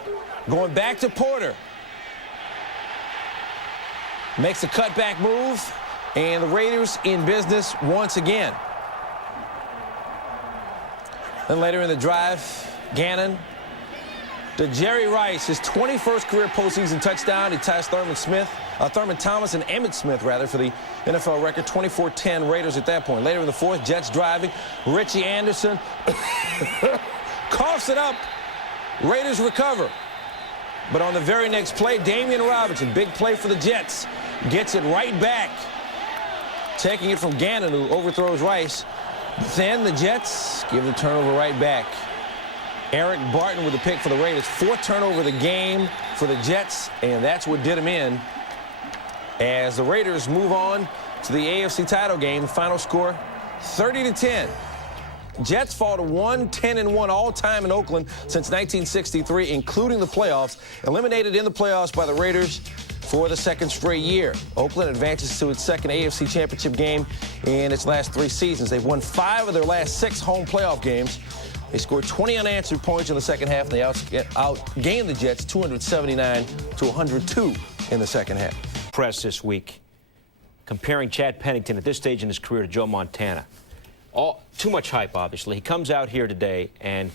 going back to Porter. Makes a cutback move, and the Raiders in business once again. Then later in the drive, Gannon to Jerry Rice, his 21st career postseason touchdown. He ties Thurman Thomas and Emmitt Smith, rather, for the NFL record. 24-10 Raiders at that point. Later in the 4th, Jets driving. Richie Anderson coughs it up. Raiders recover. But on the very next play, Damian Robinson, big play for the Jets, gets it right back, taking it from Gannon, who overthrows Rice. Then the Jets give the turnover right back. Eric Barton with the pick for the Raiders. 4th turnover of the game for the Jets, and that's what did him in as the Raiders move on to the AFC title game. Final score, 30-10. Jets fall to 1-10-1 all-time in Oakland since 1963, including the playoffs. Eliminated in the playoffs by the Raiders for the 2nd straight year. Oakland advances to its 2nd AFC championship game in its last 3 seasons. They've won 5 of their last 6 home playoff games. They scored 20 unanswered points in the second half, and they outgained the Jets 279-102 in the second half. Press this week comparing Chad Pennington at this stage in his career to Joe Montana. Too much hype, obviously. He comes out here today, and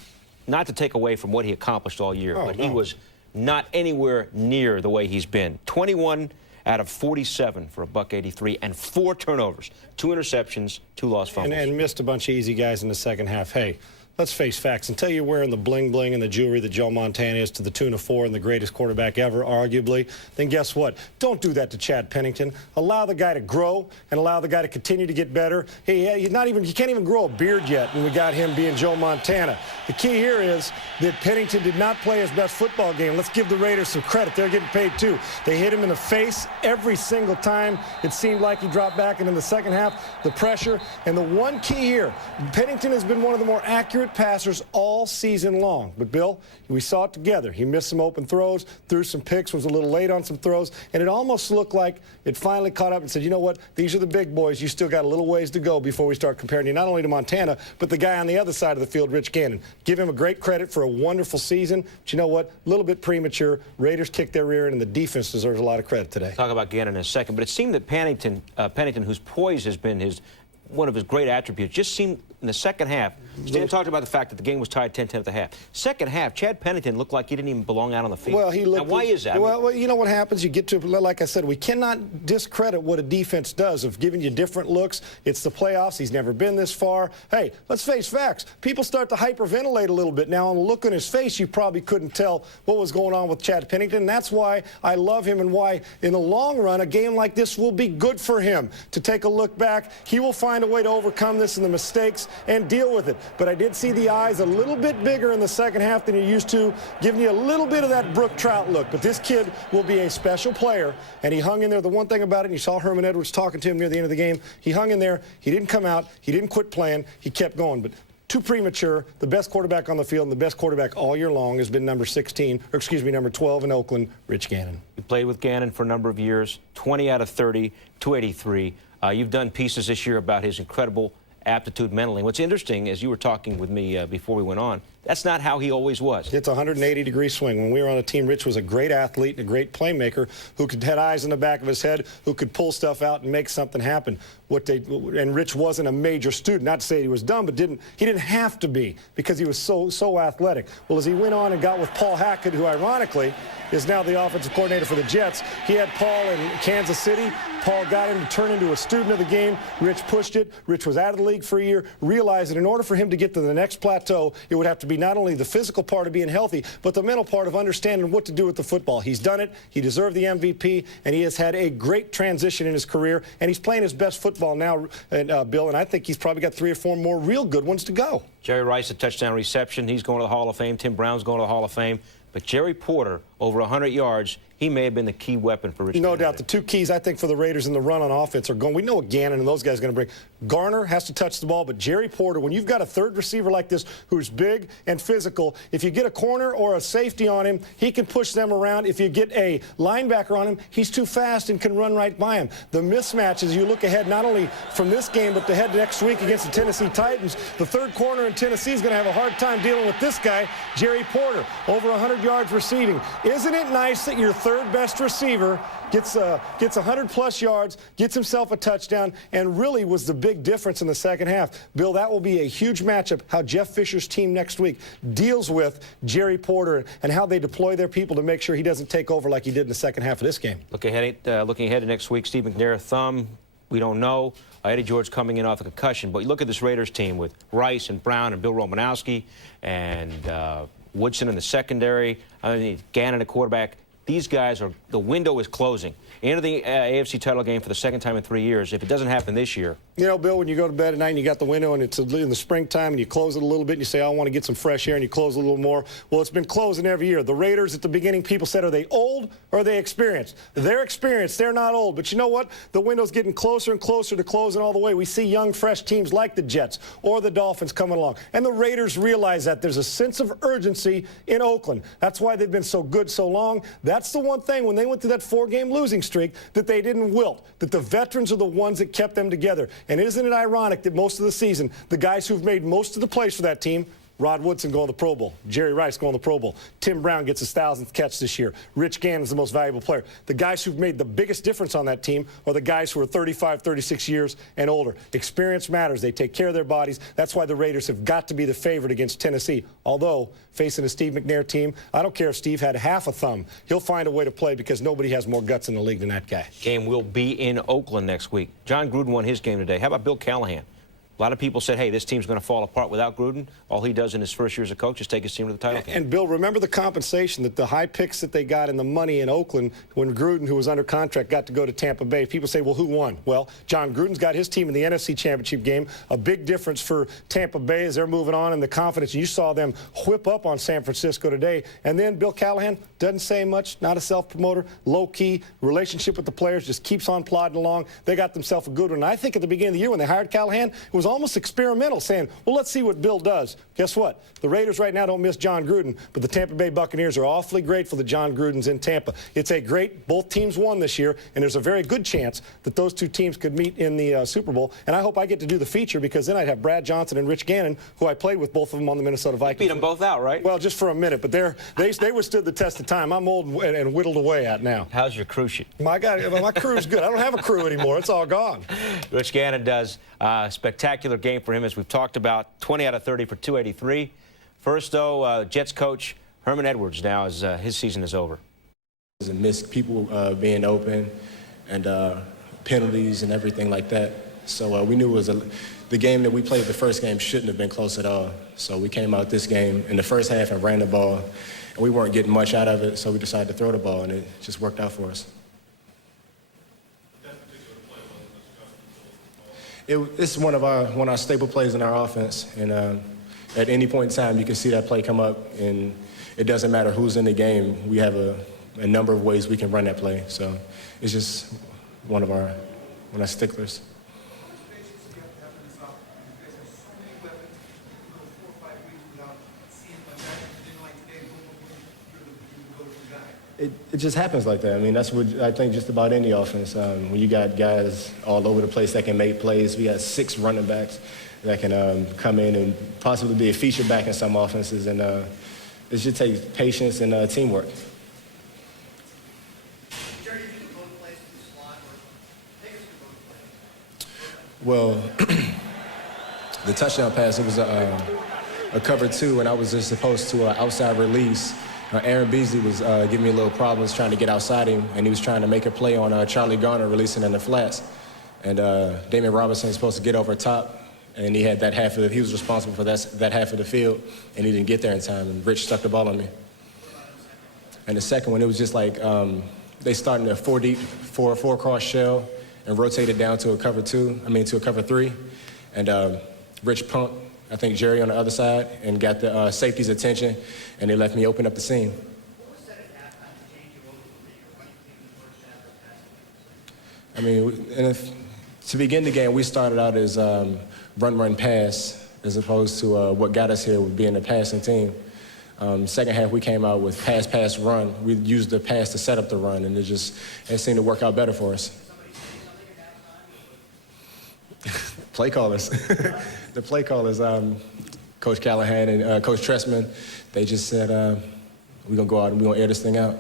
not to take away from what he accomplished all year, but he was not anywhere near the way he's been. 21 out of 47 for a $183 and 4 turnovers, 2 interceptions, 2 lost fumbles. And missed a bunch of easy guys in the second half. Hey, let's face facts. Until you're wearing the bling-bling and the jewelry that Joe Montana is to the tune of 4 and the greatest quarterback ever, arguably, then guess what? Don't do that to Chad Pennington. Allow the guy to grow and allow the guy to continue to get better. He can't even grow a beard yet, and we got him being Joe Montana. The key here is that Pennington did not play his best football game. Let's give the Raiders some credit. They're getting paid, too. They hit him in the face every single time. It seemed like he dropped back, and in the second half, the pressure. And the one key here, Pennington has been one of the more accurate accurate passers all season long. But, Bill, we saw it together. He missed some open throws, threw some picks, was a little late on some throws, and it almost looked like it finally caught up and said, you know what, these are the big boys. You still got a little ways to go before we start comparing you not only to Montana, but the guy on the other side of the field, Rich Gannon. Give him a great credit for a wonderful season. But you know what, a little bit premature. Raiders kicked their rear end, and the defense deserves a lot of credit today. Talk about Gannon in a second, but it seemed that Pennington, whose poise has been one of his great attributes, just seemed in the second half. Stan talked about the fact that the game was tied 10-10 at the half. Second half, Chad Pennington looked like he didn't even belong out on the field. Well, he looked. Now, why is that? Well, you know what happens? You get to, like I said, we cannot discredit what a defense does of giving you different looks. It's the playoffs. He's never been this far. Hey, let's face facts. People start to hyperventilate a little bit. Now, on the look on his face, you probably couldn't tell what was going on with Chad Pennington. And that's why I love him and why, in the long run, a game like this will be good for him to take a look back. He will find a way to overcome this and the mistakes and deal with it. But I did see the eyes a little bit bigger in the second half than you're used to, giving you a little bit of that Brooke Trout look. But this kid will be a special player, and he hung in there. The one thing about it, and you saw Herman Edwards talking to him near the end of the game, he hung in there. He didn't come out. He didn't quit playing. He kept going. But too premature. The best quarterback on the field and the best quarterback all year long has been number 12 in Oakland, Rich Gannon. You played with Gannon for a number of years, 20 out of 30, 283. You've done pieces this year about his incredible aptitude mentally. What's interesting, as you were talking with me before we went on, that's not how he always was. It's a 180-degree swing. When we were on a team, Rich was a great athlete and a great playmaker who could had eyes in the back of his head, who could pull stuff out and make something happen. And Rich wasn't a major student. Not to say he was dumb, but he didn't have to be because he was so athletic. Well, as he went on and got with Paul Hackett, who ironically is now the offensive coordinator for the Jets, he had Paul in Kansas City. Paul got him to turn into a student of the game. Rich pushed it. Rich was out of the league for a year, realized that in order for him to get to the next plateau, it would have to be not only the physical part of being healthy, but the mental part of understanding what to do with the football. He's done it. He deserved the MVP, and he has had a great transition in his career, and he's playing his best football now, Bill, and I think he's probably got 3 or 4 more real good ones to go. Jerry Rice, a touchdown reception. He's going to the Hall of Fame. Tim Brown's going to the Hall of Fame. But Jerry Porter, over 100 yards, he may have been the key weapon for Rich. No doubt. The 2 keys, I think, for the Raiders in the run on offense are going. We know what Gannon and those guys are going to bring. Garner has to touch the ball, but Jerry Porter, when you've got a third receiver like this who's big and physical, if you get a corner or a safety on him, he can push them around. If you get a linebacker on him, he's too fast and can run right by him. The mismatches, you look ahead not only from this game, but to head next week against the Tennessee Titans, the third corner in Tennessee is going to have a hard time dealing with this guy, Jerry Porter, over 100 yards receiving. Isn't it nice that your third best receiver gets 100-plus yards, gets himself a touchdown, and really was the big difference in the second half? Bill, that will be a huge matchup, how Jeff Fisher's team next week deals with Jerry Porter and how they deploy their people to make sure he doesn't take over like he did in the second half of this game. Looking ahead to next week, Steve McNair, thumb, we don't know. Eddie George coming in off a concussion. But you look at this Raiders team with Rice and Brown and Bill Romanowski and Woodson in the secondary, Gannon at quarterback. These guys are, the window is closing. Into the AFC title game for the second time in 3 years. If it doesn't happen this year. You know, Bill, when you go to bed at night and you got the window and it's in the springtime and you close it a little bit and you say, I want to get some fresh air, and you close a little more. Well, it's been closing every year. The Raiders at the beginning, people said, are they old or are they experienced? They're experienced. They're not old. But you know what? The window's getting closer and closer to closing all the way. We see young, fresh teams like the Jets or the Dolphins coming along. And the Raiders realize that. There's a sense of urgency in Oakland. That's why they've been so good so long. That's the one thing when they went through that 4-game losing streak that they didn't wilt, that the veterans are the ones that kept them together. And isn't it ironic that most of the season, the guys who've made most of the plays for that team, Rod Woodson going to the Pro Bowl, Jerry Rice going to the Pro Bowl, Tim Brown gets his 1,000th catch this year, Rich Gannon's the most valuable player. The guys who've made the biggest difference on that team are the guys who are 35, 36 years and older. Experience matters. They take care of their bodies. That's why the Raiders have got to be the favorite against Tennessee. Although, facing a Steve McNair team, I don't care if Steve had half a thumb. He'll find a way to play because nobody has more guts in the league than that guy. Game will be in Oakland next week. John Gruden won his game today. How about Bill Callahan? A lot of people said, hey, this team's going to fall apart without Gruden. All he does in his first year as a coach is take his team to the title game. And, Bill, remember the compensation, that the high picks that they got and the money in Oakland when Gruden, who was under contract, got to go to Tampa Bay. People say, well, who won? Well, John Gruden's got his team in the NFC Championship game. A big difference for Tampa Bay as they're moving on in the confidence. You saw them whip up on San Francisco today. And then Bill Callahan doesn't say much, not a self-promoter, low-key, relationship with the players, just keeps on plodding along. They got themselves a good one. And I think at the beginning of the year when they hired Callahan, it was was almost experimental, saying, well, let's see what Bill does. Guess what? The Raiders right now don't miss John Gruden, but the Tampa Bay Buccaneers are awfully grateful that John Gruden's in Tampa. It's a great, both teams won this year, and there's a very good chance that those two teams could meet in the Super Bowl. And I hope I get to do the feature, because then I'd have Brad Johnson and Rich Gannon, who I played with both of them on the Minnesota Vikings. You beat them both out, right? Well, just for a minute, but they withstood the test of time. I'm old and whittled away at now. How's your crew sheet? My crew's good. I don't have a crew anymore. It's all gone. Rich Gannon does a spectacular game for him, as we've talked about. 20 out of 30 for 283. First, though, Jets coach Herman Edwards now, as his season is over. And missed people being open and penalties and everything like that. So we knew it was the game that we played the first game shouldn't have been close at all. So we came out this game in the first half and ran the ball, and we weren't getting much out of it, so we decided to throw the ball, and it just worked out for us. It's one of our staple plays in our offense, and at any point in time, you can see that play come up, and it doesn't matter who's in the game. We have a number of ways we can run that play, so it's just one of our sticklers. It just happens like that. I mean, that's what I think just about any offense. When you got guys all over the place that can make plays, we got 6 running backs that can come in and possibly be a feature back in some offenses, and it just takes patience and teamwork. Well, the touchdown pass, it was a cover 2, and I was just supposed to outside release. Aaron Beasley was giving me a little problems trying to get outside him, and he was trying to make a play on Charlie Garner releasing in the flats. And Damian Robinson was supposed to get over top, and he had that half of he was responsible for that half of the field, and he didn't get there in time, and Rich stuck the ball on me. And the second one, it was just like they started a 4-deep, 4 cross shell and rotated down to a cover 3. And Rich pumped, I think, Jerry on the other side and got the safety's attention, and they left me open up the seam. I mean, to begin the game, we started out as run, pass, as opposed to what got us here with being a passing team. Second half, we came out with pass, run. We used the pass to set up the run, and it seemed to work out better for us. Play callers. The play callers, Coach Callahan and Coach Tressman, they just said, we're going to go out and we're going to air this thing out.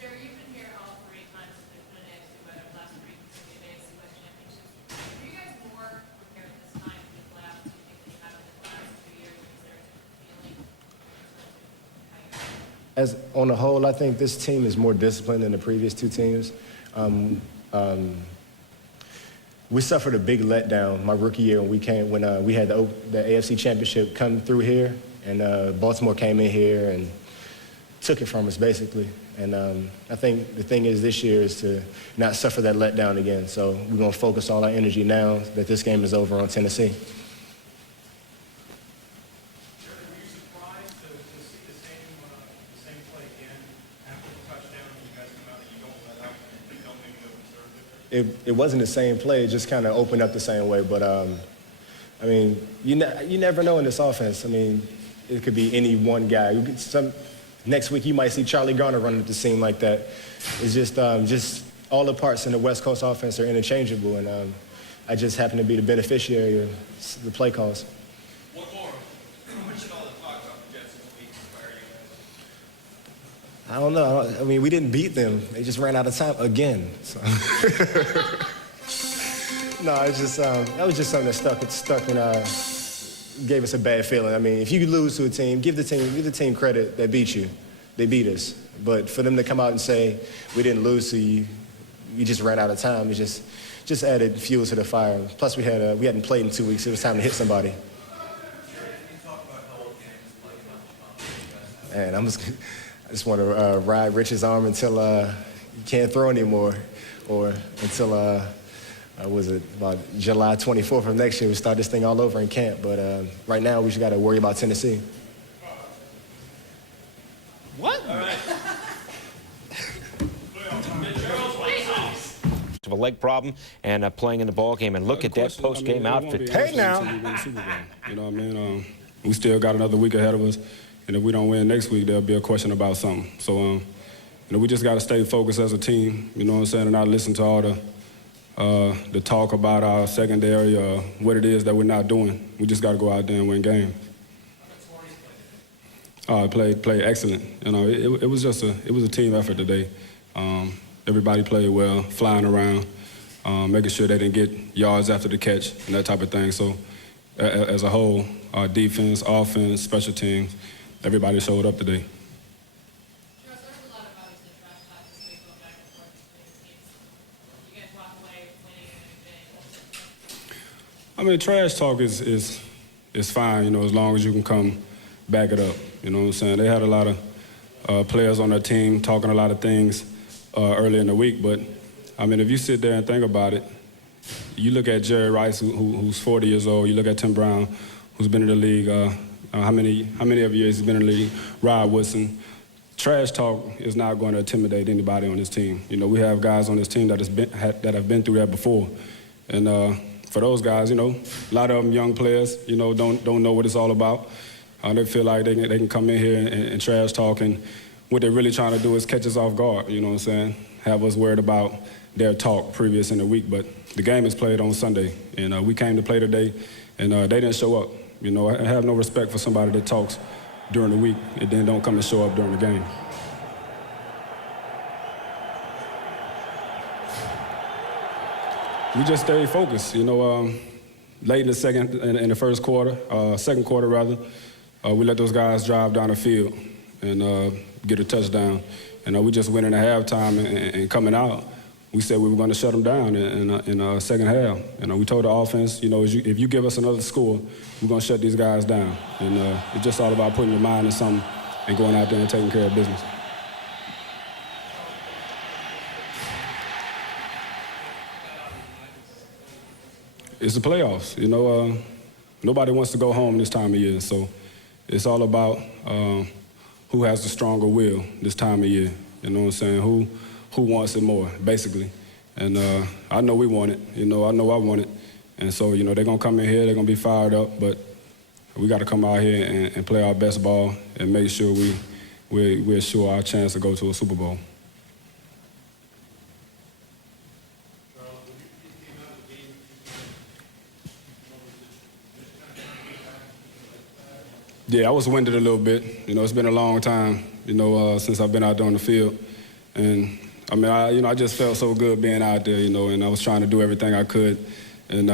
Jerry, you've been here all 3 times there's been an AFC weather last week for the AFC West Championships. Are you guys more prepared this time for the playoffs do you think that you have in the last 2 years? Is there a feeling? On the whole, I think this team is more disciplined than the previous 2 teams. We suffered a big letdown my rookie year when we had the AFC Championship come through here, and Baltimore came in here and took it from us, basically. And I think the thing is this year is to not suffer that letdown again. So we're going to focus all our energy now that this game is over on Tennessee. It wasn't the same play. It just kind of opened up the same way. But, I mean, you never know in this offense. I mean, it could be any one guy. Next week, you might see Charlie Garner running up the seam like that. It's just all the parts in the West Coast offense are interchangeable, and I just happen to be the beneficiary of the play calls. One more. What should all the talk about the Jets this week inspire you guys? I don't know. I mean, we didn't beat them. They just ran out of time again. So. No, it's just that was just something that stuck and gave us a bad feeling. I mean, if you lose to a team, give the team credit that beat you. They beat us. But for them to come out and say we didn't lose to you, you just ran out of time, it just added fuel to the fire. Plus, we hadn't played in 2 weeks. It was time to hit somebody. And I just want to ride Rich's arm until he can't throw anymore, or until was it about July 24th of next year we start this thing all over in camp. But right now we just got to worry about Tennessee. What? All right. of a leg problem and playing in the ball game. And look at that post-game outfit. Hey, now. You know what I mean? We still got another week ahead of us, and if we don't win next week, there'll be a question about something. So, you know, we just got to stay focused as a team, you know what I'm saying, and not listen to all the talk about our secondary or what it is that we're not doing. We just got to go out there and win games. Played excellent. You know, it was just a team effort today. Everybody played well, flying around, making sure they didn't get yards after the catch and that type of thing. So, as a whole, our defense, offense, special teams, everybody showed up today. I mean, trash talk is fine, you know, as long as you can come back it up. You know what I'm saying? They had a lot of players on their team talking a lot of things early in the week, but I mean, if you sit there and think about it, you look at Jerry Rice, who's 40 years old. You look at Tim Brown, who's been in the league. How many of years he's been in the league? Rod Woodson. Trash talk is not going to intimidate anybody on this team. You know, we have guys on this team that have been through that before, and for those guys, you know, a lot of them young players, you know, don't know what it's all about. They feel like they can come in here and trash talk, and what they're really trying to do is catch us off guard. You know what I'm saying? Have us worried about their talk previous in the week, but the game is played on Sunday, and we came to play today, and they didn't show up. You know, I have no respect for somebody that talks during the week and then don't come and show up during the game. We just stayed focused. You know, late in the first quarter, second quarter rather, we let those guys drive down the field and get a touchdown, and we just went into halftime and coming out. We said we were going to shut them down in the second half. And we told the offense, you know, if you give us another score, we're going to shut these guys down. And it's just all about putting your mind in something and going out there and taking care of business. It's the playoffs. You know, nobody wants to go home this time of year. So it's all about who has the stronger will this time of year. You know what I'm saying? Who wants it more, basically. And I know we want it. You know, I know I want it. And so, you know, they're going to come in here, they're going to be fired up, but we got to come out here and play our best ball and make sure we assure our chance to go to a Super Bowl. Yeah, I was winded a little bit. You know, it's been a long time, you know, since I've been out there on the field. And I mean, I just felt so good being out there, you know, and I was trying to do everything I could. And,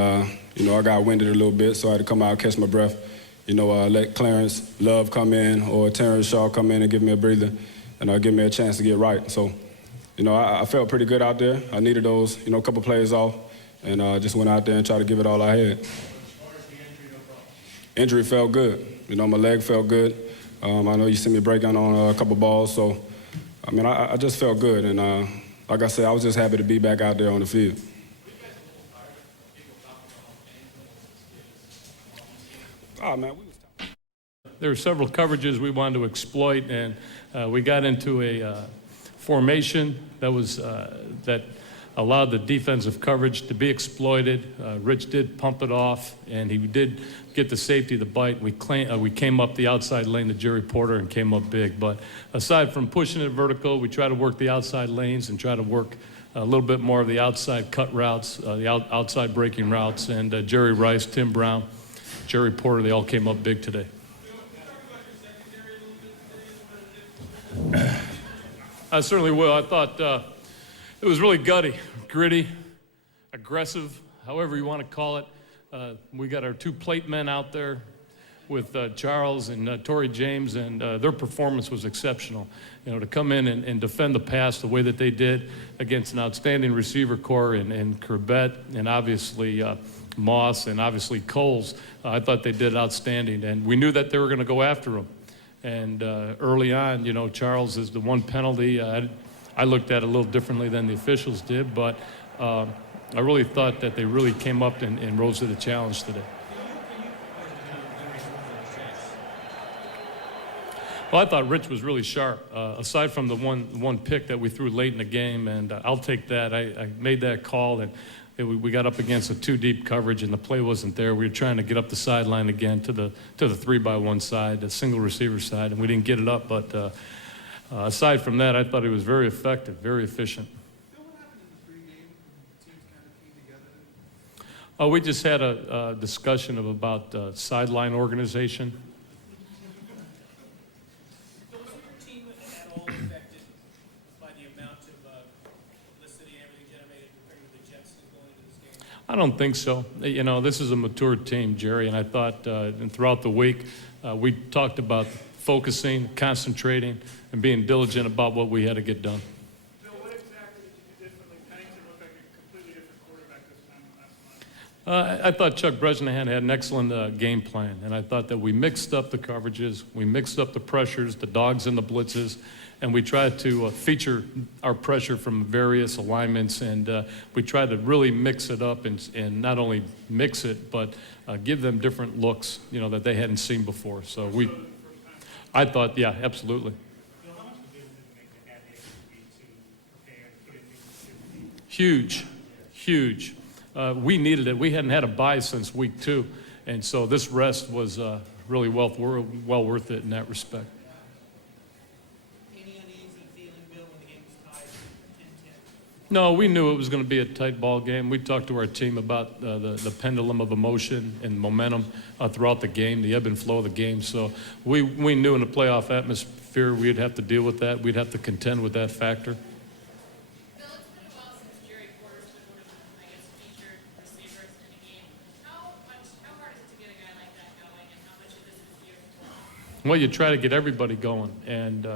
you know, I got winded a little bit, so I had to come out and catch my breath. You know, let Clarence Love come in or Terrence Shaw come in and give me a breather and give me a chance to get right. So, you know, I felt pretty good out there. I needed those, you know, a couple plays off, and just went out there and tried to give it all I had. Injury felt good. You know, my leg felt good. I know you see me breaking on a couple balls, so, I mean, I just felt good. And like I said, I was just happy to be back out there on the field. Oh, man, there were several coverages we wanted to exploit, and we got into a formation that allowed the defensive coverage to be exploited. Rich did pump it off, and he did get the safety to bite. We came up the outside lane to Jerry Porter and came up big. But aside from pushing it vertical, we try to work the outside lanes and try to work a little bit more of the outside cut routes, the outside breaking routes. And Jerry Rice, Tim Brown, Jerry Porter, they all came up big today. I certainly will. I thought it was really gritty, aggressive, however you want to call it. We got our two plate men out there with Charles and Torrey James, and their performance was exceptional. You know, to come in and defend the pass the way that they did against an outstanding receiver core and Corbett and obviously Moss and obviously Coles, I thought they did outstanding. And we knew that they were going to go after them. And early on, you know, Charles is the one penalty. I looked at it a little differently than the officials did, but I really thought that they really came up and rose to the challenge today. Well, I thought Rich was really sharp, aside from the one pick that we threw late in the game, and I'll take that. I made that call, and we got up against a too-deep coverage, and the play wasn't there. We were trying to get up the sideline again to the 3-by-1 side, the single receiver side, and we didn't get it up. But aside from that, I thought he was very effective, very efficient. Oh, we just had a discussion about sideline organization. I don't think so. You know, this is a mature team, Jerry, and I thought and throughout the week we talked about focusing, concentrating, and being diligent about what we had to get done. Bill, what exactly did you do differently? Pennington looked like a completely different quarterback this time last month. I thought Chuck Bresnahan had an excellent game plan, and I thought that we mixed up the coverages, we mixed up the pressures, the dogs and the blitzes, and we tried to feature our pressure from various alignments, and we tried to really mix it up and not only mix it, but give them different looks, you know, that they hadn't seen before. So I thought, yeah, absolutely. Huge, huge. We needed it. We hadn't had a bye since week 2, and so this rest was really well worth it in that respect. No, we knew it was going to be a tight ball game. We talked to our team about the pendulum of emotion and momentum throughout the game, the ebb and flow of the game. So we knew in a playoff atmosphere we'd have to deal with that. We'd have to contend with that factor. Bill, it's been a while since Jerry Porter's been one of the, I guess, featured receivers in a game. How hard is it to get a guy like that going, and how much of this is you? Well, you try to get everybody going, and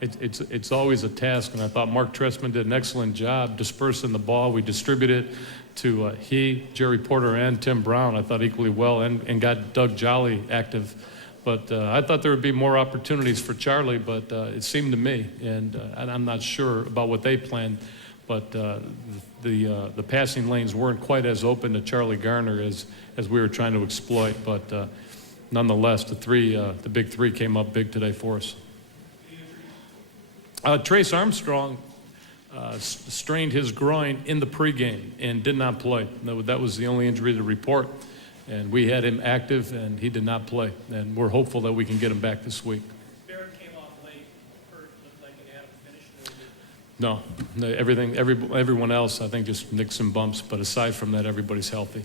it's always a task, and I thought Mark Trestman did an excellent job dispersing the ball. We distributed to Jerry Porter, and Tim Brown, I thought equally well, and got Doug Jolly active. But I thought there would be more opportunities for Charlie, but it seemed to me, and I'm not sure about what they planned, but the passing lanes weren't quite as open to Charlie Garner as we were trying to exploit. But nonetheless, the big three came up big today for us. Trace Armstrong strained his groin in the pregame and did not play. That was the only injury to report. And we had him active, and he did not play. And we're hopeful that we can get him back this week. Barrett came off late, hurt, looked like he had a finish. No, everyone else, I think, just nicks and bumps. But aside from that, everybody's healthy.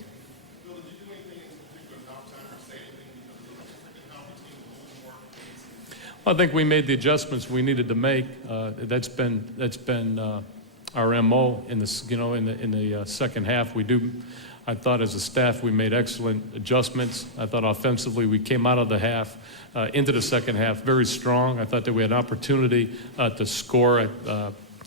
Bill, did you do anything in particular in halftime or say anything because it was a freaking healthy team, a little more? I think we made the adjustments we needed to make. That's been our MO in the in the second half. I thought as a staff we made excellent adjustments. I thought offensively we came out of the half into the second half very strong. I thought that we had an opportunity to score.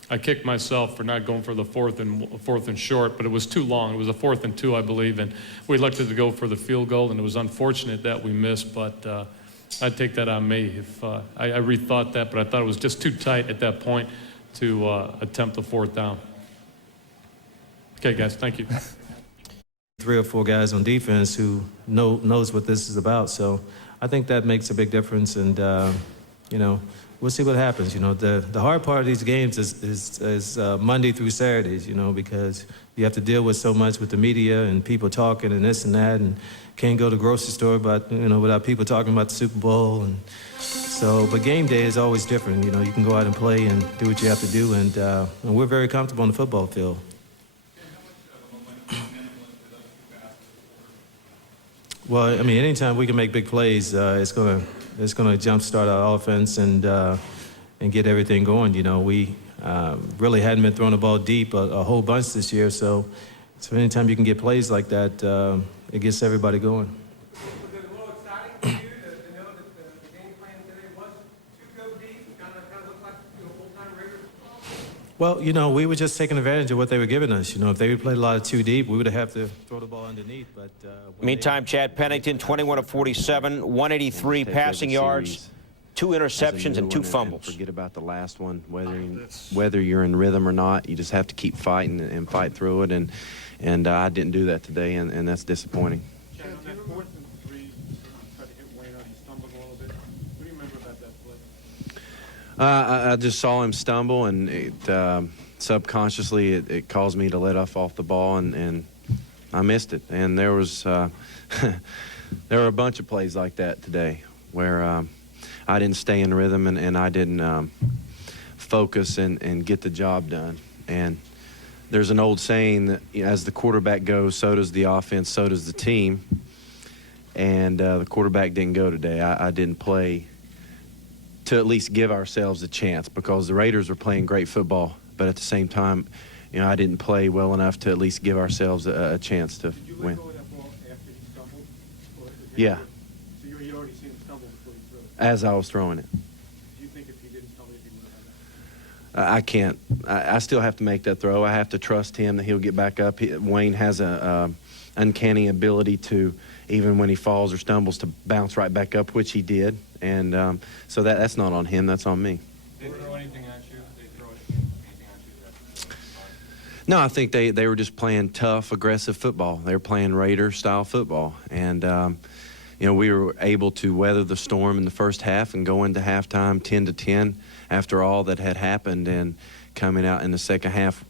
I kicked myself for not going for the fourth and short, but it was too long. It was a 4th and 2, I believe, and we elected to go for the field goal, and it was unfortunate that we missed, but I'd take that on me. If I rethought that, but I thought it was just too tight at that point to attempt the 4th down. Okay, guys, thank you. 3 or 4 guys on defense who knows what this is about, so I think that makes a big difference, and you know, we'll see what happens. You know, the hard part of these games is Monday through Saturdays, you know, because you have to deal with so much with the media and people talking and this and that, and can't go to the grocery store without people talking about the Super Bowl. And so, but game day is always different. You know, you can go out and play and do what you have to do, and we're very comfortable on the football field. Well, I mean, anytime we can make big plays, it's gonna jumpstart our offense and get everything going. You know, we really hadn't been throwing the ball deep a whole bunch this year, so anytime you can get plays like that, it gets everybody going. Was it a little exciting for you to know that the game plan today was to go deep, kind of look like old-time Raiders? Well, you know, we were just taking advantage of what they were giving us. You know, if they played a lot of too deep, we would have to throw the ball underneath. But meantime, Chad Pennington, 21 of 47, 183 passing yards, 2 interceptions and 2 fumbles. Forget about the last one. Whether you're in rhythm or not, you just have to keep fighting and fight through it. And I didn't do that today, and that's disappointing. Chad, on that 4th and 3, tried to hit Wayne out. He stumbled a little bit. What do you remember about that play? I just saw him stumble, and subconsciously it caused me to let off the ball, and I missed it. And there was there were a bunch of plays like that today where I didn't stay in rhythm, and I didn't focus and get the job done. And there's an old saying that, you know, as the quarterback goes, so does the offense, so does the team. And the quarterback didn't go today. I didn't play to at least give ourselves a chance, because the Raiders were playing great football, but at the same time, you know, I didn't play well enough to at least give ourselves a chance to win. Did you let go of that ball after he stumbled? Or did Yeah. So you already seen him stumble before you threw it? As I was throwing it. Do you think if he didn't stumble, if he would have had that? I can't. I still have to make that throw. I have to trust him that he'll get back up. Wayne has a uncanny ability to, even when he falls or stumbles, to bounce right back up, which he did. And so that's not on him. That's on me. Did they throw anything at you? Did they throw anything at you? No, I think they were just playing tough, aggressive football. They were playing Raider-style football. And, you know, we were able to weather the storm in the first half and go into halftime 10-10 after all that had happened. And coming out in the second half,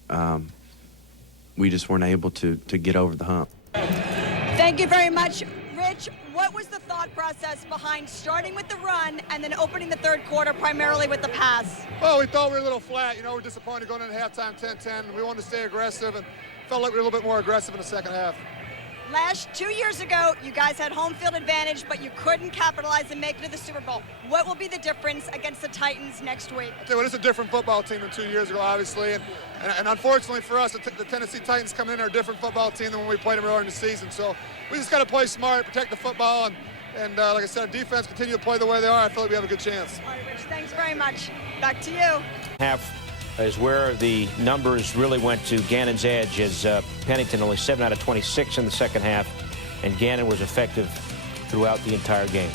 we just weren't able to get over the hump. Thank you very much. Rich, what was the thought process behind starting with the run and then opening the third quarter primarily with the pass? Well, we thought we were a little flat. You know, we're disappointed going into halftime 10-10. We wanted to stay aggressive and felt like we were a little bit more aggressive in the second half. 2 years ago, you guys had home field advantage, but you couldn't capitalize and make it to the Super Bowl. What will be the difference against the Titans next week? I tell you what, it's a different football team than 2 years ago, obviously. And unfortunately for us, the Tennessee Titans coming in are a different football team than when we played them earlier in the season. So we just got to play smart, protect the football, and like I said, defense continue to play the way they are. I feel like we have a good chance. All right, Rich, thanks very much. Back to you. Half is where the numbers really went to Gannon's edge, as Pennington only 7 out of 26 in the second half, and Gannon was effective throughout the entire game.